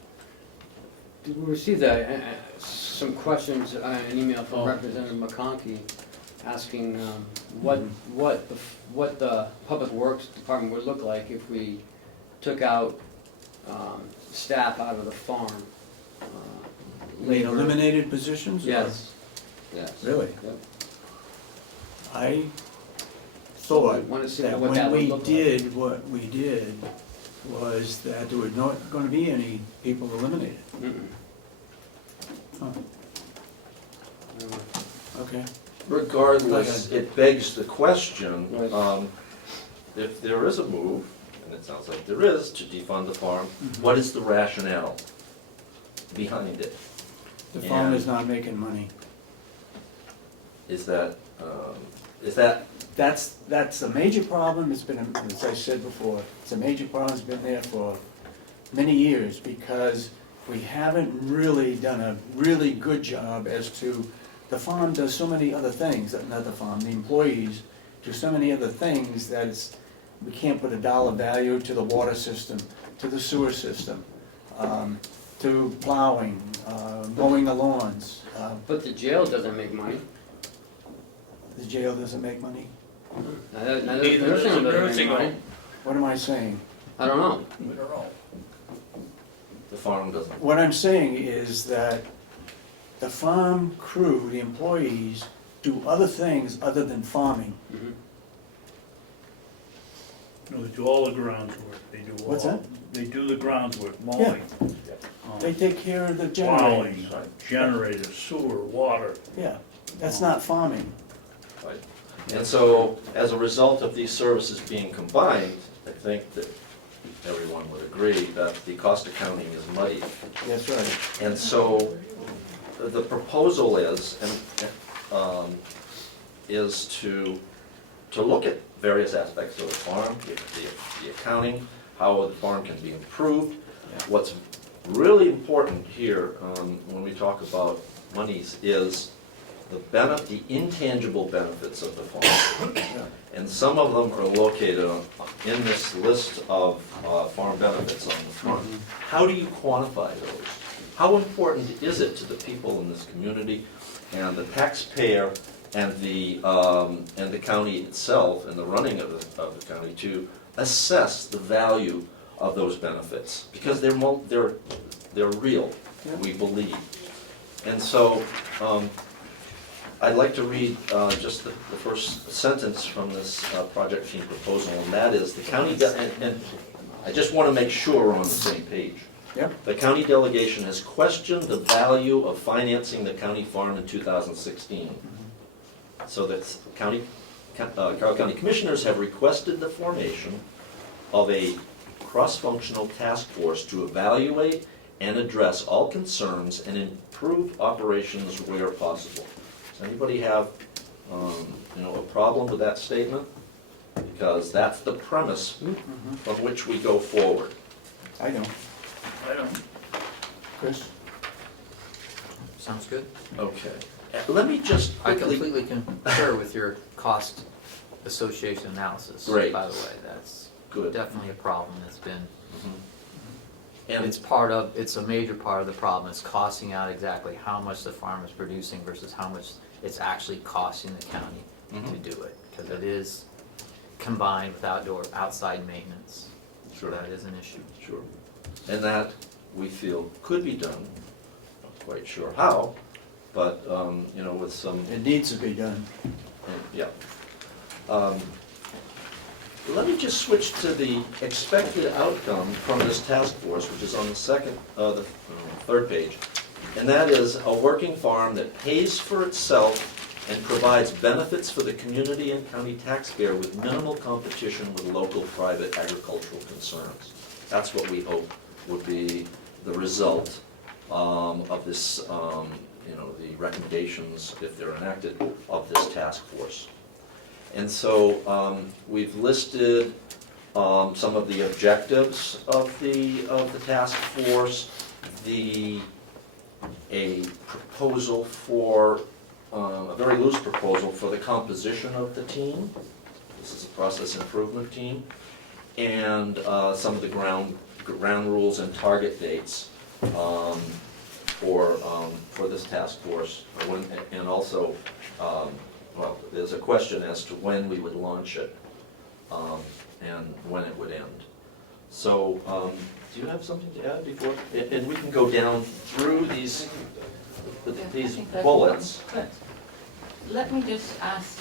Did we receive some questions, an email from Representative McConkey asking what the Public Works Department would look like if we took out staff out of the farm. They labor. eliminated positions? or- Yes, yes. Really? Yep. I So we thought want to see that what when that would we look like. did what we did was that there were not gonna be any people eliminated. Mm-mm. Oh, okay. Regardless, it begs the question, Right. if there is a move, and it sounds like there is, to defund the farm, what is the rationale behind it? The farm And- is not making money. Is that, That's a major problem. It's been, as I said before, it's a major problem. It's been there for many years because we haven't really done a really good job as to, the farm does so many other things, not the farm, the employees do so many other things that it's, we can't put a dollar value to the water system, to the sewer system, to plowing, mowing the lawns. But the jail doesn't make money. The jail doesn't make money. Now, the Neither does nursing home the doesn't nursing make money. home. What am I saying? I don't know. We don't know. the farm doesn't? What I'm saying is that the farm crew, the employees, do other things other than farming. Mhm. No, they do all the groundswork, they do all. What's that? They do the groundswork, mowing. They take care of the generators. Plowing, generators, sewer, water. Yeah, that's not farming. Right. And so, as a result of these services being combined, I think that everyone would agree that the cost accounting is muddy. That's right. And so, the proposal is to look at various aspects of the farm, the accounting, how the farm can be improved. Yeah. What's really important here, when we talk about monies, is the intangible benefits of the farm. And some of them are located in this list of farm benefits on the front. How do you quantify those? How important is it to the people in this community and the taxpayer and the county itself and the running of the county to assess the value of those benefits? Because they're real, we believe. And so, I'd like to read just the first sentence from this project team proposal, and that is, the county, and I just want to make sure we're on the same page. Yep. The county delegation has questioned the value of financing the county farm in 2016. So the Carroll County Commissioners have requested the formation of a cross-functional task force to evaluate and address all concerns and improve operations where possible. Does anybody have a problem with that statement, because that's the premise from which we go forward. I don't. Chris? Sounds good. Okay. Let me just I quickly, completely concur with your cost association analysis. Great. By the way, that's good. definitely a problem that's been, And it's a major part of the problem. It's costing out exactly how much the farm is producing versus how much it's actually costing the county to do it. Because it is combined with outside maintenance. Sure. So that is an issue. Sure. And that, we feel, could be done, not quite sure how, but, with some, It needs to be done. yeah. Let me just switch to the expected outcome from this task force, which is on the third page. And that is a working farm that pays for itself and provides benefits for the community and county taxpayer with minimal competition with local private agricultural concerns. That's what we hope would be the result of this, the recommendations, if they're enacted, of this task force. And so we've listed some of the objectives of the task force, a proposal for, a very loose proposal for the composition of the team. This is a process improvement team. And some of the ground rules and target dates for this task force. And also, there's a question as to when we would launch it and when it would end. So, do you have something to add before? And we can go down through these bullets. But let me just ask,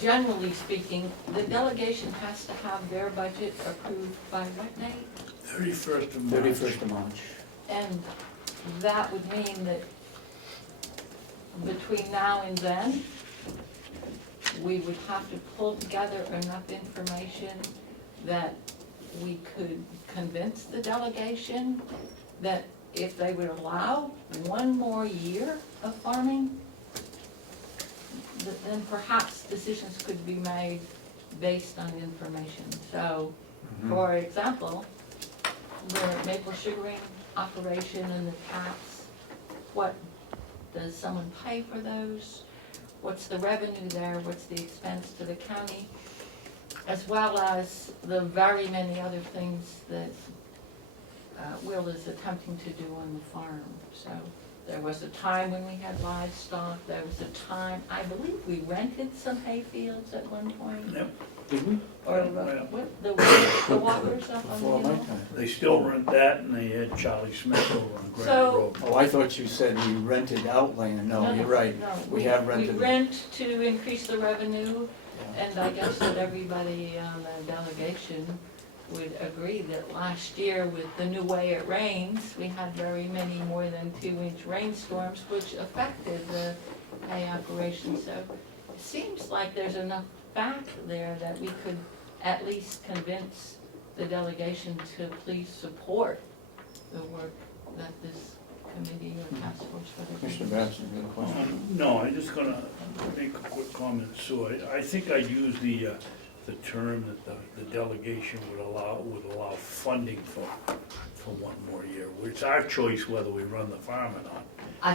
generally speaking, the delegation has to have their budget approved by what date? 31st of March. 31st of March. And that would mean that between now and then, we would have to pull together enough information that we could convince the delegation that if they would allow one more year of farming, then perhaps decisions could be made based on information. So, for example, the maple sugaring operation and the tax, what does someone pay for those? What's the revenue there? What's the expense to the county? As well as the very many other things that Will is attempting to do on the farm. So there was a time when we had livestock. There was a time, I believe we rented some hay fields at one point. Yep. Did we? Or the walkers up on Before the my hill. time. They still rent that, and they had Charlie Smith over on Grant So- Road. Oh, I thought you said we rented out land. No, you're right. No, We have rented. We rent to increase the revenue, Yeah. and I guess that everybody on the delegation would agree that last year with the new way it rains, we had very many more than 2-inch rainstorms, which affected the hay operation. So it seems like there's enough back there that we could at least convince the delegation to please support the work that this committee or task force, whatever. Commissioner Babson, you have a question? No, I'm just gonna make a quick comment, Sue. I think I'd use the term that the delegation would allow funding for one more year. It's our choice whether we run the farm or not.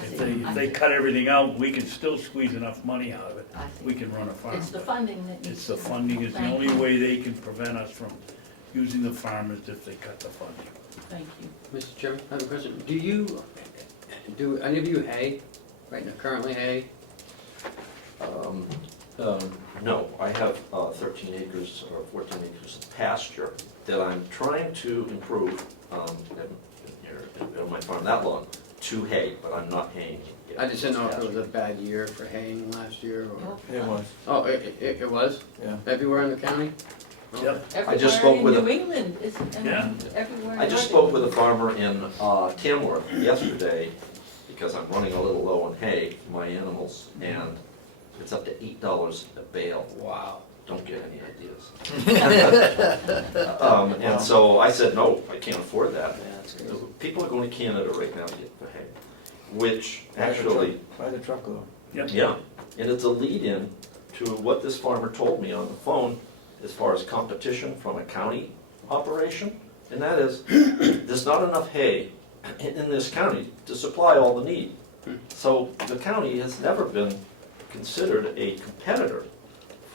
If they cut everything out, we can still squeeze enough money out of it. We can run a farm. It's the funding that needs It's the to- funding, is the Thank only you. way they can prevent us from using the farm is if they cut the funding. Thank you. Mr. Chairman, I have a question. Do any of you hay, right now, currently hay? No, I have 13 acres or 14 acres of pasture that I'm trying to improve, on my farm that long, to hay, but I'm not haying yet. I just didn't know if it was a bad year for haying last year or. It was, Oh, it was? yeah. Everywhere in the county? Yep. I just spoke with Everywhere a- in New England, isn't Yeah. everywhere in I just Oregon. spoke with a farmer in Tamworth yesterday, because I'm running a little low on hay for my animals, and it's up to $8 a bale. Wow. Don't get any ideas. And so I said, no, I can't afford that. Yeah, that's crazy. People are going to Canada right now to get the hay, which actually, By the truckload. Yep. yeah, And it's a lead-in to what this farmer told me on the phone as far as competition from a county operation. And that is, there's not enough hay in this county to supply all the need. So the county has never been considered a competitor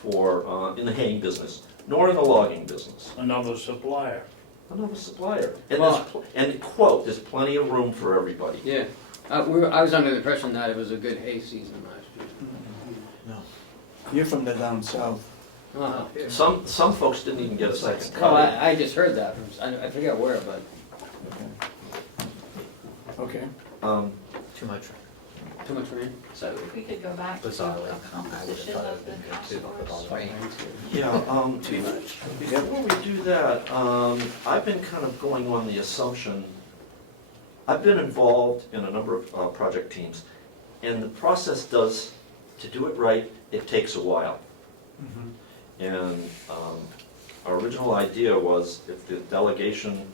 for, in the haying business, nor in the logging business. Another supplier. Another supplier. And Well- and quote, there's plenty of room for everybody. Yeah, I was under the impression that it was a good hay season last year. You're from the down south. Uh-huh. Some folks didn't even get a second Oh, cut. I just heard that from, I forget where, but. Okay. Too much. Too much rain? So if we could go back to a composition of the task force. Yeah, before we do that, I've been kind of going on the assumption, I've been involved in a number of project teams, and the process does, to do it right, it takes a while. And our original idea was if the delegation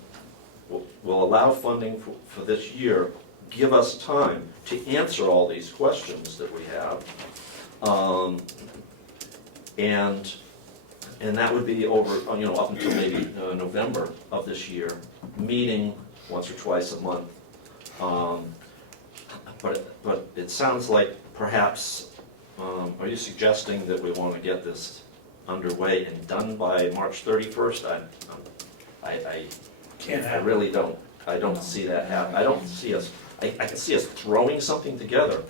will allow funding for this year, give us time to answer all these questions that we have. And that would be over, up until maybe November of this year, meeting once or twice a month. But it sounds like perhaps, are you suggesting that we want to get this underway and done by March 31st? I really don't. I don't see that happen. I don't see us, I can see us throwing something together,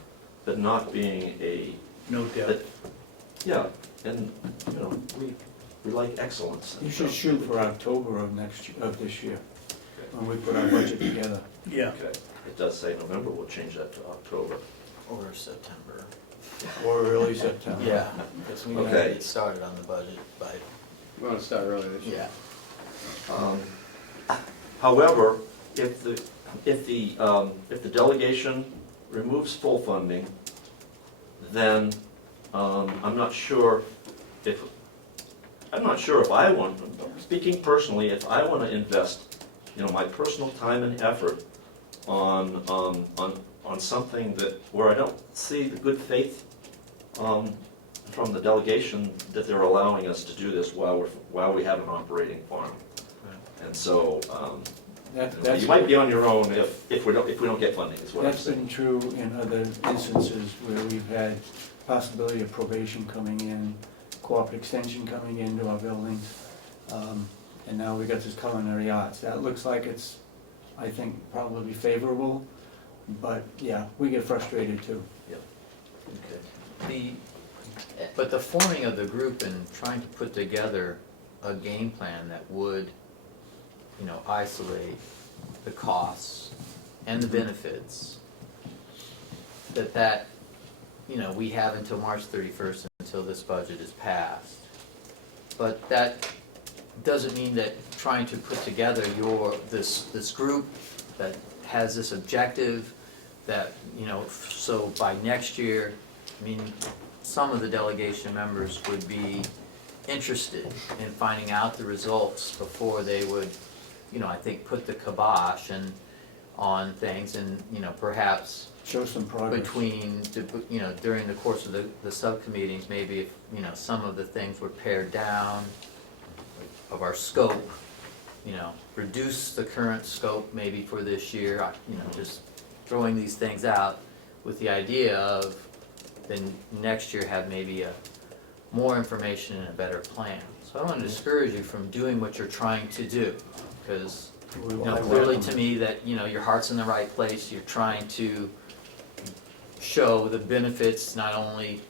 but not being a, No doubt. yeah, and, we like excellence. You should shoot for October of this year, when we put our budget together. Yeah. Okay, it does say November, we'll change that to October. Or September. Or early September. Yeah, because we gotta Okay. get started on the budget by, We want to start early this year. yeah. However, if the delegation removes full funding, then I'm not sure if I want, speaking personally, if I want to invest, my personal time and effort on something where I don't see the good faith from the delegation that they're allowing us to do this while we have an operating farm. And so, That's you might be on your own if we don't get funding, is what I'm That's saying. been true in other instances where we've had possibility of probation coming in, co-op extension coming into our buildings, and now we got this culinary arts. That looks like it's, I think, probably favorable, but yeah, we get frustrated too. But the forming of the group and trying to put together a game plan that would, isolate the costs and the benefits, that, we have until March 31st until this budget is passed. But that doesn't mean that trying to put together this group that has this objective that, so by next year, some of the delegation members would be interested in finding out the results before they would, I think, put the kibosh on things and, perhaps Show some progress. between, during the course of the subcommittees, maybe if, some of the things were pared down of our scope, reduce the current scope maybe for this year, just throwing these things out with the idea of then next year have maybe more information and a better plan. So I don't want to discourage you from doing what you're trying to do, because clearly to me that, your heart's in the right place, you're trying to show the benefits, not only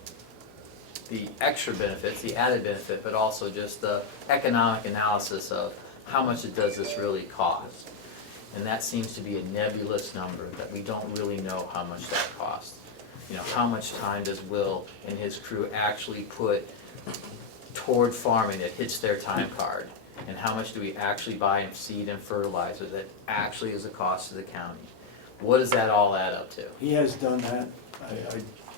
the extra benefits, the added benefit, but also just the economic analysis of how much does this really cost. And that seems to be a nebulous number that we don't really know how much that costs. How much time does Will and his crew actually put toward farming that hits their time card? And how much do we actually buy in seed and fertilizer that actually is a cost to the county? What does that all add up to? He has done that.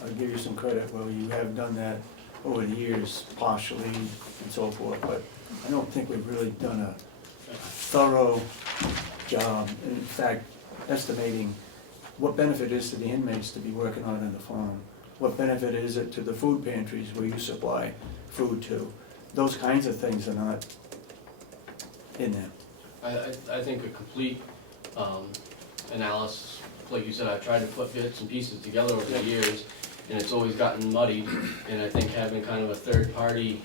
I'll give you some credit, Will. You have done that over the years, partially and so forth, but I don't think we've really done a thorough job. In fact, estimating what benefit is to the inmates to be working on it in the farm, What benefit is it to the food pantries where you supply food to? Those kinds of things are not in there. I think a complete analysis, like you said, I've tried to put bits and pieces together over the years, and it's always gotten muddied, and I think having kind of a third party,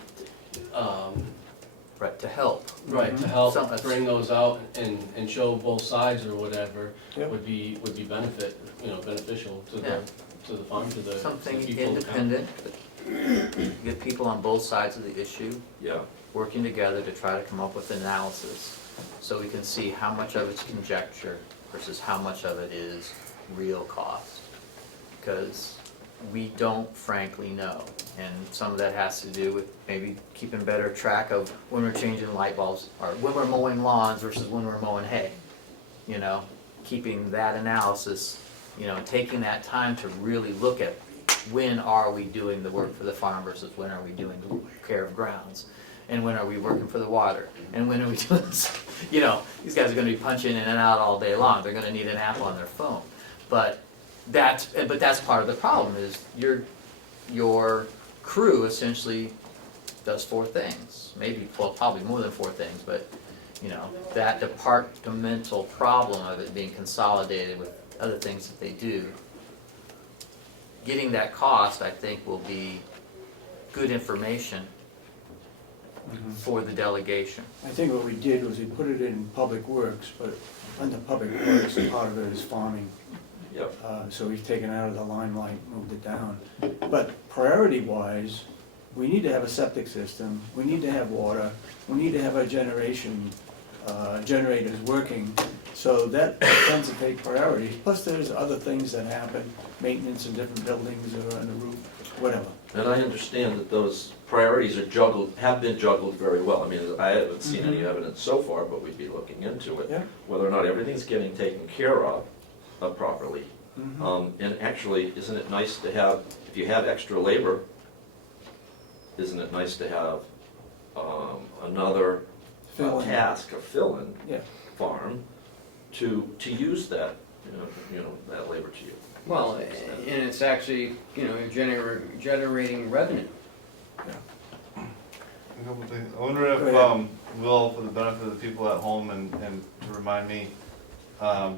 Right, to help. right, to help Some- bring those out and show both sides or whatever, Yep. would be beneficial to Yeah. the farm, to the Something people. independent, get people on both sides of the issue, Yeah. working together to try to come up with analysis, so we can see how much of it's conjecture versus how much of it is real cost. Because we don't frankly know, and some of that has to do with maybe keeping better track of when we're changing light bulbs, or when we're mowing lawns versus when we're mowing hay. You know, keeping that analysis, you know, taking that time to really look at when are we doing the work for the farm versus when are we doing the care of grounds, and when are we working for the water, and when are we doing this? You know, these guys are gonna be punching in and out all day long, they're gonna need an app on their phone. But that's part of the problem, is your crew essentially does 4 things, maybe, well, probably more than 4 things, but, you know, that departmental problem of it being consolidated with other things that they do, getting that cost, I think, will be good information for the delegation. I think what we did was we put it in Public Works, but under Public Works, part of it is farming. Yep. So we've taken it out of the limelight, moved it down. But priority-wise, we need to have a septic system, we need to have water, we need to have our generators working. So that tends to take priority. Plus there's other things that happen, maintenance in different buildings or on the roof, whatever. And I understand that those priorities are juggled, have been juggled very well. I mean, I haven't seen any evidence so far, but we'd be looking into it. Yeah. Whether or not everything's getting taken care of properly. Mhm. And actually, isn't it nice to have, if you have extra labor, isn't it nice to have another Fill in. task, a fill-in Yeah. farm, to use that, that labor to use? Well, and it's actually, generating revenue. A couple things. I wonder if, Go ahead. Will, for the benefit of the people at home and to remind me,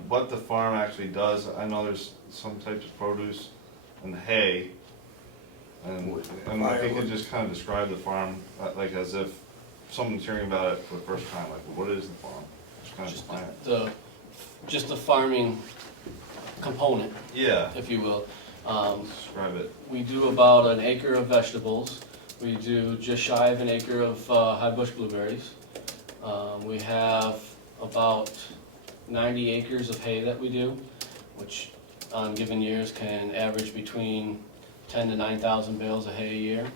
what the farm actually does. I know there's some types of produce and hay. And if you could just kind of describe the farm, like as if someone's hearing about it for the first time, like what is the farm? Just kind of explain it. Just the farming component, Yeah, if you will. describe it. We do about an acre of vegetables. We do just shy of an acre of high bush blueberries. We have about 90 acres of hay that we do, which on given years can average between 10 to 9,000 bales of hay a year.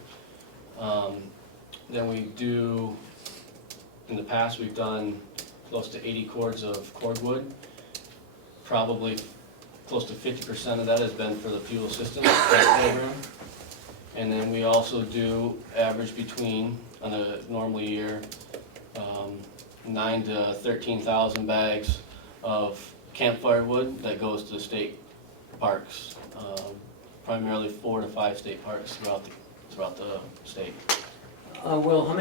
Then we do, in the past, we've done close to 80 cords of cordwood. Probably close to 50% of that has been for the fuel assistance program. And then we also do average between, on a normal year, 9 to 13,000 bags of campfire wood that goes to state parks, primarily 4 to 5 state parks throughout the state. Will, how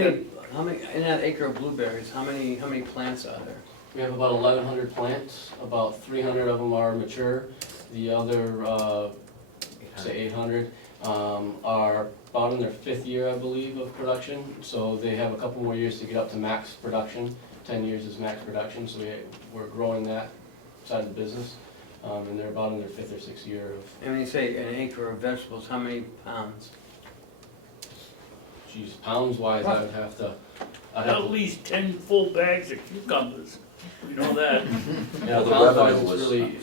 many, in that acre of blueberries, how many plants are there? We have about 1,100 plants, about 300 of them are mature. The other, say 800, are about in their 5th year, I believe, of production. So they have a couple more years to get up to max production. 10 years is max production, so we're growing that side of the business. And they're about in their 5th or 6th year of, And when you say an acre of vegetables, how many pounds? geez, pounds wise, I'd have to. At least 10 full bags of cucumbers, we know that. Yeah, Well, the pounds wise, revenue it's was- really.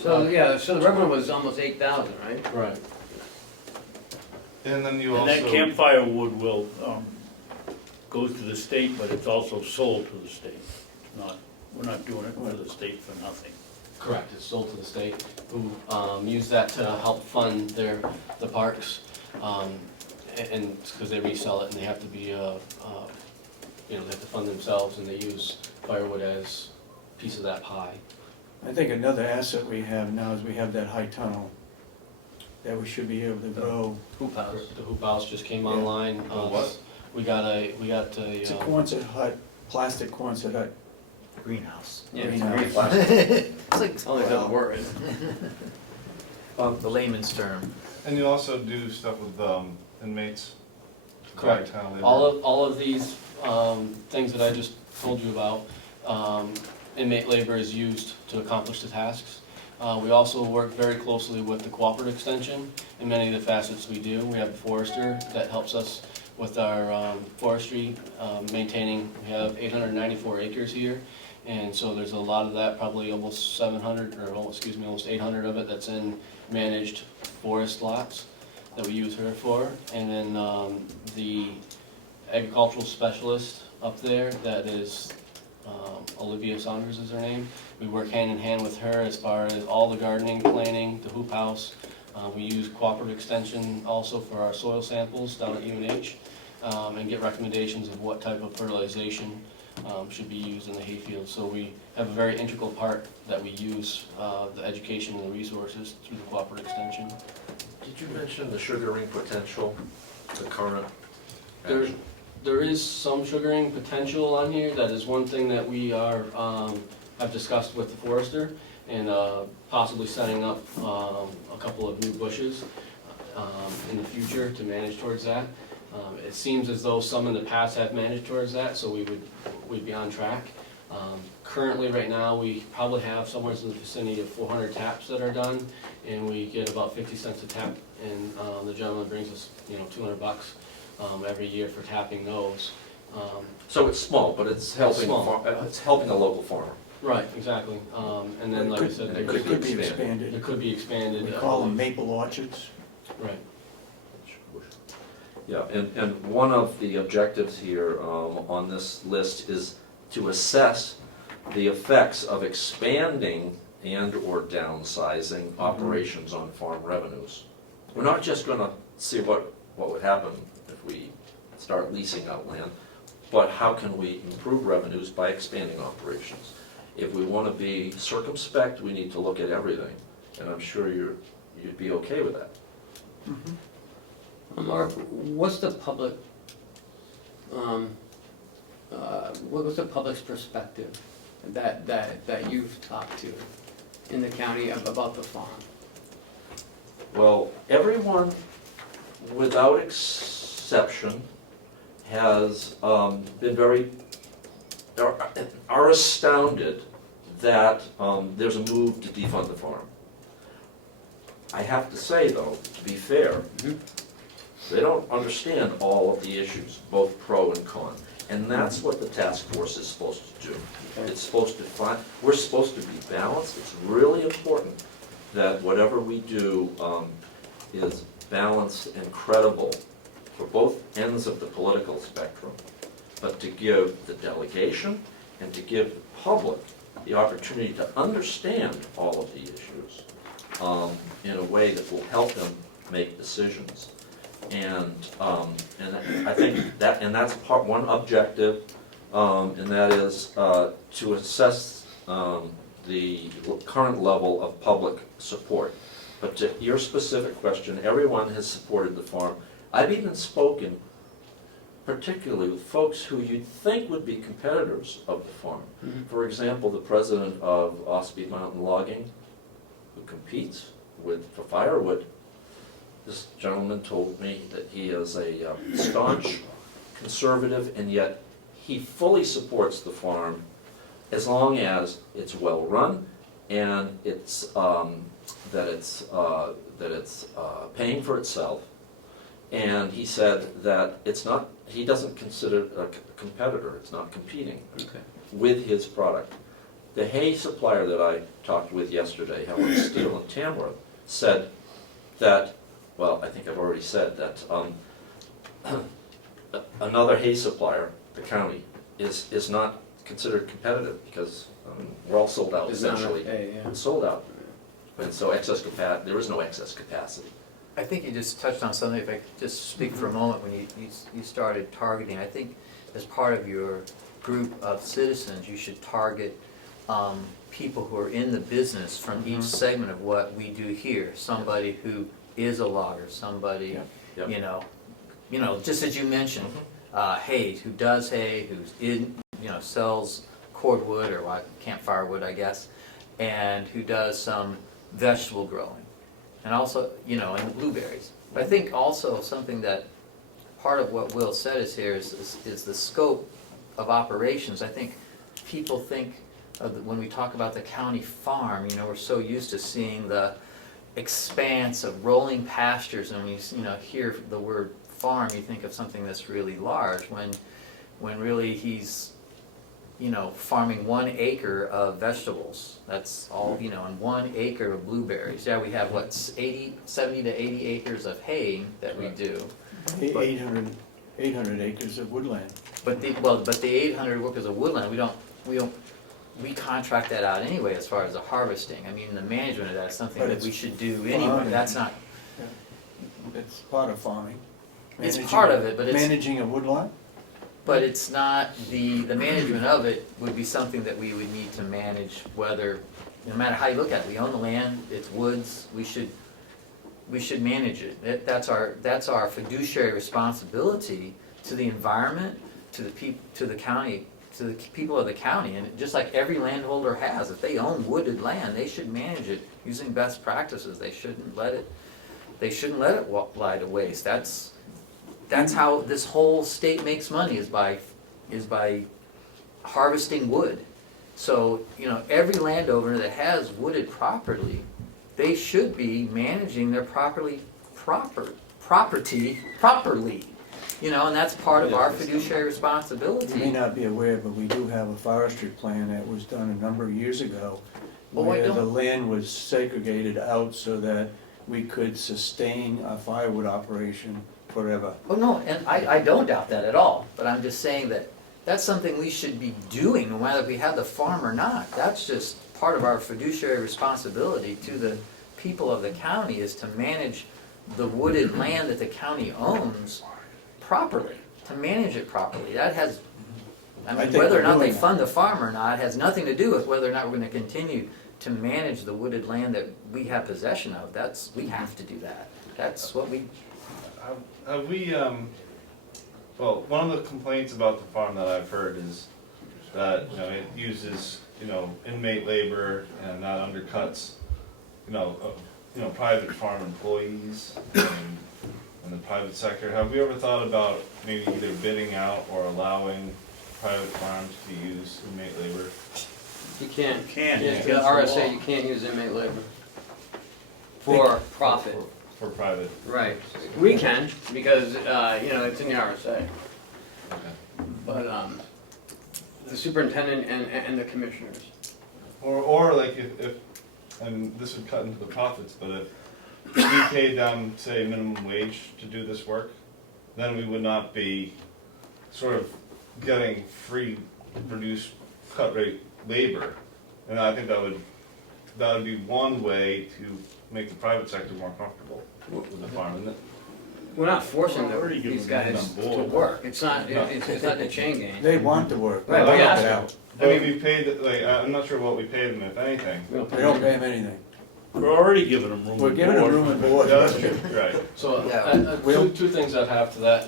So the revenue was almost 8,000, right? Right. And then you And also. that campfire wood will, goes to the state, but it's also sold to the state. We're not doing it for the state for nothing. Correct, it's sold to the state, who use that to help fund the parks, and because they resell it and they have to be, they have to fund themselves, and they use firewood as a piece of that pie. I think another asset we have now is we have that high tunnel that we should be able to grow. Hoop house. The hoop house just came Yeah. online. What? We got a, It's a Quonset hut, plastic Quonset hut. Greenhouse. Yeah, greenhouse. It's like, Only doesn't work. the layman's term. And you also do stuff with inmates? Correct. Town labor. all of these, things that I just told you about, inmate labor is used to accomplish the tasks. We also work very closely with the cooperative extension in many of the facets we do. We have a forester that helps us with our forestry, maintaining, we have 894 acres here. And so there's a lot of that, probably almost 700, or almost 800 of it that's in managed forest lots that we use her for. And then the agricultural specialist up there, that is Olivia Saunders is her name. We work hand in hand with her as far as all the gardening, planting, the hoop house. We use cooperative extension also for our soil samples down at UNH, and get recommendations of what type of fertilization should be used in the hayfield. So we have a very integral part that we use the education and the resources through the cooperative extension. Did you mention the sugaring potential, the current action? There is some sugaring potential on here. That is one thing that we are, have discussed with the forester, and possibly setting up a couple of new bushes in the future to manage towards that. It seems as though some in the past have managed towards that, so we'd be on track. Currently, right now, we probably have somewhere in the vicinity of 400 taps that are done, and we get about 50 cents a tap, and the gentleman brings us, $200 every year for tapping those. So it's small, but it's helping, small. It's helping a local farmer. Right, exactly. And then, like I said, It It could be expanded. it could be expanded. We call them maple orchards. Right. Yeah, and one of the objectives here on this list is to assess the effects of expanding and/or downsizing operations on farm revenues. We're not just gonna see what would happen if we start leasing out land, but how can we improve revenues by expanding operations? If we wanna be circumspect, we need to look at everything, and I'm sure you'd be okay with that. Mark, what's the public, what's the public's perspective that you've talked to in the county about the farm? Well, everyone, without exception, has been are astounded that there's a move to defund the farm. I have to say, though, to be fair, they don't understand all of the issues, both pro and con. And that's what the task force is supposed to do. It's supposed to we're supposed to be balanced. It's really important that whatever we do is balanced and credible for both ends of the political spectrum, but to give the delegation and to give the public the opportunity to understand all of the issues in a way that will help them make decisions. And I think that's one objective, and that is to assess the current level of public support. But to your specific question, everyone has supported the farm. I've even spoken particularly with folks who you'd think would be competitors of the farm. For example, the president of Ossipee Mountain Logging, who competes for firewood. This gentleman told me that he is a staunch conservative, and yet he fully supports the farm as long as it's well run and it's paying for itself. And he said that he doesn't consider it a competitor. It's not competing with his product. The hay supplier that I talked with yesterday, Helen Steele in Tamworth, said that. Well, I think I've already said that another hay supplier, the county, is not considered competitive because we're all sold out essentially. Sold out. And so there is no excess capacity. I think you just touched on something, if I could just speak for a moment, when you started targeting, I think as part of your group of citizens, you should target people who are in the business from each segment of what we do here. Somebody who is a logger, somebody, Yep. you know, just as you mentioned, hay, who does hay, who's in, sells cordwood or campfire wood, I guess, and who does some vegetable growing, and also, and the blueberries. But I think also something that part of what Will said is here is the scope of operations. I think people think when we talk about the county farm, we're so used to seeing the expanse of rolling pastures, and when you hear the word farm, you think of something that's really large, when really he's farming 1 acre of vegetables. That's all, and 1 acre of blueberries. Yeah, we have 70 to 80 acres of hay that we do. 800 acres of woodland. But the 800 acres of woodland, we contract that out anyway as far as the harvesting. I mean, the management of that is something that we should do anyway. farming. That's not, It's part of farming. it's part of it, but it's, Managing a woodlot? but it's not, the management of it would be something that we would need to manage, whether, no matter how you look at it, we own the land, it's woods, we should manage it. That's our fiduciary responsibility to the environment, to the county, to the people of the county, and just like every landholder has, if they own wooded land, they should manage it using best practices. They shouldn't let it lie to waste. That's how this whole state makes money, is by harvesting wood. So, every landowner that has wooded property, they should be managing their property properly. And that's part of our fiduciary responsibility. You may not be aware, but we do have a forestry plan that was done a number of years ago, Oh, I where the don't- land was segregated out so that we could sustain a firewood operation forever. Oh, no, and I don't doubt that at all, but I'm just saying that that's something we should be doing, no matter if we have the farm or not. That's just part of our fiduciary responsibility to the people of the county, is to manage the wooded land that the county owns properly, to manage it properly. That has, I whether think or we're not they doing that. fund the farm or not, has nothing to do with whether or not we're gonna continue to manage the wooded land that we have possession of. We have to do that. That's what we, Have we, well, one of the complaints about the farm that I've heard is that, it uses, inmate labor, and that undercuts, private farm employees and the private sector. Have we ever thought about maybe either bidding out or allowing private farms to use inmate labor? You can't. You can't, Yeah, it's the against the RSA, law. you can't use inmate labor. For profit. For private? Right. We can, because, it's in the RSA. Okay. But, the superintendent and the commissioners. Or like if, and this would cut into the profits, but if we paid them, say, minimum wage to do this work, then we would not be sort of getting free reduced cut rate labor. And I think that would be one way to make the private sector more comfortable with the farm, isn't it? We're not forcing Already these giving them guys on to board. work. It's not a chain gang. They want to work, Right, they we don't asked get them. out. I mean, we paid, like, I'm not sure what we paid them, if anything. We don't They don't pay them anything. We're already giving them room We're and giving them board. room and board. Yeah, that's true, right. So, Yeah. two things I'd have to that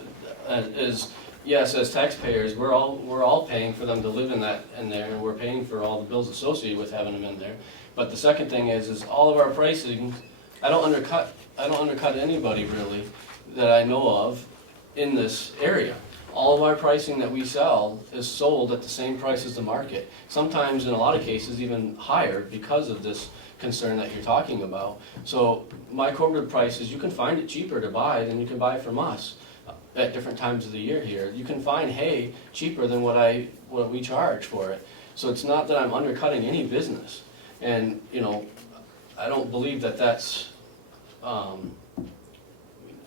is, yes, as taxpayers, we're all paying for them to live in there, and we're paying for all the bills associated with having them in there. But the second thing is all of our pricing, I don't undercut anybody really that I know of in this area. All of our pricing that we sell is sold at the same price as the market. Sometimes, in a lot of cases, even higher because of this concern that you're talking about. So my corporate prices, you can find it cheaper to buy than you can buy from us at different times of the year here. You can find hay cheaper than what we charge for it. So it's not that I'm undercutting any business. And, I don't believe that that's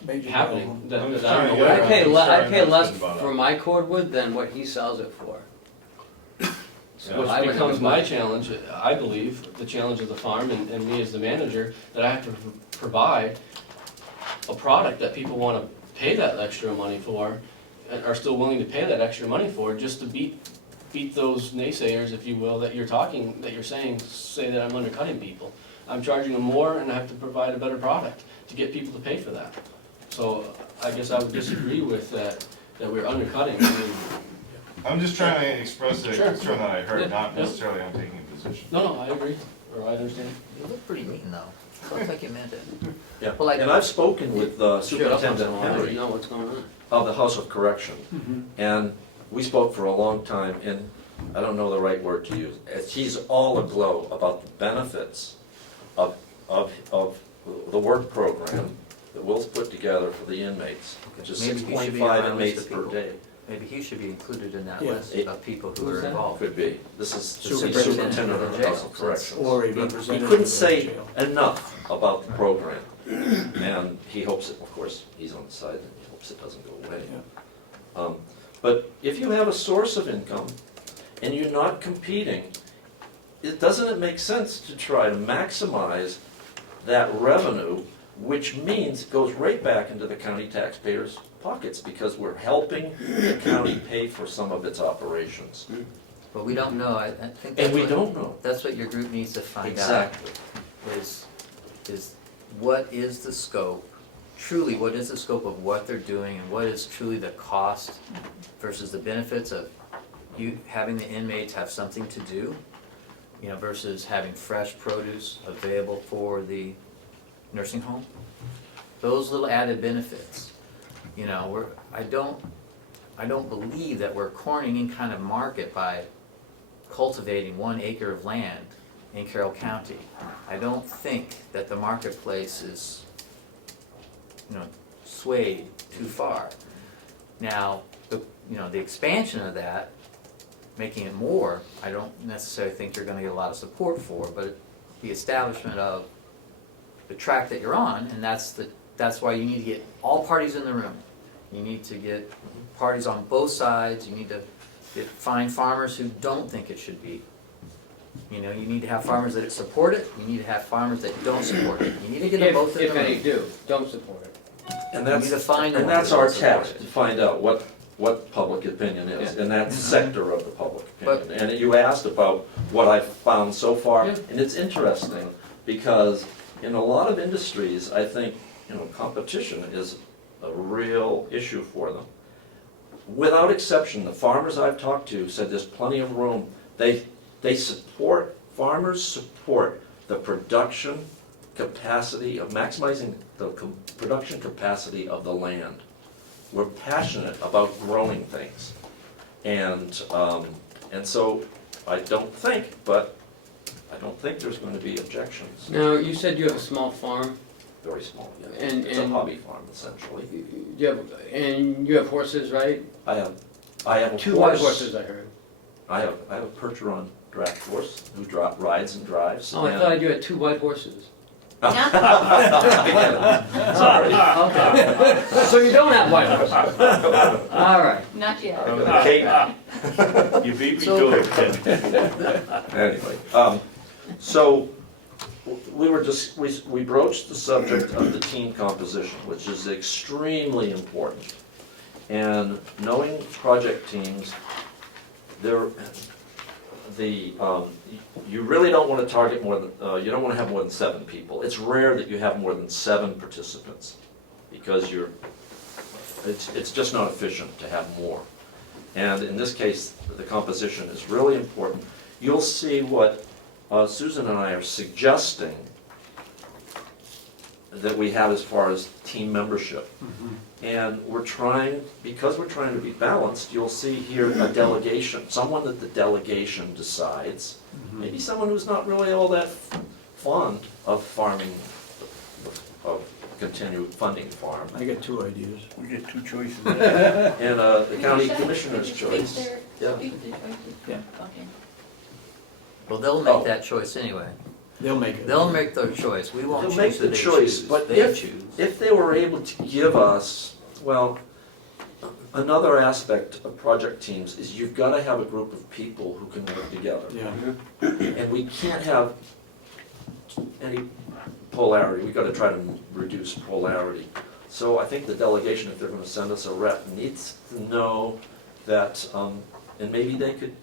Major happening. problem. That, I'm that just I'm trying to aware get of. I pay less About it. for my cordwood than what he sells it for. Yeah. I Which would becomes have- my challenge, I believe, the challenge of the farm and me as the manager, that I have to provide a product that people wanna pay that extra money for, and are still willing to pay that extra money for, just to beat beat those naysayers, if you will, that you're saying, say that I'm undercutting people. I'm charging them more and I have to provide a better product to get people to pay for that. So I guess I would disagree with that we're undercutting. I mean, I'm just trying to express the Sure. concern that I heard, Yeah, not yeah. necessarily I'm taking a position. No, I agree, or I understand. You look pretty mean though. Looks like you meant it. Yeah, Well, I- and I've spoken with Shut up once Superintendent in a while, I Henry know what's going on. of the House of Correction. And we spoke for a long time, and I don't know the right word to use. He's all aglow about the benefits of the work program that Will's put together for the inmates, which is Maybe he should be 6.5 on our list inmates of per people. day. Maybe he should be included in that Yeah. list of people who Who's are that? involved. Could be. This is the Superintendent superintendent of the jail. House of Corrections. Or a He representative couldn't of the say jail. enough about the program. And he hopes it, of course, he's on the side, and he hopes it doesn't go away. But if you have a source of income and you're not competing, doesn't it make sense to try to maximize that revenue, which means it goes right back into the county taxpayers' pockets because we're helping the county pay for some of its operations. But we don't know, I think And that's we what, don't know. that's what your group needs to find out. Exactly. Is what is the scope, truly what is the scope of what they're doing and what is truly the cost versus the benefits of you having the inmates have something to do, you know, versus having fresh produce available for the nursing home. Those little added benefits, you know, I don't believe that we're cornering any kind of market by cultivating 1 acre of land in Carroll County. I don't think that the marketplace is, you know, swayed too far. Now, the expansion of that, making it more, I don't necessarily think you're gonna get a lot of support for, but the establishment of the track that you're on, and that's why you need to get all parties in the room. You need to get parties on both sides, you need to find farmers who don't think it should be. You know, you need to have farmers that support it, you need to have farmers that don't support it. You need to get them both in the If room. any do, don't support it. And You need to find the and ones that's that our don't support task, it. to find out what public opinion is, Yeah. in that sector of the public But- opinion. And you asked about what I've found so far, Yeah. and it's interesting, because in a lot of industries, I think, competition is a real issue for them. Without exception, the farmers I've talked to said there's plenty of room. Farmers support the production capacity of maximizing the production capacity of the land. We're passionate about growing things. And so I don't think there's going to be objections. Now, you said you have a small farm, Very small, yeah. And- It's a and- hobby farm, essentially. you have horses, right? I have a 2 white horse. horses, I heard. I have a Percheron draft horse who rides and drives. Oh, I and- thought you had 2 white horses. Sorry. Okay. So you don't have white horses? All right. Not yet. Kate. You beat me to it, Ken. Anyway, so we broached the subject of the team composition, which is extremely important. And knowing project teams, you really don't want to target more than, you don't want to have more than 7 people. It's rare that you have more than 7 participants, because it's just not efficient to have more. And in this case, the composition is really important. You'll see what Susan and I are suggesting that we have as far as team membership. And because we're trying to be balanced, you'll see here a delegation, someone that the delegation decides, maybe someone who's not really all that fond of farming, of continued funding farm. I got 2 ideas. We get 2 choices. And the county commissioner's choice. Yeah. Yeah. Okay. Well, they'll make that choice anyway. They'll make it. They'll make their choice. We won't They'll choose make who the they choice, choose. but They choose. if they were able to give us, well, another aspect of project teams is you've got to have a group of people who can work together. Yeah. And we can't have any polarity. We've got to try to reduce polarity. So I think the delegation, if they're going to send us a rep, needs to know that, and maybe they could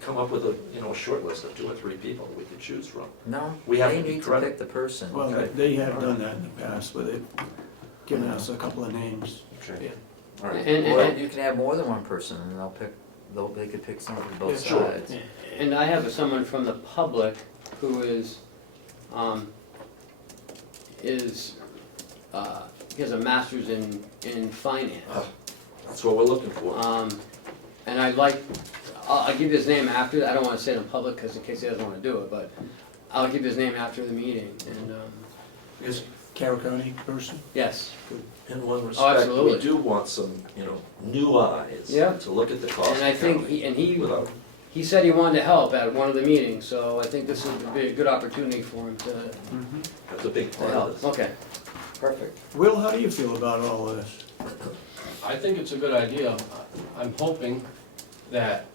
come up with a, you know, a short list of 2 or 3 people that we could choose from. No, We have they to be need to correct. pick the person. Well, Okay. they have done that in the past, but they've given us a couple of names. Okay. Yeah. All right. Or you can have more than one person, and they could pick someone from both Sure. sides. And I have someone from the public who he has a master's in finance. That's what we're looking for. And I'll give you his name after, I don't wanna say it in public, cause in case he doesn't wanna do it, but I'll give you his name after the meeting, and, Is Carroll County person? yes. In one respect, absolutely. we do want some, you know, new eyes Yeah. to look at the cost And I of think, county without. he said he wanted to help at one of the meetings, so I think this would be a good opportunity for him to That's a big part of help. this. Okay, perfect. Will, how do you feel about all this? I think it's a good idea. I'm hoping that,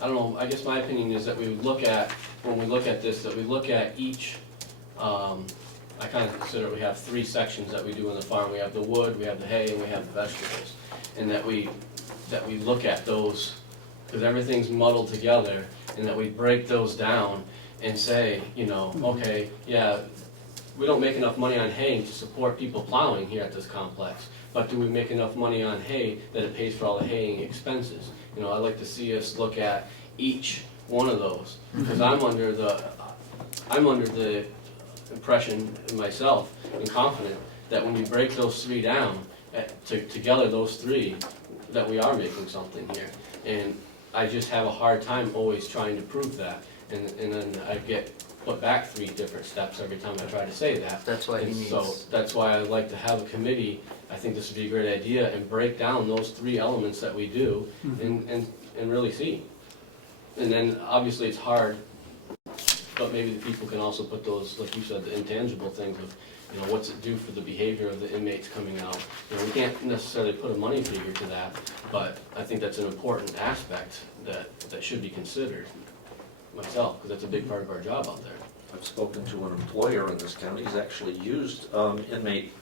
I don't know, I guess my opinion is that we would look at, when we look at this, that we look at each, I kind of consider we have 3 sections that we do in the farm. We have the wood, we have the hay, and we have the vegetables. And that we look at those, because everything's muddled together, and that we break those down and say, you know, okay, yeah, we don't make enough money on hay to support people plowing here at this complex, but do we make enough money on hay that it pays for all the haying expenses? You know, I'd like to see us look at each one of those, because I'm under the impression myself and confident that when we break those 3 down, together those 3, that we are making something here. And I just have a hard time always trying to prove that, and then I get put back 3 different steps every time I try to say that. That's why he And needs. so that's why I'd like to have a committee. I think this would be a great idea, and break down those 3 elements that we do and really see. And then obviously it's hard, but maybe the people can also put those, like you said, the intangible things of, you know, what's it do for the behavior of the inmates coming out. You know, we can't necessarily put a money figure to that, but I think that's an important aspect that should be considered myself, because that's a big part of our job out there. I've spoken to an employer in this county. He's actually used inmate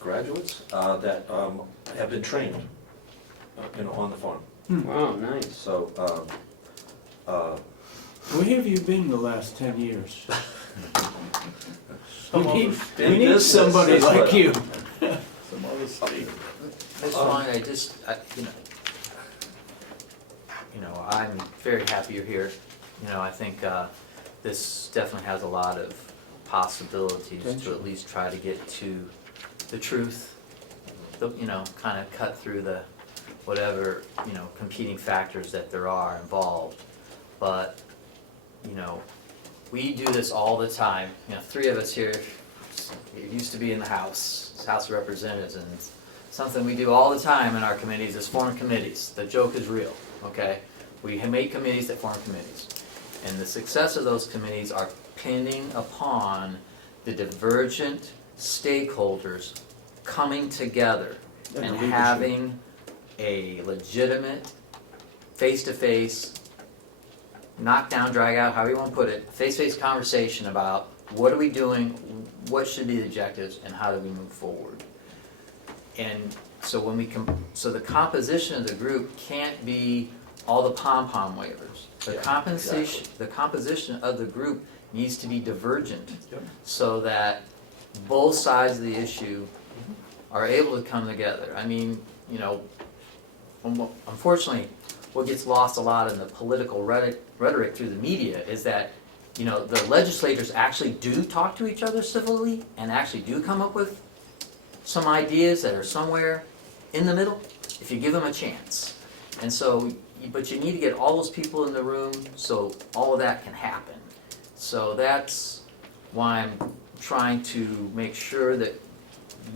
graduates that have been trained, you know, on the farm. Wow, nice. So, Where have you been the last 10 years? We in need business, somebody that's like what- you. Some other state. That's fine, I'm very happy you're here. You know, I think this definitely has a lot of possibilities to at least try to get to the truth, kind of cut through the whatever, competing factors that there are involved. But, we do this all the time. 3 of us here, it used to be in the House of Representatives, and it's something we do all the time in our committees is form committees. The joke is real, okay? We make committees that form committees. And the success of those committees are depending upon the divergent stakeholders coming together and having a legitimate, face-to-face, knock down, drag out, however you want to put it, face-to-face conversation about what are we doing, what should be the objectives, and how do we move forward. And so the composition of the group can't be all the pom-pom wavers. The composition of the group needs to be divergent, so that both sides of the issue are able to come together. I mean, unfortunately, what gets lost a lot in the political rhetoric through the media is that, the legislators actually do talk to each other civilly and actually do come up with some ideas that are somewhere in the middle, if you give them a chance. And so, but you need to get all those people in the room so all of that can happen. So that's why I'm trying to make sure that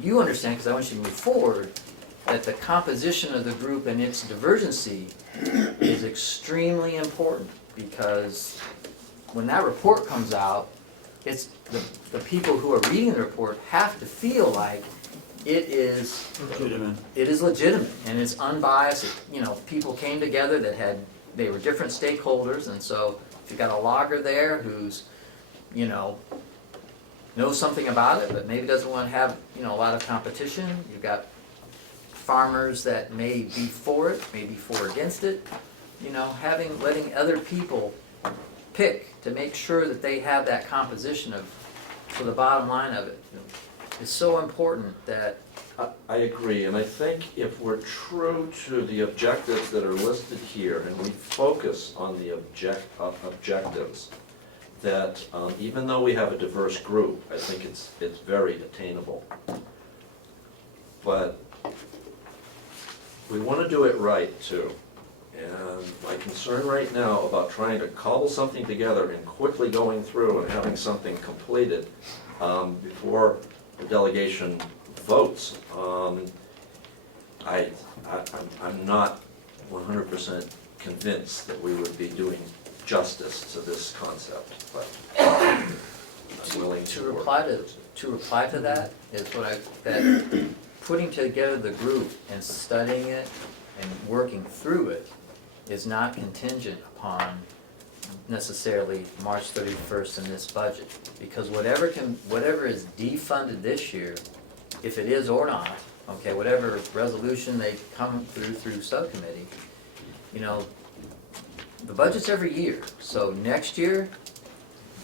you understand, because I want you to move forward, that the composition of the group and its divergency is extremely important, because when that report comes out, it's the people who are reading the report have to feel like it is legitimate. It is legitimate and it's unbiased. People came together they were different stakeholders, and so if you've got a logger there who's, knows something about it, but maybe doesn't want to have, a lot of competition. You've got farmers that may be for it, maybe for or against it. You know, letting other people pick to make sure that they have that composition for the bottom line of it is so important that. I agree, and I think if we're true to the objectives that are listed here, and we focus on the objectives, that even though we have a diverse group, I think it's very attainable. But we want to do it right too. And my concern right now about trying to cobble something together and quickly going through and having something completed before the delegation votes, I'm not 100% convinced that we would be doing justice to this concept, but I'm willing to work. To reply to that is that putting together the group and studying it and working through it is not contingent upon necessarily March 31st in this budget, because whatever is defunded this year, if it is or not, okay, whatever resolution they come through subcommittee, you know, the budget's every year, so next year,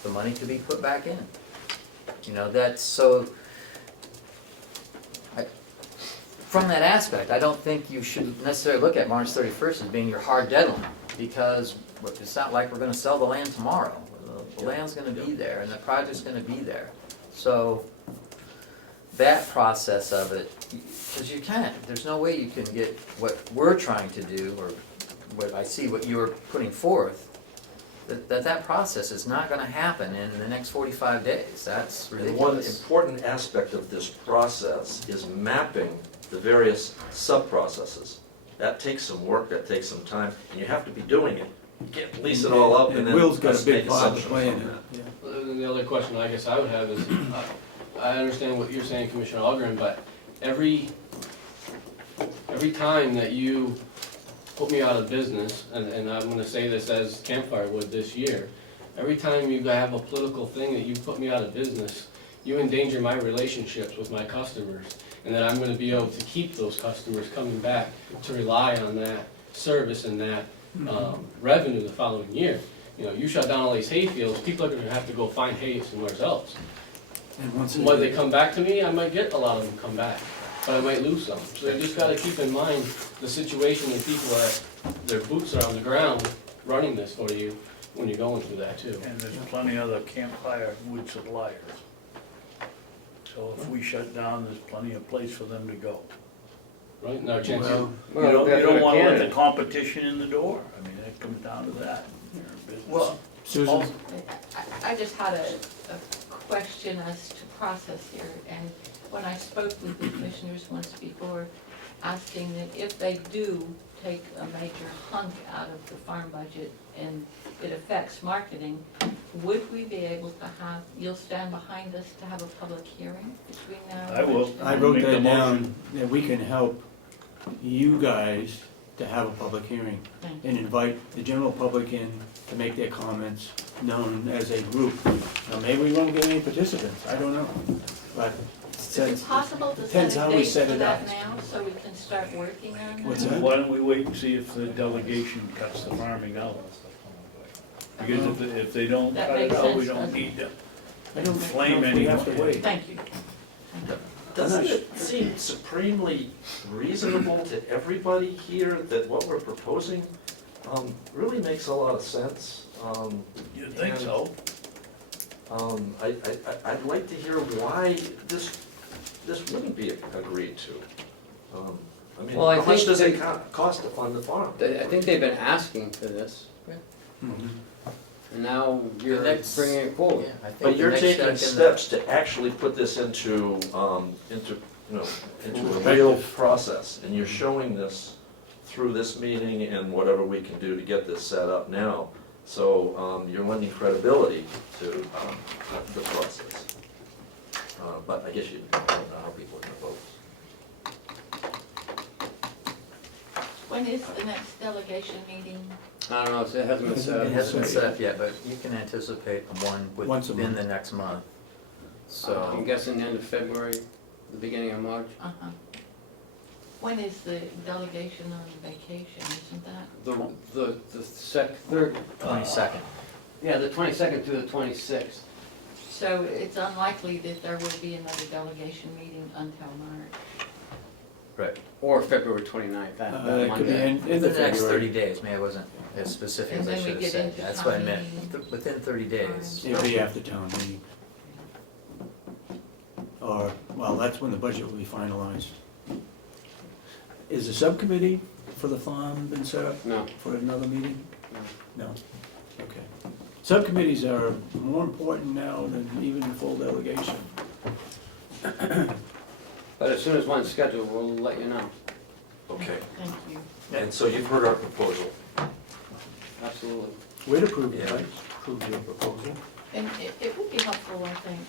the money could be put back in. You know, that's so, from that aspect, I don't think you should necessarily look at March 31st as being your hard deadline, because it's not like we're gonna sell the land tomorrow. The land's gonna be there, and the project's gonna be there. So, that process of it, because you can't, there's no way you can get what we're trying to do, or what I see what you're putting forth, that process is not gonna happen in the next 45 days. That's And ridiculous. one important aspect of this process is mapping the various sub-processes. That takes some work, that takes some time, and you have to be doing it. You can't lease it all up and then Will's got a let's big make part to assumptions play in on it, that. yeah. Well, the other question I guess I would have is, I understand what you're saying, Commissioner Ahlgren, but every time that you put me out of business, and I'm gonna say this as Campfire would this year, every time you have a political thing that you put me out of business, you endanger my relationships with my customers, and that I'm gonna be able to keep those customers coming back to rely on that service and that revenue the following year. You know, you shut down all these hay fields, people are gonna have to go find hay somewhere else. And once When they come back to me, I might get a lot of them come back, but I might lose some. So you just gotta keep in mind the situation and people that their boots are on the ground running this for you when you're going through that too. And there's plenty of other campfire wood suppliers. So if we shut down, there's plenty of place for them to go. Right, no chance. Well, You don't wanna let the competition in the door. I mean, it comes down to that. You're in business. Well, Susan? I just had a question as to process here, and when I spoke with the commissioners once before, asking that if they do take a major hunk out of the farm budget and it affects marketing, would we be able to have, you'll stand behind us to have a public hearing between now and? I will. I wrote Make the that down, motion. that we can help you guys to have a public hearing Thank and invite the general public in to make their comments known as a group. Now, maybe we won't get any participants, I don't know, but Is it possible to set depends a how we date set for it that up. now, so we can start working on that? What's that? Why don't we wait and see if the delegation cuts the farming out? Because if they don't That cut it makes out, we sense, don't doesn't need to I don't inflame know if we have to anymore. wait. Thank you. Doesn't it seem supremely reasonable to everybody here that what we're proposing really makes a lot of sense? You think so? I'd like to hear why this wouldn't be agreed to. I mean, Well, I how much think does it they- cost to fund the farm? I think they've been asking for this, Mhm. and now you're The next- bringing it forward. Yeah, I think But the you're next taking step in steps to actually put this into a real process, and you're showing this through this meeting and whatever we can do to get this set up now. So you're lending credibility to the process. But I guess you don't know how people are gonna vote. When is the next delegation meeting? I don't know, it hasn't been set up. It hasn't been set up yet, but you can anticipate one Once a within month. the next month. I'm So, guessing the end of February, the beginning of March. Uh-huh. When is the delegation on vacation, isn't that? The third. 22nd. Yeah, the 22nd through the 26th. So it's unlikely that there will be another delegation meeting until March. Right. Or February 29th, that It could be Monday. in Within the the next 30 February. days, maybe I wasn't as specific as And I then we should have get said. into That's what I town meant, meeting. within 30 days. It'll be after town meeting. Or, well, that's when the budget will be finalized. Is the subcommittee for the farm been set up No, for another meeting? no. No? Okay. Subcommittees are more important now than even the full delegation. But as soon as one's scheduled, we'll let you know. Okay, Thank you. and so you've heard our proposal. Absolutely. We'd approve it, Yeah. right? Approve your proposal. And it would be helpful, I think,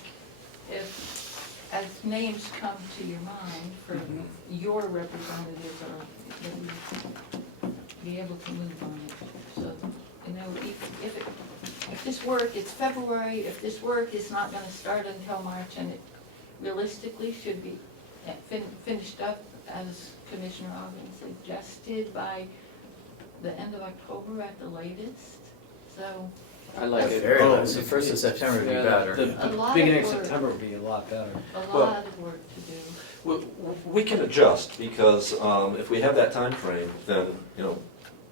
if, as names come to your mind for your representatives, or that we be able to move on it. So, you know, if this work, it's February, if this work is not gonna start until March, and it realistically should be finished up, as Commissioner Ahlgren suggested, by the end of October at the latest, so. I like it. Very Oh, nice. The 1st of September would be Yeah, better. A The lot beginning of of work. September would be a lot better. A Well- lot of work to do. We can adjust, because if we have that time frame, then, you know,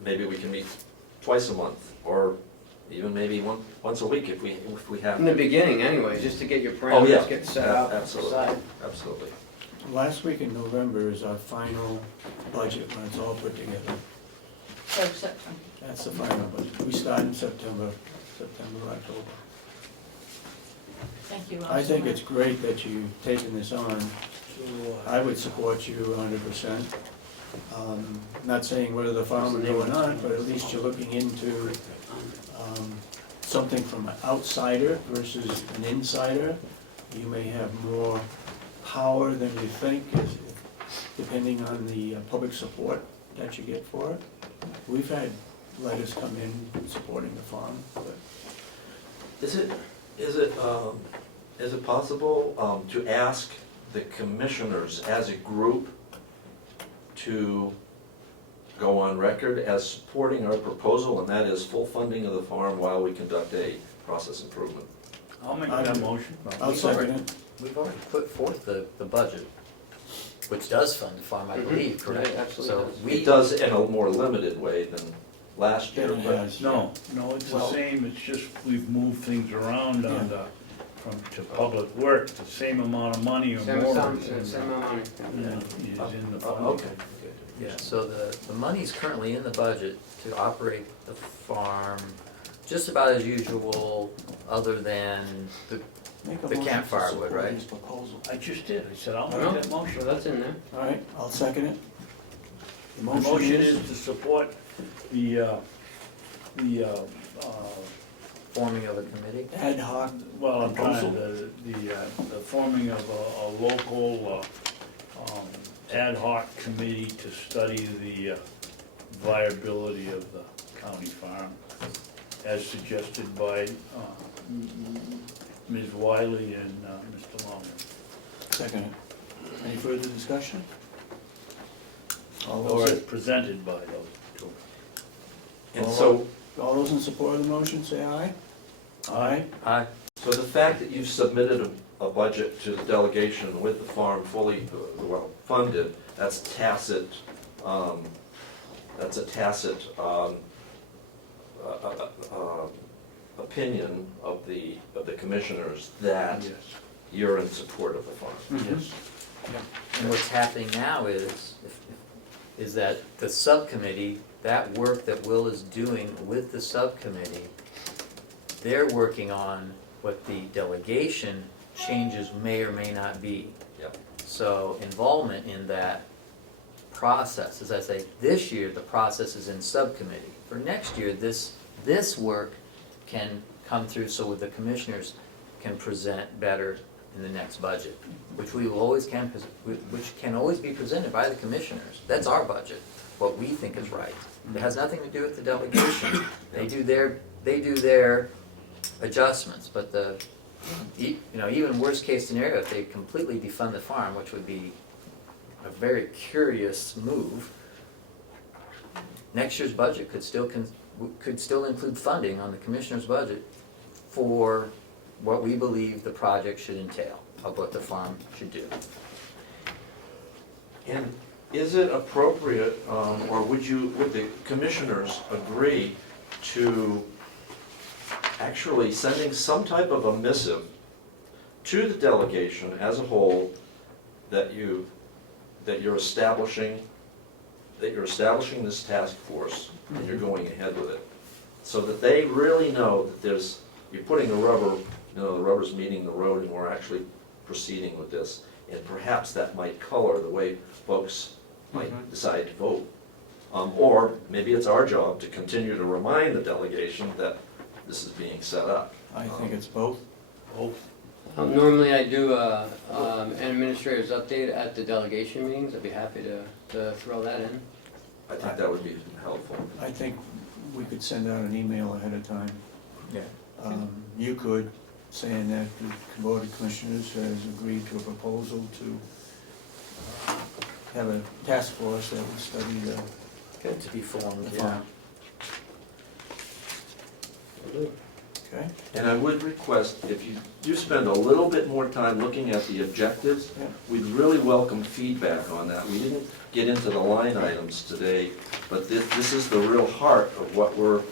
maybe we can meet twice a month, or even maybe once a week if we have. In the beginning anyway, just to get your Oh, yeah. parameters, get set up, Absolutely. decide. Absolutely. Last week in November is our final budget when it's all put together. So September. That's the final budget. We start in September, October. Thank you. I think it's great that you've taken this on. I would support you 100%. Not saying whether the farm will do or not, but at least you're looking into something from an outsider versus an insider. You may have more power than you think, depending on the public support that you get for it. We've had letters come in supporting the farm, but Is it possible to ask the commissioners as a group to go on record as supporting our proposal, and that is full funding of the farm while we conduct a process improvement? I'll make that motion. I'll second it. We've already put forth the budget, which does fund the farm, I believe, correct? Right, absolutely So does. It does in a more limited way than last year, It but has. No, it's the Well- same, it's just we've moved things around on the, to public works, the same amount of money or Same more. amount, is in same the- amount. Yeah, is in the funding. okay. Yeah, so the money's currently in the budget to operate the farm just about as usual, other than the Make a The motion to campfire wood, support right? his proposal. I just did, I said, I'll No? make that Sure, motion. that's in there. All right, I'll second it. The The motion is to support the forming of a committee. ad hoc well, I'm trying proposal. the forming of a local, ad hoc committee to study the viability of the county farm, as suggested by, Ms. Wiley and, Mr. Long. Second it. Any further discussion? All Or those, as presented by those two. And so, all those in support of the motion, say aye. Aye. Aye. so the fact that you've submitted a budget to the delegation with the farm fully, well, funded, that's tacit, that's a tacit opinion of the commissioners that Yes. you're in support of the farm. Yes. And what's happening now is that the subcommittee, that work that Will is doing with the subcommittee, they're working on what the delegation changes may or may not be. Yep. So involvement in that process, as I say, this year, the process is in subcommittee. For next year, this work can come through so the commissioners can present better in the next budget, which we will always which can always be presented by the commissioners. That's our budget, what we think is right. It has nothing to do with the delegation. They do their adjustments, but even worst case scenario, if they completely defund the farm, which would be a very curious move. Next year's budget could still include funding on the commissioner's budget for what we believe the project should entail, of what the farm should do. And is it appropriate, or would the commissioners agree to actually sending some type of a missive to the delegation as a whole that you're establishing this task force and you're going ahead with it, so that they really know that you're putting the rubber's meeting the road and we're actually proceeding with this, and perhaps that might color the way folks might decide to vote. Or maybe it's our job to continue to remind the delegation that this is being set up. I think it's both. Normally I do an administrator's update at the delegation meetings. I'd be happy to throw that in. I think that would be helpful. I think we could send out an email ahead of time. Yeah. You could, saying that the Board of Commissioners has agreed to a proposal to have a task force that would study the Good to be formed, the yeah. farm. Okay? And I would request, if you do spend a little bit more time looking at the objectives, Yeah. we'd really welcome feedback on that. We didn't get into the line items today, but this is the real heart of what we're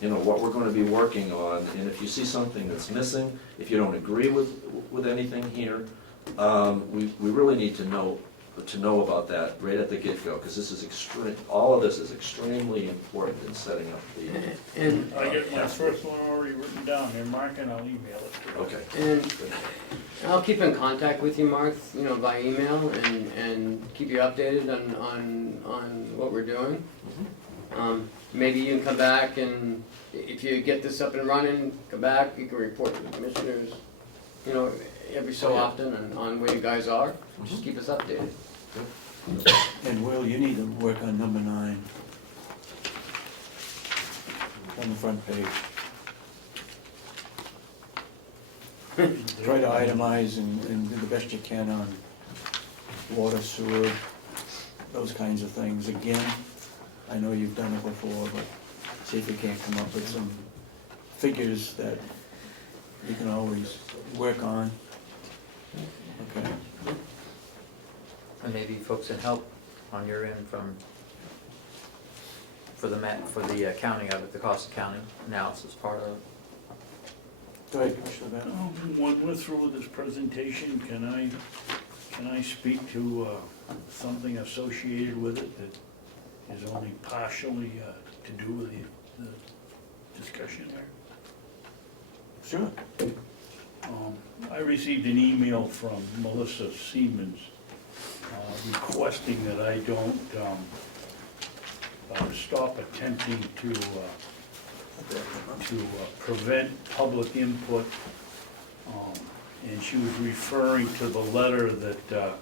going to be working on. And if you see something that's missing, if you don't agree with anything here, we really need to know about that right at the get-go, because this is all of this is extremely important in setting up the. And I get my first one already written down here, Mark, and I'll email it to you. Okay. And I'll keep in contact with you, Mark, by email and keep you updated on what we're doing. Maybe you can come back, and if you get this up and running, come back, you can report to the commissioners, every so often on where you guys are. Just keep us updated. And Will, you need to work on number 9 on the front page. Try to itemize and do the best you can on water, sewer, those kinds of things. Again, I know you've done it before, but see if you can't come up with some figures that you can always work on. Okay? And maybe folks can help on your end for the accounting of it, the cost accounting analysis part of it. Go ahead, Commissioner Bennett. When we're through with this presentation, can I speak to something associated with it that is only partially to do with the discussion there? Sure. I received an email from Melissa Siemens requesting that I don't stop attempting to prevent public input. And she was referring to the letter that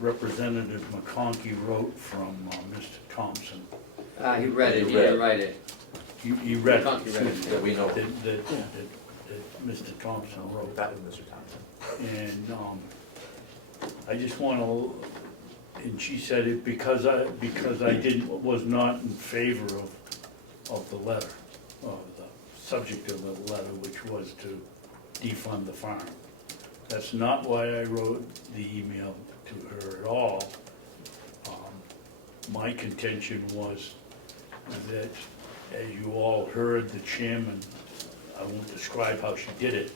Representative McConkey wrote from Mr. Thompson. He read it, he didn't write it. He read it. McConkey read it. That we know. That Mr. Thompson wrote. That was Mr. Thompson. And I just want to, and she said it because I was not in favor of the letter, of the subject of the letter, which was to defund the farm. That's not why I wrote the email to her at all. My contention was that, as you all heard, the chairman, I won't describe how she did it,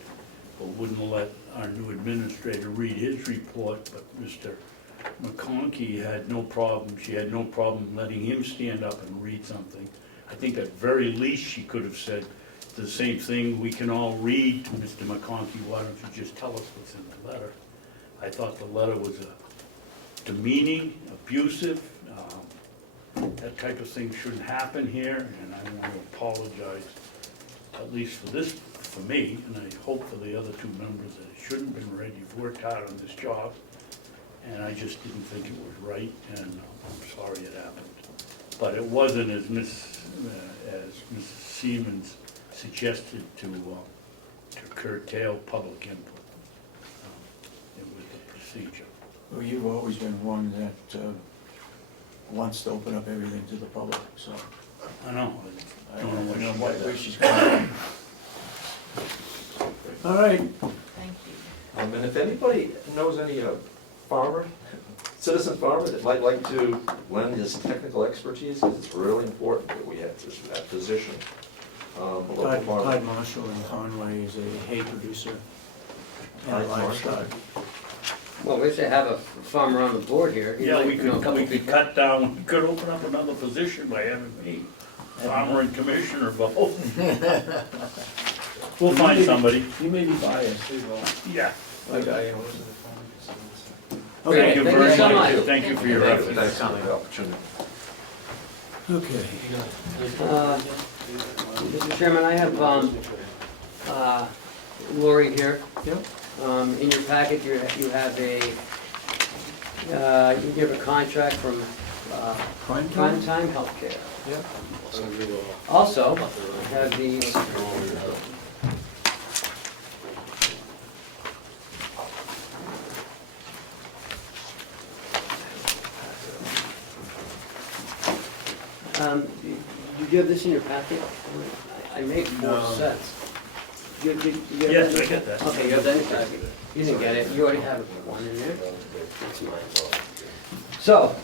but wouldn't let our new administrator read his report, but Mr. McConkey had no problem, she had no problem letting him stand up and read something. I think at very least she could have said the same thing we can all read to Mr. McConkey, why don't you just tell us what's in the letter? I thought the letter was demeaning, abusive, that type of thing shouldn't happen here, and I want to apologize, at least for me, and I hope for the other two members, that it shouldn't have been read. You've worked hard on this job, and I just didn't think it was right, and I'm sorry it happened. But it wasn't as Mrs. Siemens suggested to curtail public input. It was the procedure. Well, you've always been one that wants to open up everything to the public, so I know. I don't know where she's going. All right, Thank you. And if anybody knows any farmer, citizen farmer that might like to lend his technical expertise, because it's really important that we have that position. A local farmer. Todd Marshall in Conway is a hay producer and Todd livestock. Well, we should have a farmer on the board here. He Yeah, might we know a could, couple we could people. cut down, we could open up another position by having me, farmer and commissioner both. We'll find somebody, You may be biased. yeah. Like I am. Thank you Thank you very so much, much. thank you for your efforts. Thanks for the opportunity. Okay. Mr. Chairman, I have Lori here. Yep. In your packet, you have a contract from Prime Time Healthcare. Yep. Also, I have the did you have this in your packet? I made four No. sets. You have Yes, that? I got that. Okay, you have that in your packet. You didn't get it, you already have one in there. That's mine. So,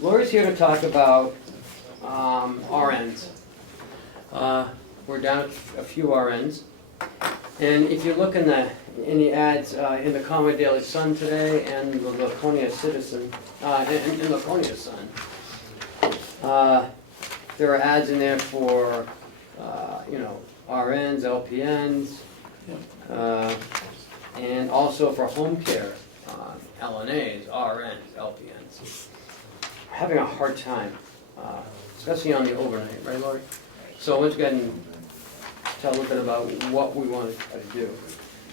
Lori's here to talk about RNs. We're down a few RNs. And if you look in the ads in the Comeau Daily Sun today and the Laconia Citizen, and Laconia Sun, there are ads in there for, RNs, LPNs, and also for home care, LNAs, RNs, LPNs. Having a hard time, especially on the overnight, right, Lori? So let's go ahead and tell a little bit about what we want to try to do.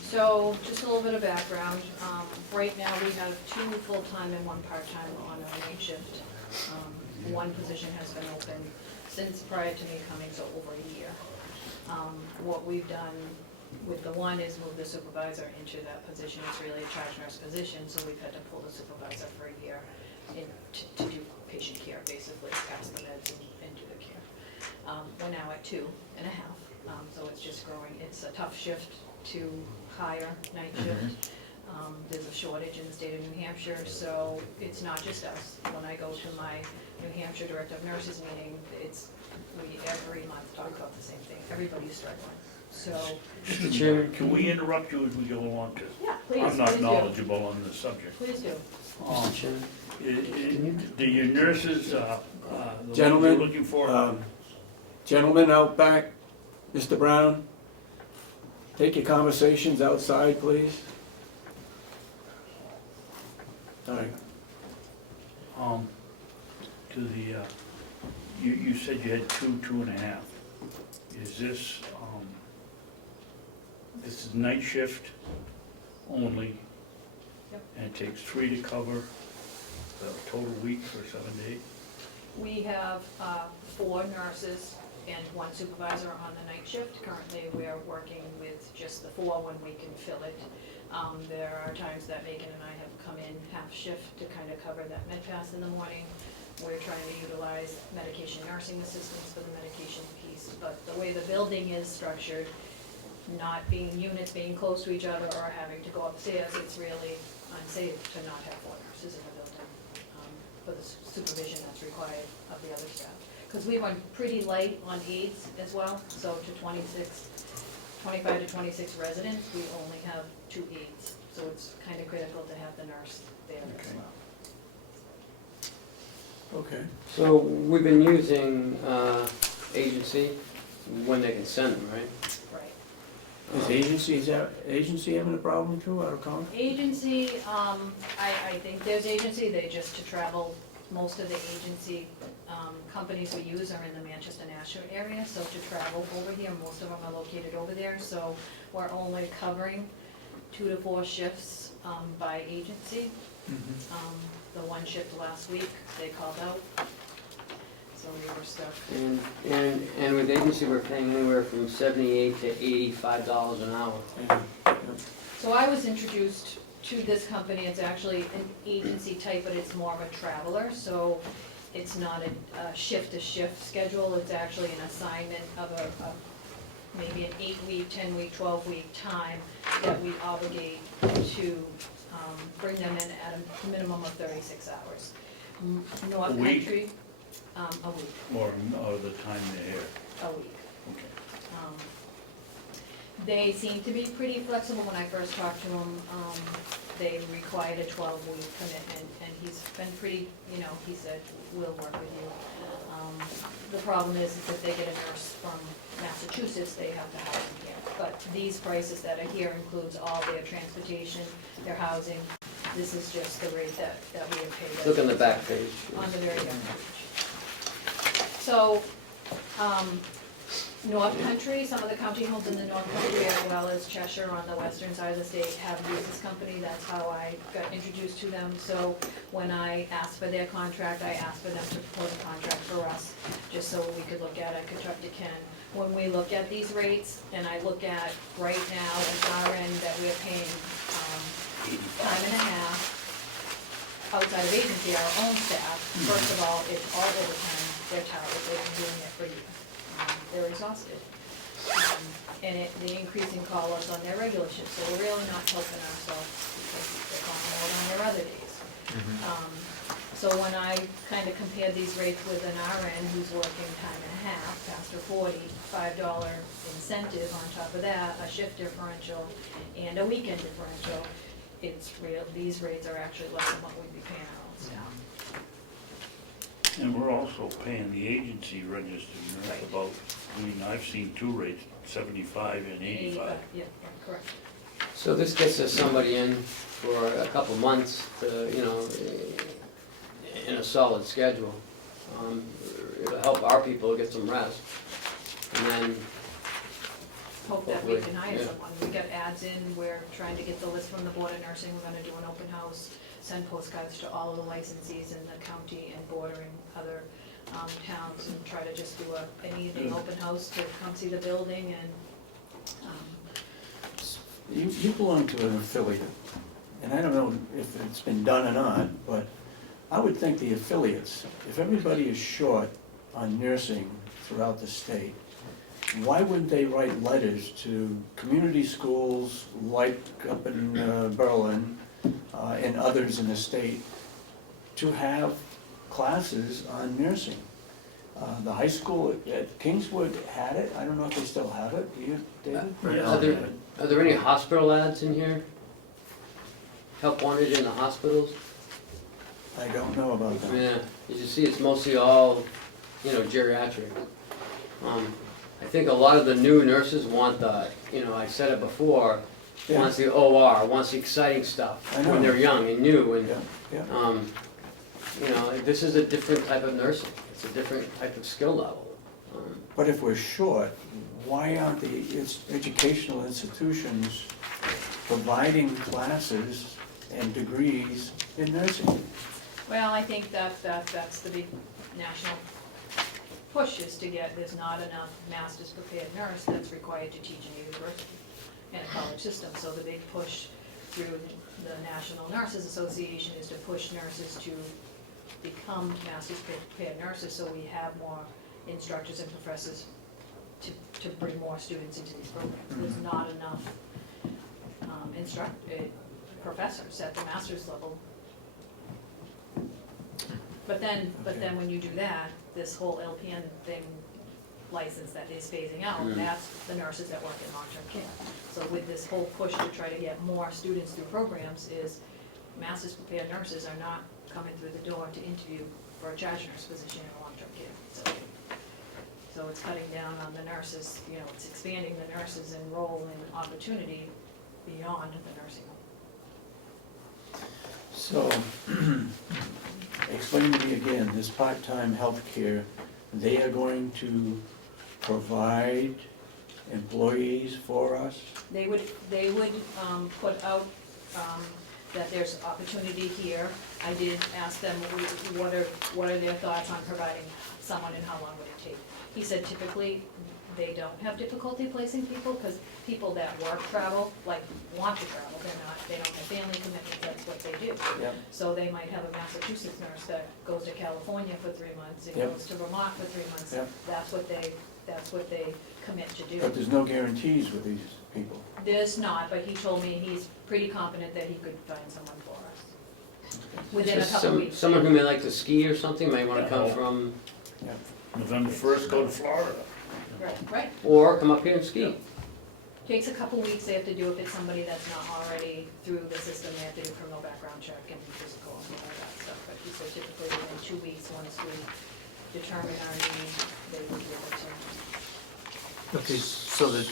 So, just a little bit of background. Right now, we have 2 full-time and 1 part-time on a night shift. One position has been open since prior to me coming, so over a year. What we've done with the one is move the supervisor into that position. It's really a charge nurse position, so we've had to pull the supervisor for a year to do patient care, basically, pass the meds and do the care. We're now at 2.5, so it's just growing. It's a tough shift to hire night shift. There's a shortage in the state of New Hampshire, so it's not just us. When I go to my New Hampshire Director of Nurses meeting, we every month talk about the same thing. Everybody's struggling, so. Mr. Chairman, Can we interrupt you as we go along? 'Cause Yeah, please, I'm not please do. knowledgeable on this subject. Please do. Mr. Chairman. Do your nurses, the ones Gentlemen, you're looking for? Gentlemen out back, Mr. Brown, take your conversations outside, please. All right. To the, you said you had 2.5. Is this, this is night shift only? Yep. And it takes 3 to cover the total week for 7 days? We have 4 nurses and 1 supervisor on the night shift. Currently, we are working with just the 4 when we can fill it. There are times that Megan and I have come in half shift to kind of cover that med pass in the morning. We're trying to utilize medication nursing assistants for the medication piece, but the way the building is structured, not being units being close to each other or having to go upstairs, it's really unsafe to not have 4 nurses in the building for the supervision that's required of the other staff. Because we run pretty light on aides as well, so to 25 to 26 residents, we only have 2 aides. So it's kind of critical to have the nurse there as Okay. well. Okay. So we've been using agency when they can send them, right? Right. Is agency having a problem too, out of Conway? Agency, I think there's agency, they just to travel, most of the agency companies we use are in the Manchester-Nashua area, so to travel over here, most of them are located over there, so we're only covering 2 to 4 shifts by agency. The 1 shift last week, they called out, so we were stuck. And with agency, we're paying anywhere from $78 to $85 an hour. So I was introduced to this company, it's actually an agency type, but it's more of a traveler, so it's not a shift-to-shift schedule, it's actually an assignment of maybe an 8-week, 10-week, 12-week time that we obligate to bring them in at a minimum of 36 hours. North A week? Country, a week, Or the time they're here. a week. Okay. They seem to be pretty flexible. When I first talked to them, they required a 12-week commitment, and he's been pretty, he said, we'll work with you. The problem is if they get a nurse from Massachusetts, they have to house them here. But these prices that are here includes all their transportation, their housing. This is just the rate that we have paid. Look on the back page. On the very back page. So, North Country, some of the county homes in the North Country as well as Cheshire on the western side of the state have used this company. That's how I got introduced to them. So when I asked for their contract, I asked for them to propose a contract for us, just so we could look at it, could talk to Ken. When we look at these rates, and I look at right now at our end that we're paying time and a half outside of agency, our own staff, first of all, it's all overtime. They're tired, they've been doing it for years. They're exhausted. And the increasing call-outs on their regular shifts, so we're really not helping ourselves because they're calling out on their other days. So when I kind of compare these rates with an RN who's working time and a half, past her 40, $5 incentive on top of that, a shift differential, and a weekend differential, it's real, these rates are actually less than what we'd be paying our own staff. And we're also paying the agency registered nurse Right. about, I've seen two rates, 75 and 85. Yeah, correct. So this gets us somebody in for a couple months to, in a solid schedule. It'll help our people get some rest. And then, Hope that we can Hopefully, hire yeah. someone. We got ads in, we're trying to get the list from the Board of Nursing, we're gonna do an open house, send postcards to all of the licensees in the county and bordering other towns, and try to just do an evening open house to come see the building and, You belong to an affiliate, and I don't know if it's been done or not, but I would think the affiliates, if everybody is short on nursing throughout the state, why wouldn't they write letters to community schools like up in Berlin and others in the state to have classes on nursing? The high school at Kingswood had it, I don't know if they still have it, do you, David? are there any hospital ads in here? Help wanted in the hospitals? I don't know about that. Yeah, as you see, it's mostly all, geriatric. I think a lot of the new nurses want the, I said it before, Yeah. wants the OR, wants the exciting stuff I know. when they're young and new, and, Yeah. this is a different type of nursing. It's a different type of skill level. But if we're short, why aren't the educational institutions providing classes and degrees in nursing? well, I think that's the big national push is to get, there's not enough master's prepared nurse that's required to teach in a university and a college system. So the big push through the National Nurses Association is to push nurses to become master's prepared nurses, so we have more instructors and professors to bring more students into these programs. There's not enough professors at the master's level. But then when you do that, this whole LPN thing license that is phasing out, that's the nurses that work in long-term care. So with this whole push to try to get more students through programs is master's prepared nurses are not coming through the door to interview for a charge nurse position in long-term care. So it's cutting down on the nurses, it's expanding the nurses' role and opportunity beyond the nursing home. So, explain to me again, this part-time healthcare, they are going to provide employees for us? They would put out that there's opportunity here. I did ask them, what are their thoughts on providing someone and how long would it take? He said typically they don't have difficulty placing people, because people that work travel, like, want to travel, they don't have family commitments, that's what they do. Yep. So they might have a Massachusetts nurse that goes to California for 3 months, and Yep. goes to Vermont for 3 months. Yep. That's what they commit to do. But there's no guarantees with these people. There's not, but he told me he's pretty confident that he could find someone for us within a Just couple weeks. Someone who may like to ski or something, may wanna come from, November 1st, go to Florida. Right. or come up here and ski. Takes a couple weeks, they have to do if it's somebody that's not already through the system, they have to do criminal background check and physical and all that stuff. But he said typically within 2 weeks, once we determine our need, they would be able to. Okay, so the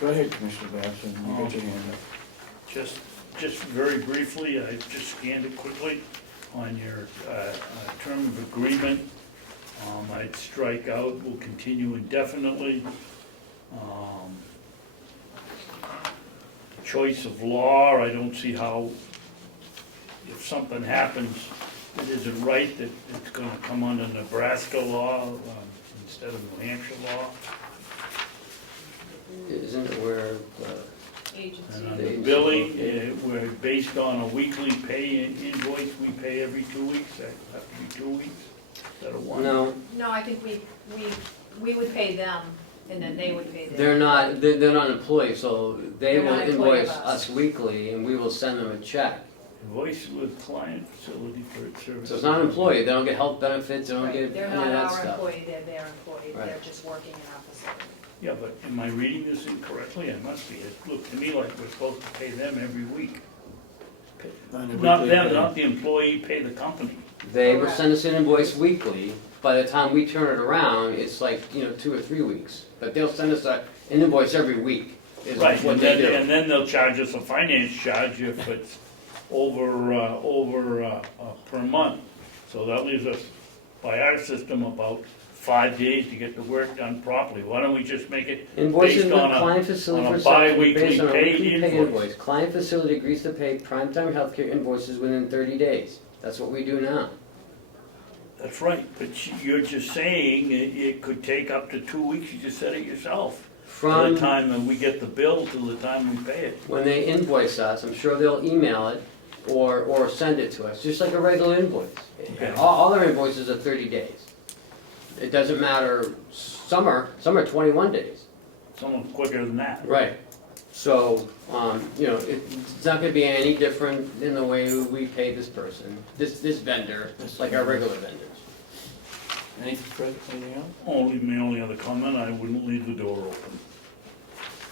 Go ahead, Commissioner Babson, you got your hand up. Just very briefly, I just scanned it quickly on your term of agreement. I'd strike out, will continue indefinitely. Choice of law, I don't see how, if something happens, it isn't right that it's gonna come under Nebraska law instead of New Hampshire law. Isn't it where Agency. And on the billing, we're based on a weekly pay invoice, we pay every 2 weeks, that have to be 2 weeks, instead of one. No, No, I think we would pay them, and then they would pay them. they're not employees, so they They're will not employee invoice of us. us weekly and we will send them a check. Invoice with client facility for its services. So it's not an employee, they don't get health benefits, they don't Right, get they're any not of that our stuff. employee, they're their employee, they're Right. just working in our facility. Yeah, but am I reading this incorrectly? I must be. It looked to me like we're supposed to pay them every week. On a Not weekly them, pay. not the employee, pay the company. They will send us an invoice weekly, by the time we turn it around, it's like, 2 or 3 weeks. But they'll send us an invoice every week, is Right, what and they then, do. and then they'll charge us a finance charge if it's over per month. So that leaves us, by our system, about 5 days to get the work done properly. Why don't we just make it Invoices based with on client a facility for bi-weekly salary based on a paid weekly pay invoice? invoice. Client facility agrees to pay primetime healthcare invoices within 30 days. That's what we do now. That's right, but you're just saying it could take up to 2 weeks, you just said it yourself. From From the time that we get the bill till the time we pay it. when they invoice us, I'm sure they'll email it or send it to us, just like a regular invoice. Okay. All their invoices are 30 days. It doesn't matter, some are 21 days. Someone quicker than that. Right. So, it's not gonna be any different in the way we pay this person, this vendor, like our regular vendors. Anything else? My only other comment, I wouldn't leave the door open.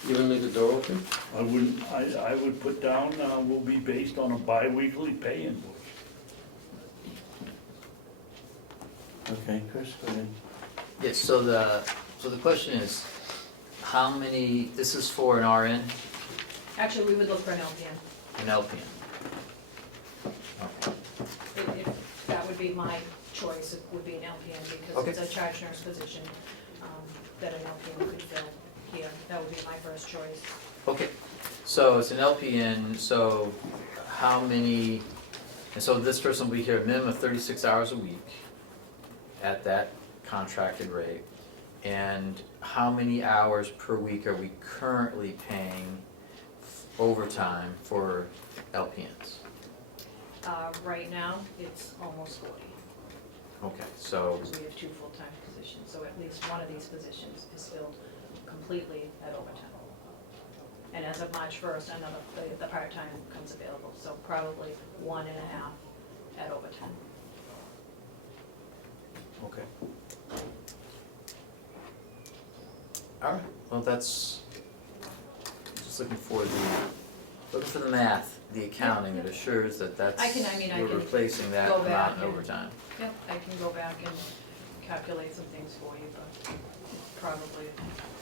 You wanna leave the door open? I wouldn't, I would put down, will be based on a bi-weekly pay invoice. Okay, Chris, go ahead. Yes, so the question is, how many, this is for an RN, Actually, we would look for an LPN. an LPN? If that would be my choice, it would be an LPN, because Okay. it's a charge nurse position that an LPN could fill here. That would be my first choice. Okay, so it's an LPN, so how many, and so this person will be here a minimum of 36 hours a week at that contracted rate. And how many hours per week are we currently paying overtime for LPNs? Right now, it's almost 40, Okay, so, because we have 2 full-time positions, so at least one of these positions is filled completely at overtime. And as of March 1st, the part-time becomes available, so probably 1.5 at overtime. okay. All right, well, that's, just looking for the math, the accounting that assures that that's, I can we're replacing that go back amount in and- overtime. Yep, I can go back and calculate some things for you, but probably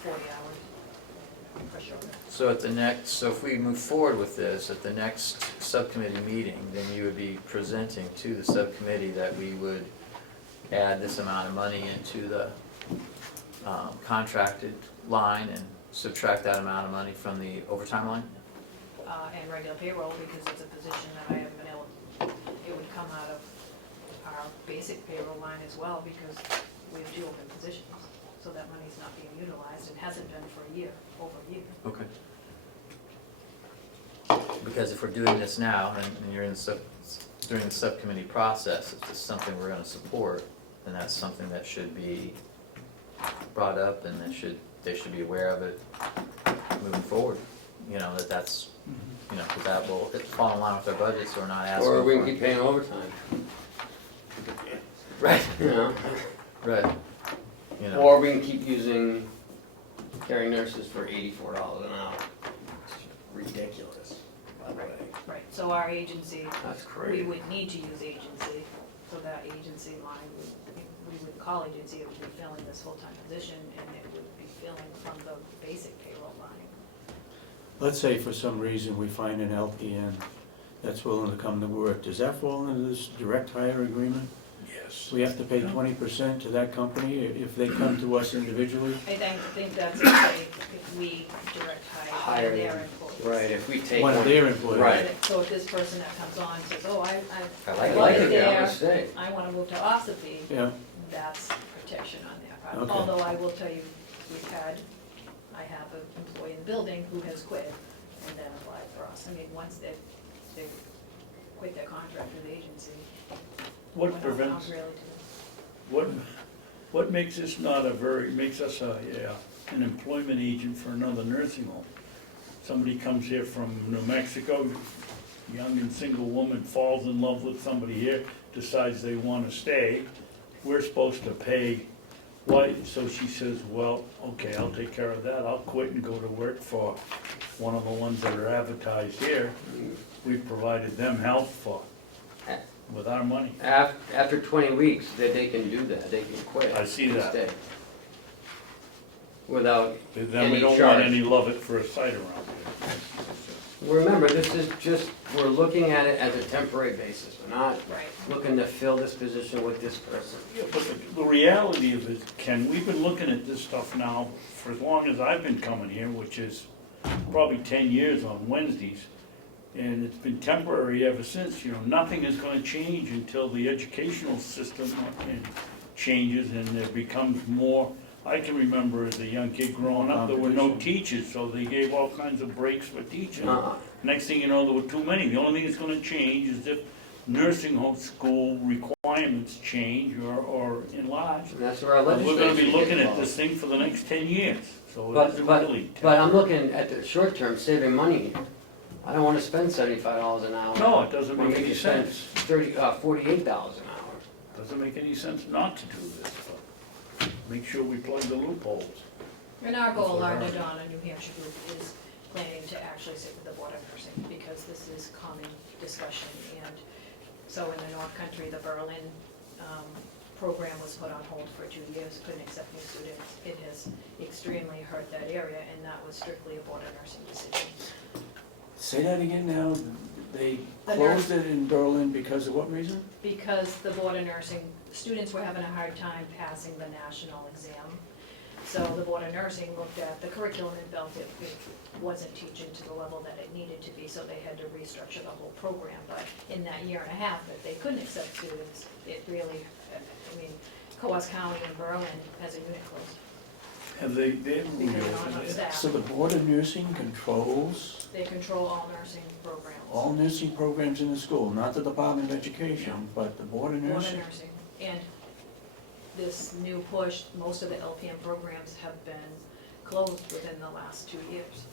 40 hours, for sure. So at the next, so if we move forward with this, at the next subcommittee meeting, then you would be presenting to the subcommittee that we would add this amount of money into the contracted line and subtract that amount of money from the overtime line? And regular payroll, because it's a position that I haven't been able, it would come out of our basic payroll line as well, because we have 2 open positions. so that money's not being utilized and hasn't been for a year, over a year. Okay. Because if we're doing this now, and you're during the subcommittee process, if it's something we're gonna support, then that's something that should be brought up, and they should be aware of it moving forward. You know, that's, you know, 'cause that will fall in line with our budget, so we're not asking for. Or we can keep paying overtime, Right, you know? right. You know, Or we can keep using caring nurses for $84 an hour. Ridiculous, by the way. Right, so our agency, That's we crazy. would need to use agency, so that agency line, we would call agency, it would be filling this full-time position, and it would be filling from the basic payroll line. Let's say for some reason we find an LPN that's willing to come to work, does that fall into this direct hire agreement? Yes. We have to pay 20% to that company if they come to us individually? I think that's if we direct hire Hire their them. employees. Right, if we take One of their employees. Right. So if this person that comes on says, oh, I I like like it it there, I'm there, gonna stay. I wanna move to Ossipee, Yeah, that's protection on their part. Okay. Although I will tell you, I have an employee in the building who has quit and then applied for us. I mean, once they quit their contract with the agency. What we're not prevents, bound really to- what makes this not makes us an employment agent for another nursing home? Somebody comes here from New Mexico, young and single woman, falls in love with somebody here, decides they wanna stay, we're supposed to pay what, so she says, well, okay, I'll take care of that, I'll quit and go to work for one of the ones that are advertised here. We've provided them health for, with our money. After 20 weeks, they can do that, they can quit. I see and that. stay. Without Then we any don't want charge. any love it for a site around here. Remember, this is just, we're looking at it as a temporary basis, we're not Right. looking to fill this position with this person. Yeah, but the reality of it, Ken, we've been looking at this stuff now for as long as I've been coming here, which is probably 10 years on Wednesdays. And it's been temporary ever since, you know, nothing is gonna change until the educational system changes and there becomes more. I can remember as a young kid growing up, there were no teachers, so they gave all kinds of breaks for teaching. Next thing you know, there were too many. The only thing that's gonna change is if nursing home school requirements change or enlarge. And that's where our We're legislation gonna be gets looking at involved. this thing for the next 10 years, so it But, isn't but, really. but I'm looking at the short term, saving money here. I don't wanna spend $75 an hour. No, it doesn't When make we any can spend sense. $48 an hour. Doesn't make any sense not to do this, but make sure we plug the loopholes. And our goal, our That's what Donna New Hampshire group is planning to actually sit with the Board of Nursing, because this is common discussion. And so in the North Country, the Berlin program was put on hold for 2 years, couldn't accept new students. It has extremely hurt that area, and that was strictly a Board of Nursing decision. say that again now, they The closed it in Berlin because of what reason? Because the Board of Nursing, students were having a hard time passing the national exam. So the Board of Nursing looked at the curriculum and felt it wasn't teaching to the level that it needed to be, so they had to restructure the whole program. But in that year and a half that they couldn't accept students, it really, I mean, Comeau County and Berlin has a unit closed. And they Because they don't have reopened it. staff. So the Board of Nursing controls They control all nursing programs. all nursing programs in the school, not the Department of Education, but the Board of Board of Nursing? Nursing. And this new push, most of the LPN programs have been closed within the last 2 years.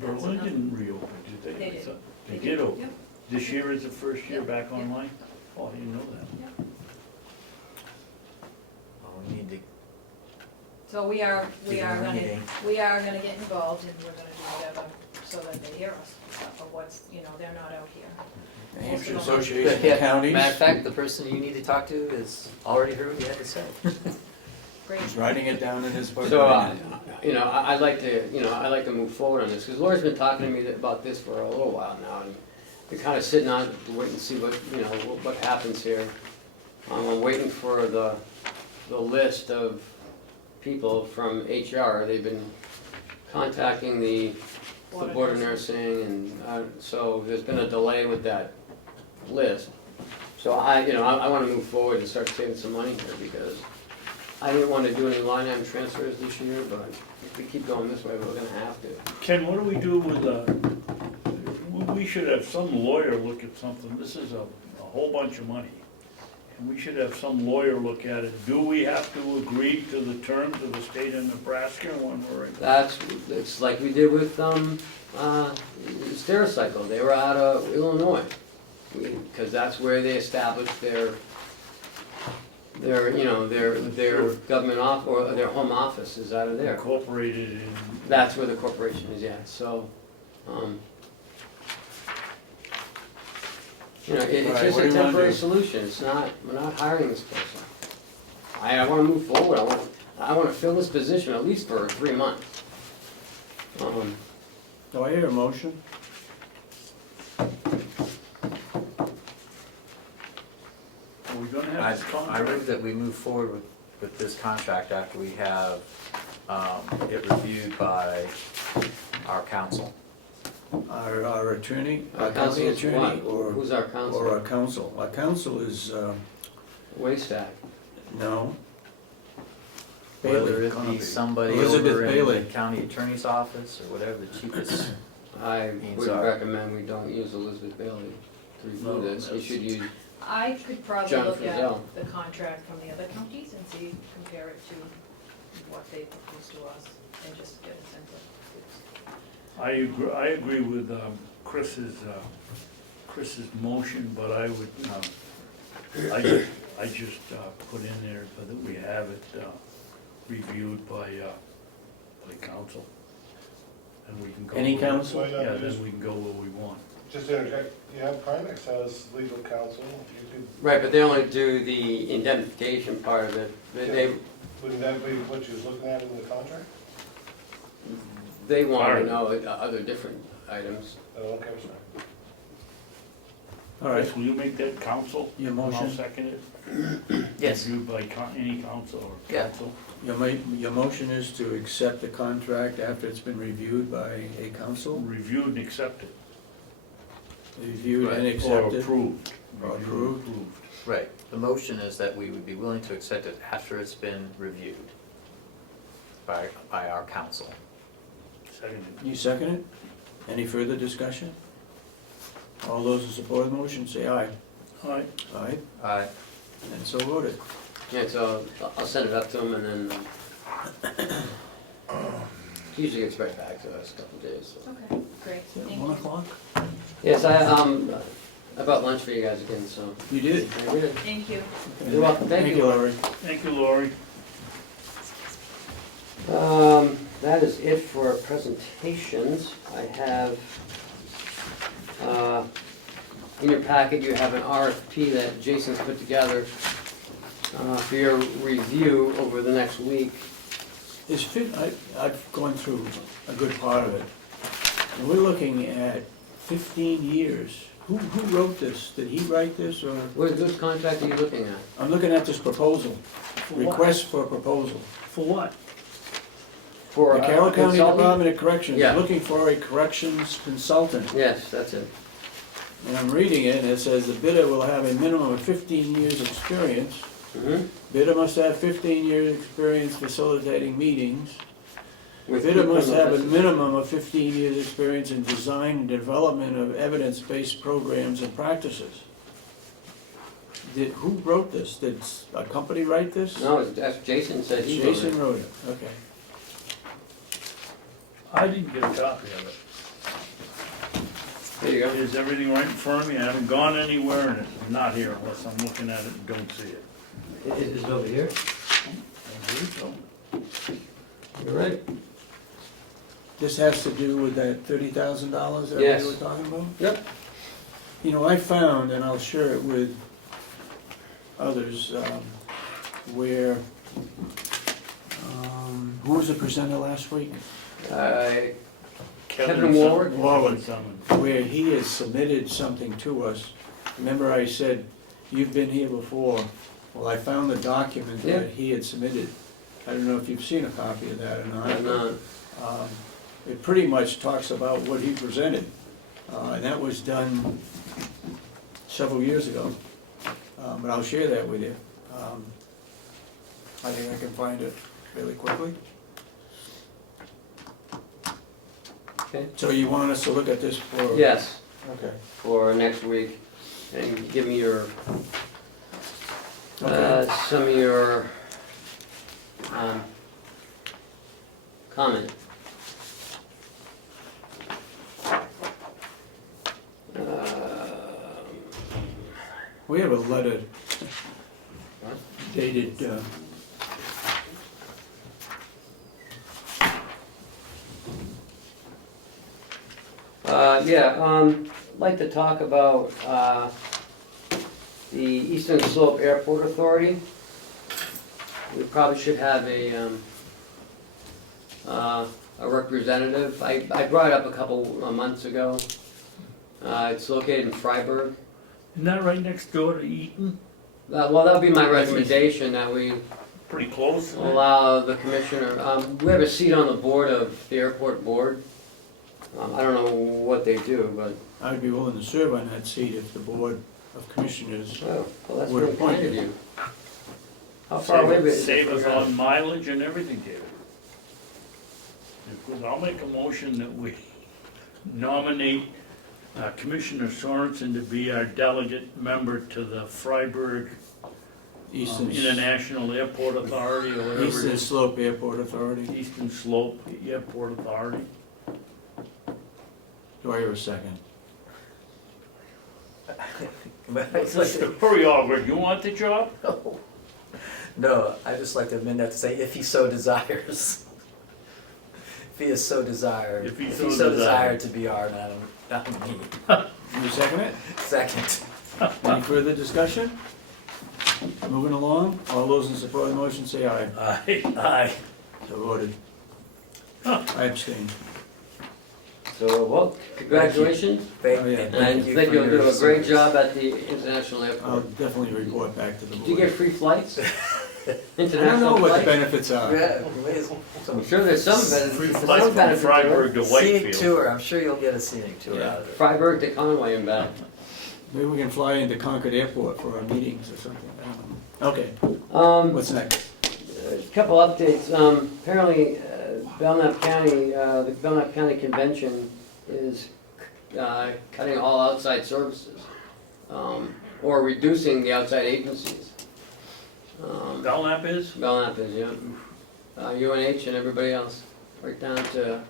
Berlin didn't reopen, did they? They did. They did open. Yep. This year is the first year Yep, back yep. online? Oh, I didn't know that. well, we need to So we are Give them a gonna, meeting. get involved, and we're gonna do whatever so that they hear us, of what's, you know, they're not out here. The Hampshire Most of them- Association Yeah, of Counties Matter of fact, the person you need to talk to is already heard what you had to say. Great. is writing it down in his book. So, you know, I'd like to move forward on this, because Laura's been talking to me about this for a little while now, and we're kind of sitting on, waiting to see what, you know, what happens here. I'm waiting for the list of people from HR. They've been contacting the Board of Nursing, and so there's been a delay with that list. So I want to move forward and start saving some money here, because I didn't want to do any line item transfers this year, but if we keep going this way, we're gonna have to. Ken, what do we do with, we should have some lawyer look at something, this is a whole bunch of money. And we should have some lawyer look at it. Do we have to agree to the terms of the state of Nebraska when we're in? It's like we did with, Stericycle, they were out of Illinois. Because that's where they established their government or their home office is out of there. Incorporated in. That's where the corporation is, yeah, so, it's Right, just what a do you wanna temporary do? solution, it's not, we're not hiring this person. I wanna move forward, I wanna fill this position at least for 3 months. Do I hear a motion? Are we gonna have this I contract? move that we move forward with this contract after we have it reviewed by our council. Our attorney, Our our county council is attorney, what? or? Who's our council? Or our council. Our council is, Waystack. no. Whether Bailey, it be Conover. somebody Elizabeth over in Bailey. the county attorney's office or whatever the cheapest. I Means would our- recommend we don't use Elizabeth Bailey to review No, this, we that's- should use, I could probably John look at Frizzell. the contract from the other counties and see, compare it to what they propose to us, and just get a sense of. I agree with Chris's motion, but I would, I just put in there that we have it reviewed by council. And we can go. Any where- council? Yeah, then we can go where we want. Just to interject, you have Primex has legal counsel, you could, right, but they only do the indemnification part of it. wouldn't that be what you was looking at in the contract? They want Alright. to know other different items. Oh, okay, sorry. All right, Chris, will you make that council? Your And I'll motion? second it. Yes. Reviewed by any council or Yeah. council. your motion is to accept the contract after it's been reviewed by a council? Reviewed and accepted. Reviewed and Or accepted? approved. Or Reviewed and approved. approved. Right, the motion is that we would be willing to accept it after it's been reviewed by our council. Seconded. You second it? Any further discussion? All those in support of the motion, say aye. All right. Aye, and so voted. Yeah, so I'll send it up to them and then, usually gets right back to us a couple days, so. Okay, great, Is it thank 1 you. o'clock? Yes, I brought lunch for you guys again, so. You did? I did. Thank you. You're welcome, thank you. Laurie. Thank you, Lori. That is it for presentations. I have, in your packet, you have an RFP that Jason's put together for your review over the next week. I've gone through a good part of it. And we're looking at 15 years. Who wrote this? Did he write this, or? Which contract are you looking at? I'm looking at this proposal, what? request for a proposal. For what? For The Carroll County consultant? Department of Corrections, Yeah. looking for a corrections consultant. Yes, that's it. And I'm reading it, and it says the bidder will have a minimum of 15 years' experience. Mm-hmm. Bidder must have 15 years' experience facilitating meetings. With Bidder two must have a criminal minimum of 15 years' experience in design and development of evidence-based programs and practices. Who wrote this? Did a company write this? justice. No, that's Jason said he wrote it. Jason wrote it, okay. I didn't get a copy of it. There you go. Is everything right in front of me? I haven't gone anywhere and it's not here unless I'm looking at it and don't see it. Is it over here? I believe so. You're right. This has to do with that $30,000 that Yes. we were talking about? Yep. You know, I found, and I'll share it with others, where, who was the presenter last week? Kevin Warwick? Warwick. Where he has submitted something to us. Remember I said, you've been here before. Well, I found the document Yeah. that he had submitted. I don't know if you've seen a copy of that or not. I'm not. It pretty much talks about what he presented. And that was done several years ago. But I'll share that with you. I think I can find it fairly quickly. Okay. So you want us to look at this for? Yes, Okay. for next week, and give me your, Okay. some of your, comment. We have a letter dated, I'd like to talk about, the Eastern Slope Airport Authority. We probably should have a representative. I brought it up a couple of months ago. It's located in Freiburg. Isn't that right next door to Eaton? Well, that would be my recommendation, that we Pretty close. allow the commissioner, we have a seat on the board of the airport board. I don't know what they do, but, I'd be willing to serve on that seat if the Board of Commissioners oh, well, that's would very appoint kind of you. you. How far away is it? Save us on mileage and everything, David. Because I'll make a motion that we nominate Commissioner Sorensen to be our delegate member to the Freiburg Eastern, International Airport Authority, or whatever it Eastern is. Slope Airport Authority. Eastern Slope Airport Authority. Do I hear a second? Mr. Ahlgren, you want the job? No, I just like to amend that to say, if he so desires. If he is so desired. If he If so he so desired. desired to be our nominee. You second it? Second. Any further discussion? Moving along, all those in support of the motion say aye. Aye. So voted. I abstain. So, well, congratulations, Thank Oh, yeah. and thank I you think for you'll your do a great service. job at the international I'll airport. definitely report back to the Do you get board. free flights? I don't International know what the flights? benefits are. Yeah, amazing. I'm sure there's some Free benefits, flights some from benefits to Freiburg it. to Scenic Whitefield. tour, I'm sure you'll get a scenic tour Yeah. out of it. Freiburg to Conway and back. Maybe we can fly into Concord Airport for our meetings or something, I don't know. Okay, Um, what's next? a couple updates, apparently, Belknap County, the Belknap County Convention is, cutting all outside services, or reducing the outside agencies. Belknap is? Belknap is, yeah. UNH and everybody else, right down to,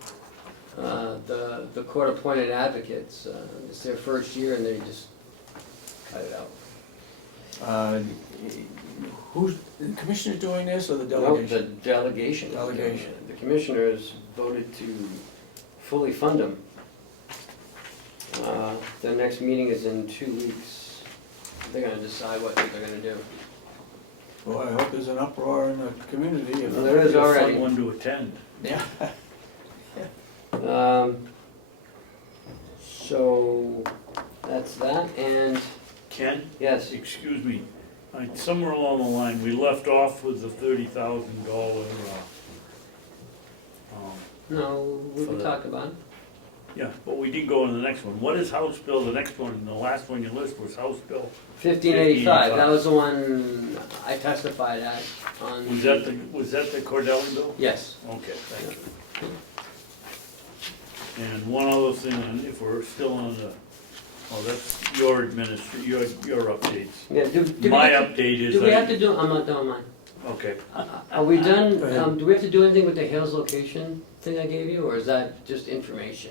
the court-appointed advocates. It's their first year and they just cut it out. Who's, the commissioner doing this or the No, delegation? the delegation. Delegation. The commissioners voted to fully fund them. Their next meeting is in 2 weeks. They're gonna decide what they're gonna do. Well, I hope there's an uproar in the community. if- Well, there is Be a fun already. one to attend. Yeah. So, that's that, and, Ken, yes, excuse me, somewhere along the line, we left off with the $30,000, no, we For can the- talk about it. yeah, but we didn't go into the next one. What is House Bill, the next one, the last one you list was House Bill? 1585, that was the one I testified at on. Was that the Cordelli bill? Yes. Okay, thank you. And one other thing, if we're still on the, oh, that's your your updates. Yeah, do My we have to, update is. do we have to do, I'm not done mine. Okay. Are we done, Go ahead. do we have to do anything with the Hales location thing I gave you, or is that just information?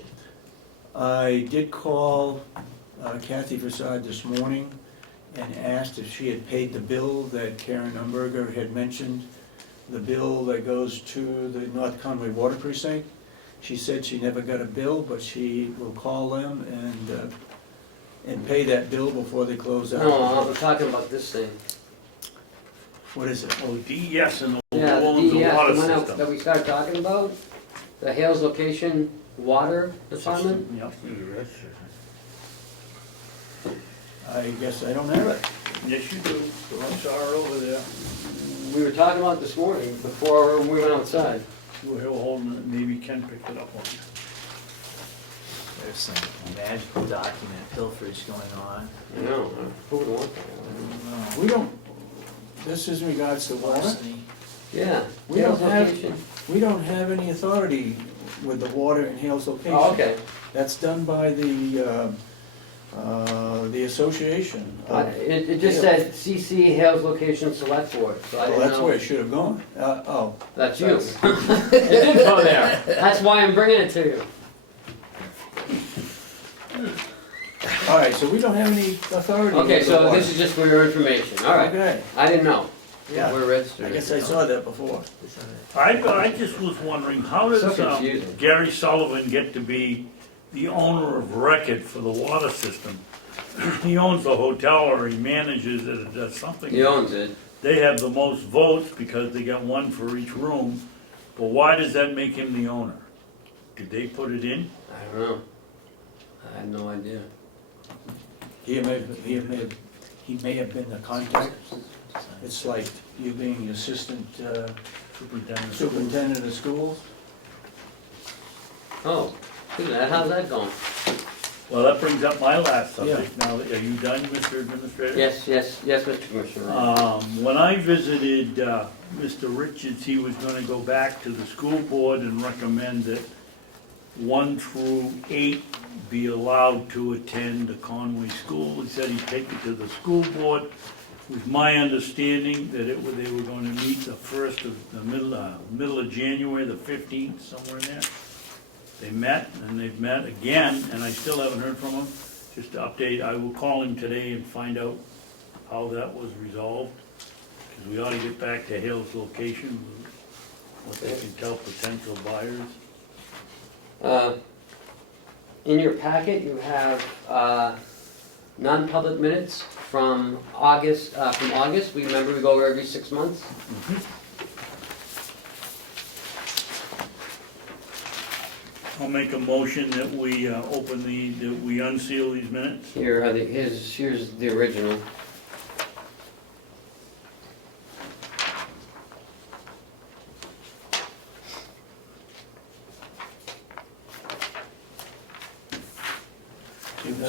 I did call Kathy Facade this morning and asked if she had paid the bill that Karen Umberger had mentioned, the bill that goes to the North Conway Water Precinct. She said she never got a bill, but she will call them and pay that bill before they close out. No, I'm talking about this thing. What is it? Oh, DES and the Yeah, the Orleans DES, water the one that system. we started talking about, the Hales location water department. Yep. I guess I don't have it. Yes, you do. I saw her over there. We were talking about it this morning, before we went outside. You were holding it, maybe Ken picked it up on you. There's some magical document pilferage going on. I know, who would want that? We don't, this is in regards to water? Larceny. Yeah. We don't Hale's have, location. we don't have any authority with the water in Hale's location. Oh, okay. That's done by the association. It just said CC Hale's location select board, so I Well, didn't that's know. where it should have gone. Oh. That's you. It did go there. That's why I'm bringing it to you. All right, so we don't have any authority. Okay, with the so water. this is just for your information. All right. Okay, I didn't know. yeah. We're registered. I guess I saw that before. I just was wondering, how So does confusing. Gary Sullivan get to be the owner of record for the water system? He owns the hotel or he manages it or does something. He owns it. They have the most votes because they got one for each room, but why does that make him the owner? Did they put it in? I don't know. I had no idea. He may have been the contact. It's like you being the assistant superintendent of schools. Oh, look at that. How's that going? Well, that brings up my last subject now. Are you done, Mr. Administrator? Yes, Mr. Commissioner. When I visited Mr. Richards, he was gonna go back to the school board and recommend that 1 through 8 be allowed to attend the Conway School. He said he'd take it to the school board. It was my understanding that they were gonna meet the first of the middle of January, the 15th, somewhere in there. They met, and they've met again, and I still haven't heard from him. Just to update, I will call him today and find out how that was resolved. Because we ought to get back to Hale's location, what they can tell potential buyers. In your packet, you have non-public minutes from August. We remember we go over every 6 months. I'll make a motion that we that we unseal these minutes. Here are here's the original.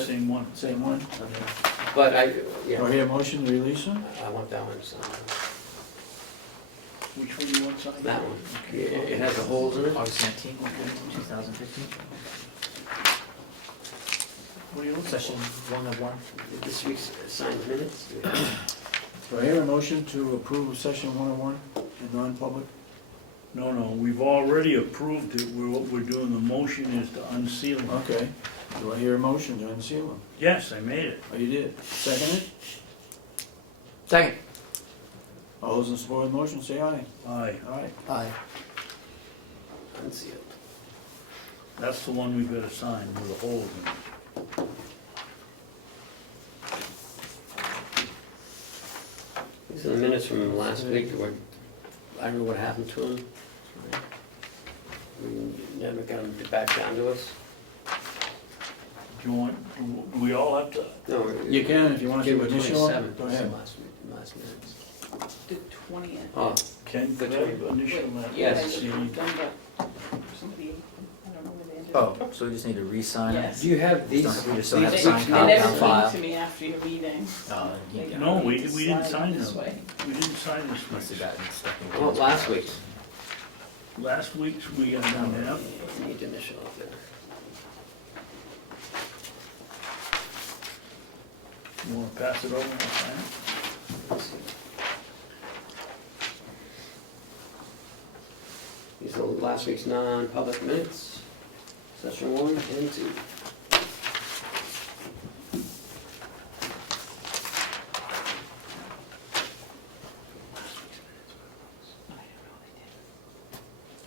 Same one. Same one? But Do I hear a motion to release them? I want that one signed. Which one do you want signed? That one. It has the holes in it. August 19th, 2015. What do you look for? Session 1 of 1. This week's signed minutes. Do I hear a motion to approve session 101 in non-public? No, we've already approved it. What we're doing, the motion is to unseal them. Okay. Do I hear a motion to unseal them? Yes, I made it. Oh, you did. Second it? Second. All those in support of the motion, say aye. Aye. Aye. Aye. Unsealed. That's the one we've got to sign with the holes in it. These are the minutes from last week. I don't know what happened to them. We never got them back down to us. Do you want, we all have to, No, You can if you want to October initial it. 27th. Go ahead. Last minutes. The 20th. Oh, Ken, could I initial that? Yes. See, Somebody, I don't know where they ended Oh, up. so we just need to re-sign it? Yes. do you have these? We just don't have They to these sign week's they copies never on came file. to me after your meeting. Oh, They you got No, me we to didn't sign this them. way. We didn't sign this must have week. gotten stuck in. Oh, last week's. Last week's we don't have. Need to initial up there. You wanna pass it over and I'll sign it? Let's see. These are last week's non-public minutes. Session 1 and 2.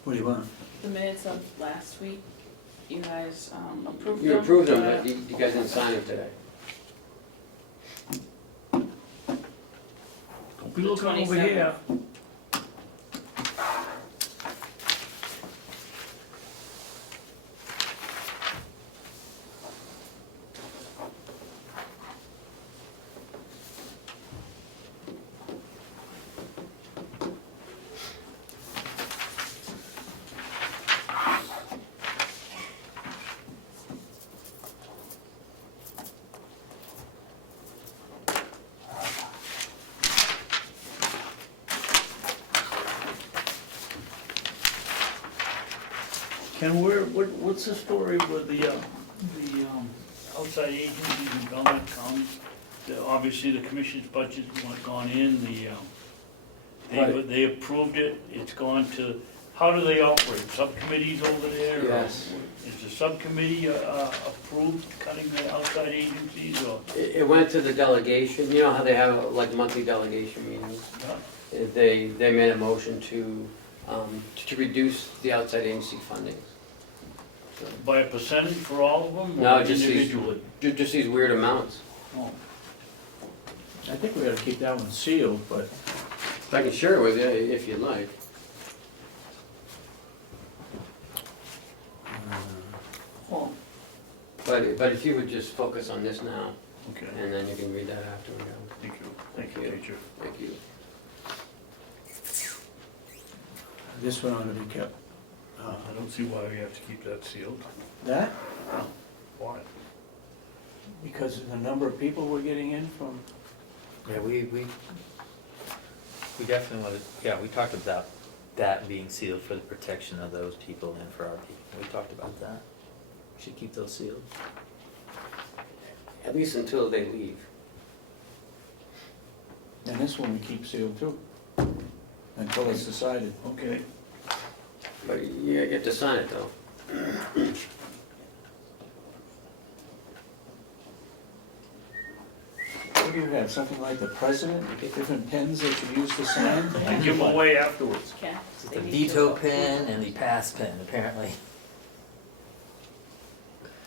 What do you want? The minutes of last week, you guys approved them. You approved them, but you guys didn't sign them today. Don't be The looking over 27th. here. Ken, what's the story with the outside agencies in Belmont County? Obviously, the commission's budget's gone in, they approved it, it's gone to, how do they operate? Subcommittees over there? or Yes. Is the subcommittee approved cutting the outside agencies, or? It went to the delegation, you know how they have like monthly delegation meetings? They made a motion to reduce the outside agency funding. So- By a percentage for all of them, No, or just individually? Just these weird amounts. Oh. I think we ought to keep that one sealed, but I can share it with you if you'd like. Oh, But if you would just focus on this now, okay, and then you can read that after we go. thank you, thank you, teacher. Thank you. this one ought to be kept. I don't see why we have to keep that sealed. That, Why? because of the number of people we're getting in from, Yeah, we definitely wanted, yeah, we talked about that being sealed for the protection of those people and for our people. We talked about that. We should keep those sealed. At least until they leave. and this one we keep sealed too, until it's decided. Okay. But you have to sign it though. What do you have, something like the president, different pens that you use to sign? I give them away afterwards. Okay. The veto pen and the pass pen, apparently.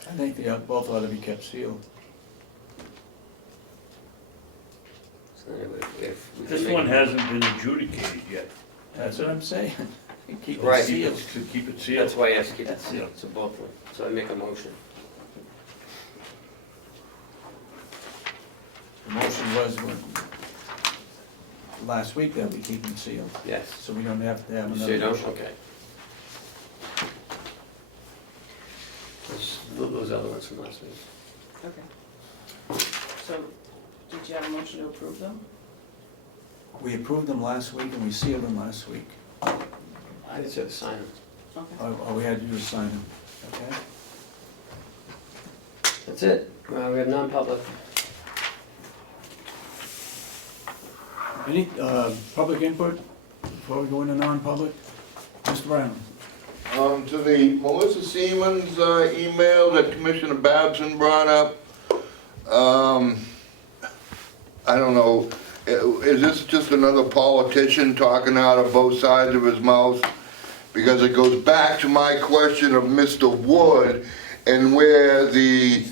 I think they both ought to be kept sealed. So anyway, if we can This make one a- hasn't been adjudicated yet. That's what I'm saying. Keep it Right. sealed. To keep it sealed. That's why I asked to keep it That's sealed, so both of them. So I make a motion. The motion was last week that we keep them sealed, Yes. so we don't have to have You another. say you don't? motion. Okay. Those other ones from last week. Okay. So, did you have a motion to approve them? We approved them last week and we sealed them last week. I just have to sign them. Okay. All we had to do was sign them, okay? That's it. We have non-public. Any public input before we go into non-public? Mr. Brown? To the Melissa Siemens email that Commissioner Babson brought up, I don't know, is this just another politician talking out of both sides of his mouth? Because it goes back to my question of Mr. Wood and where the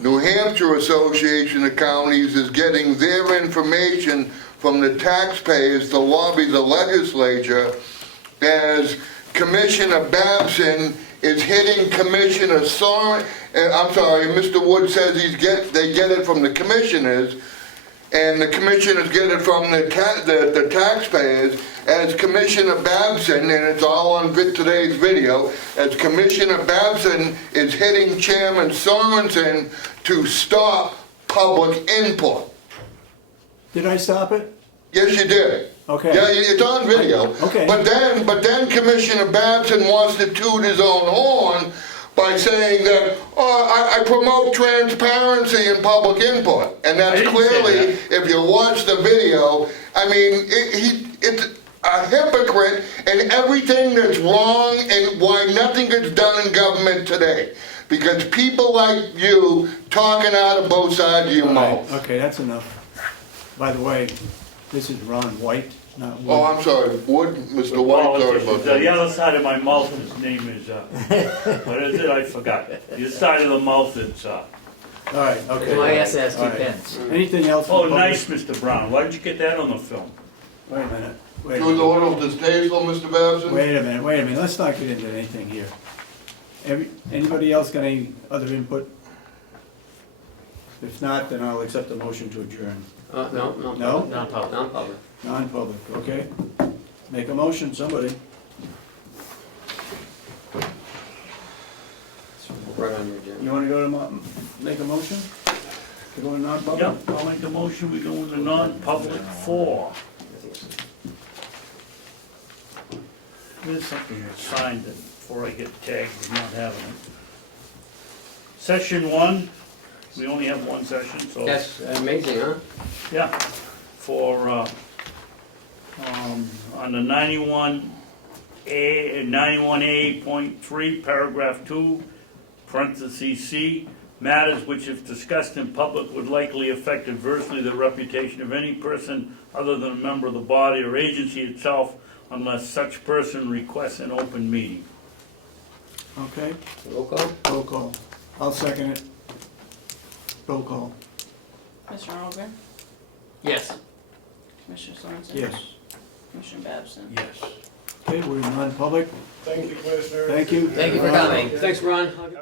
New Hampshire Association of Counties is getting their information from the taxpayers to lobby the legislature, as Commissioner Babson is hitting Commissioner Sorensen, I'm sorry, Mr. Wood says they get it from the commissioners, and the commissioners get it from the taxpayers, as Commissioner Babson, and it's all on today's video, as Commissioner Babson is hitting Chairman Sorensen to stop public input. Did I stop it? Yes, you did. Okay. Yeah, it's on video. Okay. But then Commissioner Babson wants to toot his own horn by saying that, I promote transparency and public input. And I that's didn't say clearly, if you watch the video, I mean, it's a hypocrite in everything that's wrong and why nothing gets done in government today. Because people like you talking out of both sides of your mouth. Okay, that's enough. By the way, this is Ron White, not Wood. Oh, I'm sorry, Wood, Mr. White, sorry about The that. other side of my mouth, his name is, what is it, I forgot. The other side of the mouth, it's, All right, okay. My SS2 All right. pens. Anything else? oh, from the nice, Mr. Brown, why did you get that on the film? Wait a minute, wait a It was a minute. little distasteful, Mr. Babson? Wait a minute, let's not get into anything here. Anybody else got any other input? If not, then I'll accept the motion to adjourn. No? No? Non-public. Non-public. Non-public, okay. Make a motion, somebody. Right on your agenda. You wanna go to, make a motion? To go to non-public? Yep, I'll make a motion, we go into non-public 4. There's something that's signed that before I get tagged with not having it. Session 1, we only have one session, so. That's amazing, huh? Yeah, for, on the 91A.3, paragraph 2, parentheses C, matters which if discussed in public would likely affect adversely the reputation of any person other than a member of the body or agency itself unless such person requests an open meeting. Okay, Roll call? roll call. I'll second it. Roll call. Commissioner Ahlgren, Yes. Commissioner Sorensen. Yes. Commissioner Babson. Yes. Okay, we're in non-public. Thank you, Commissioner. Thank you. Thank you for coming. Thanks, Ron.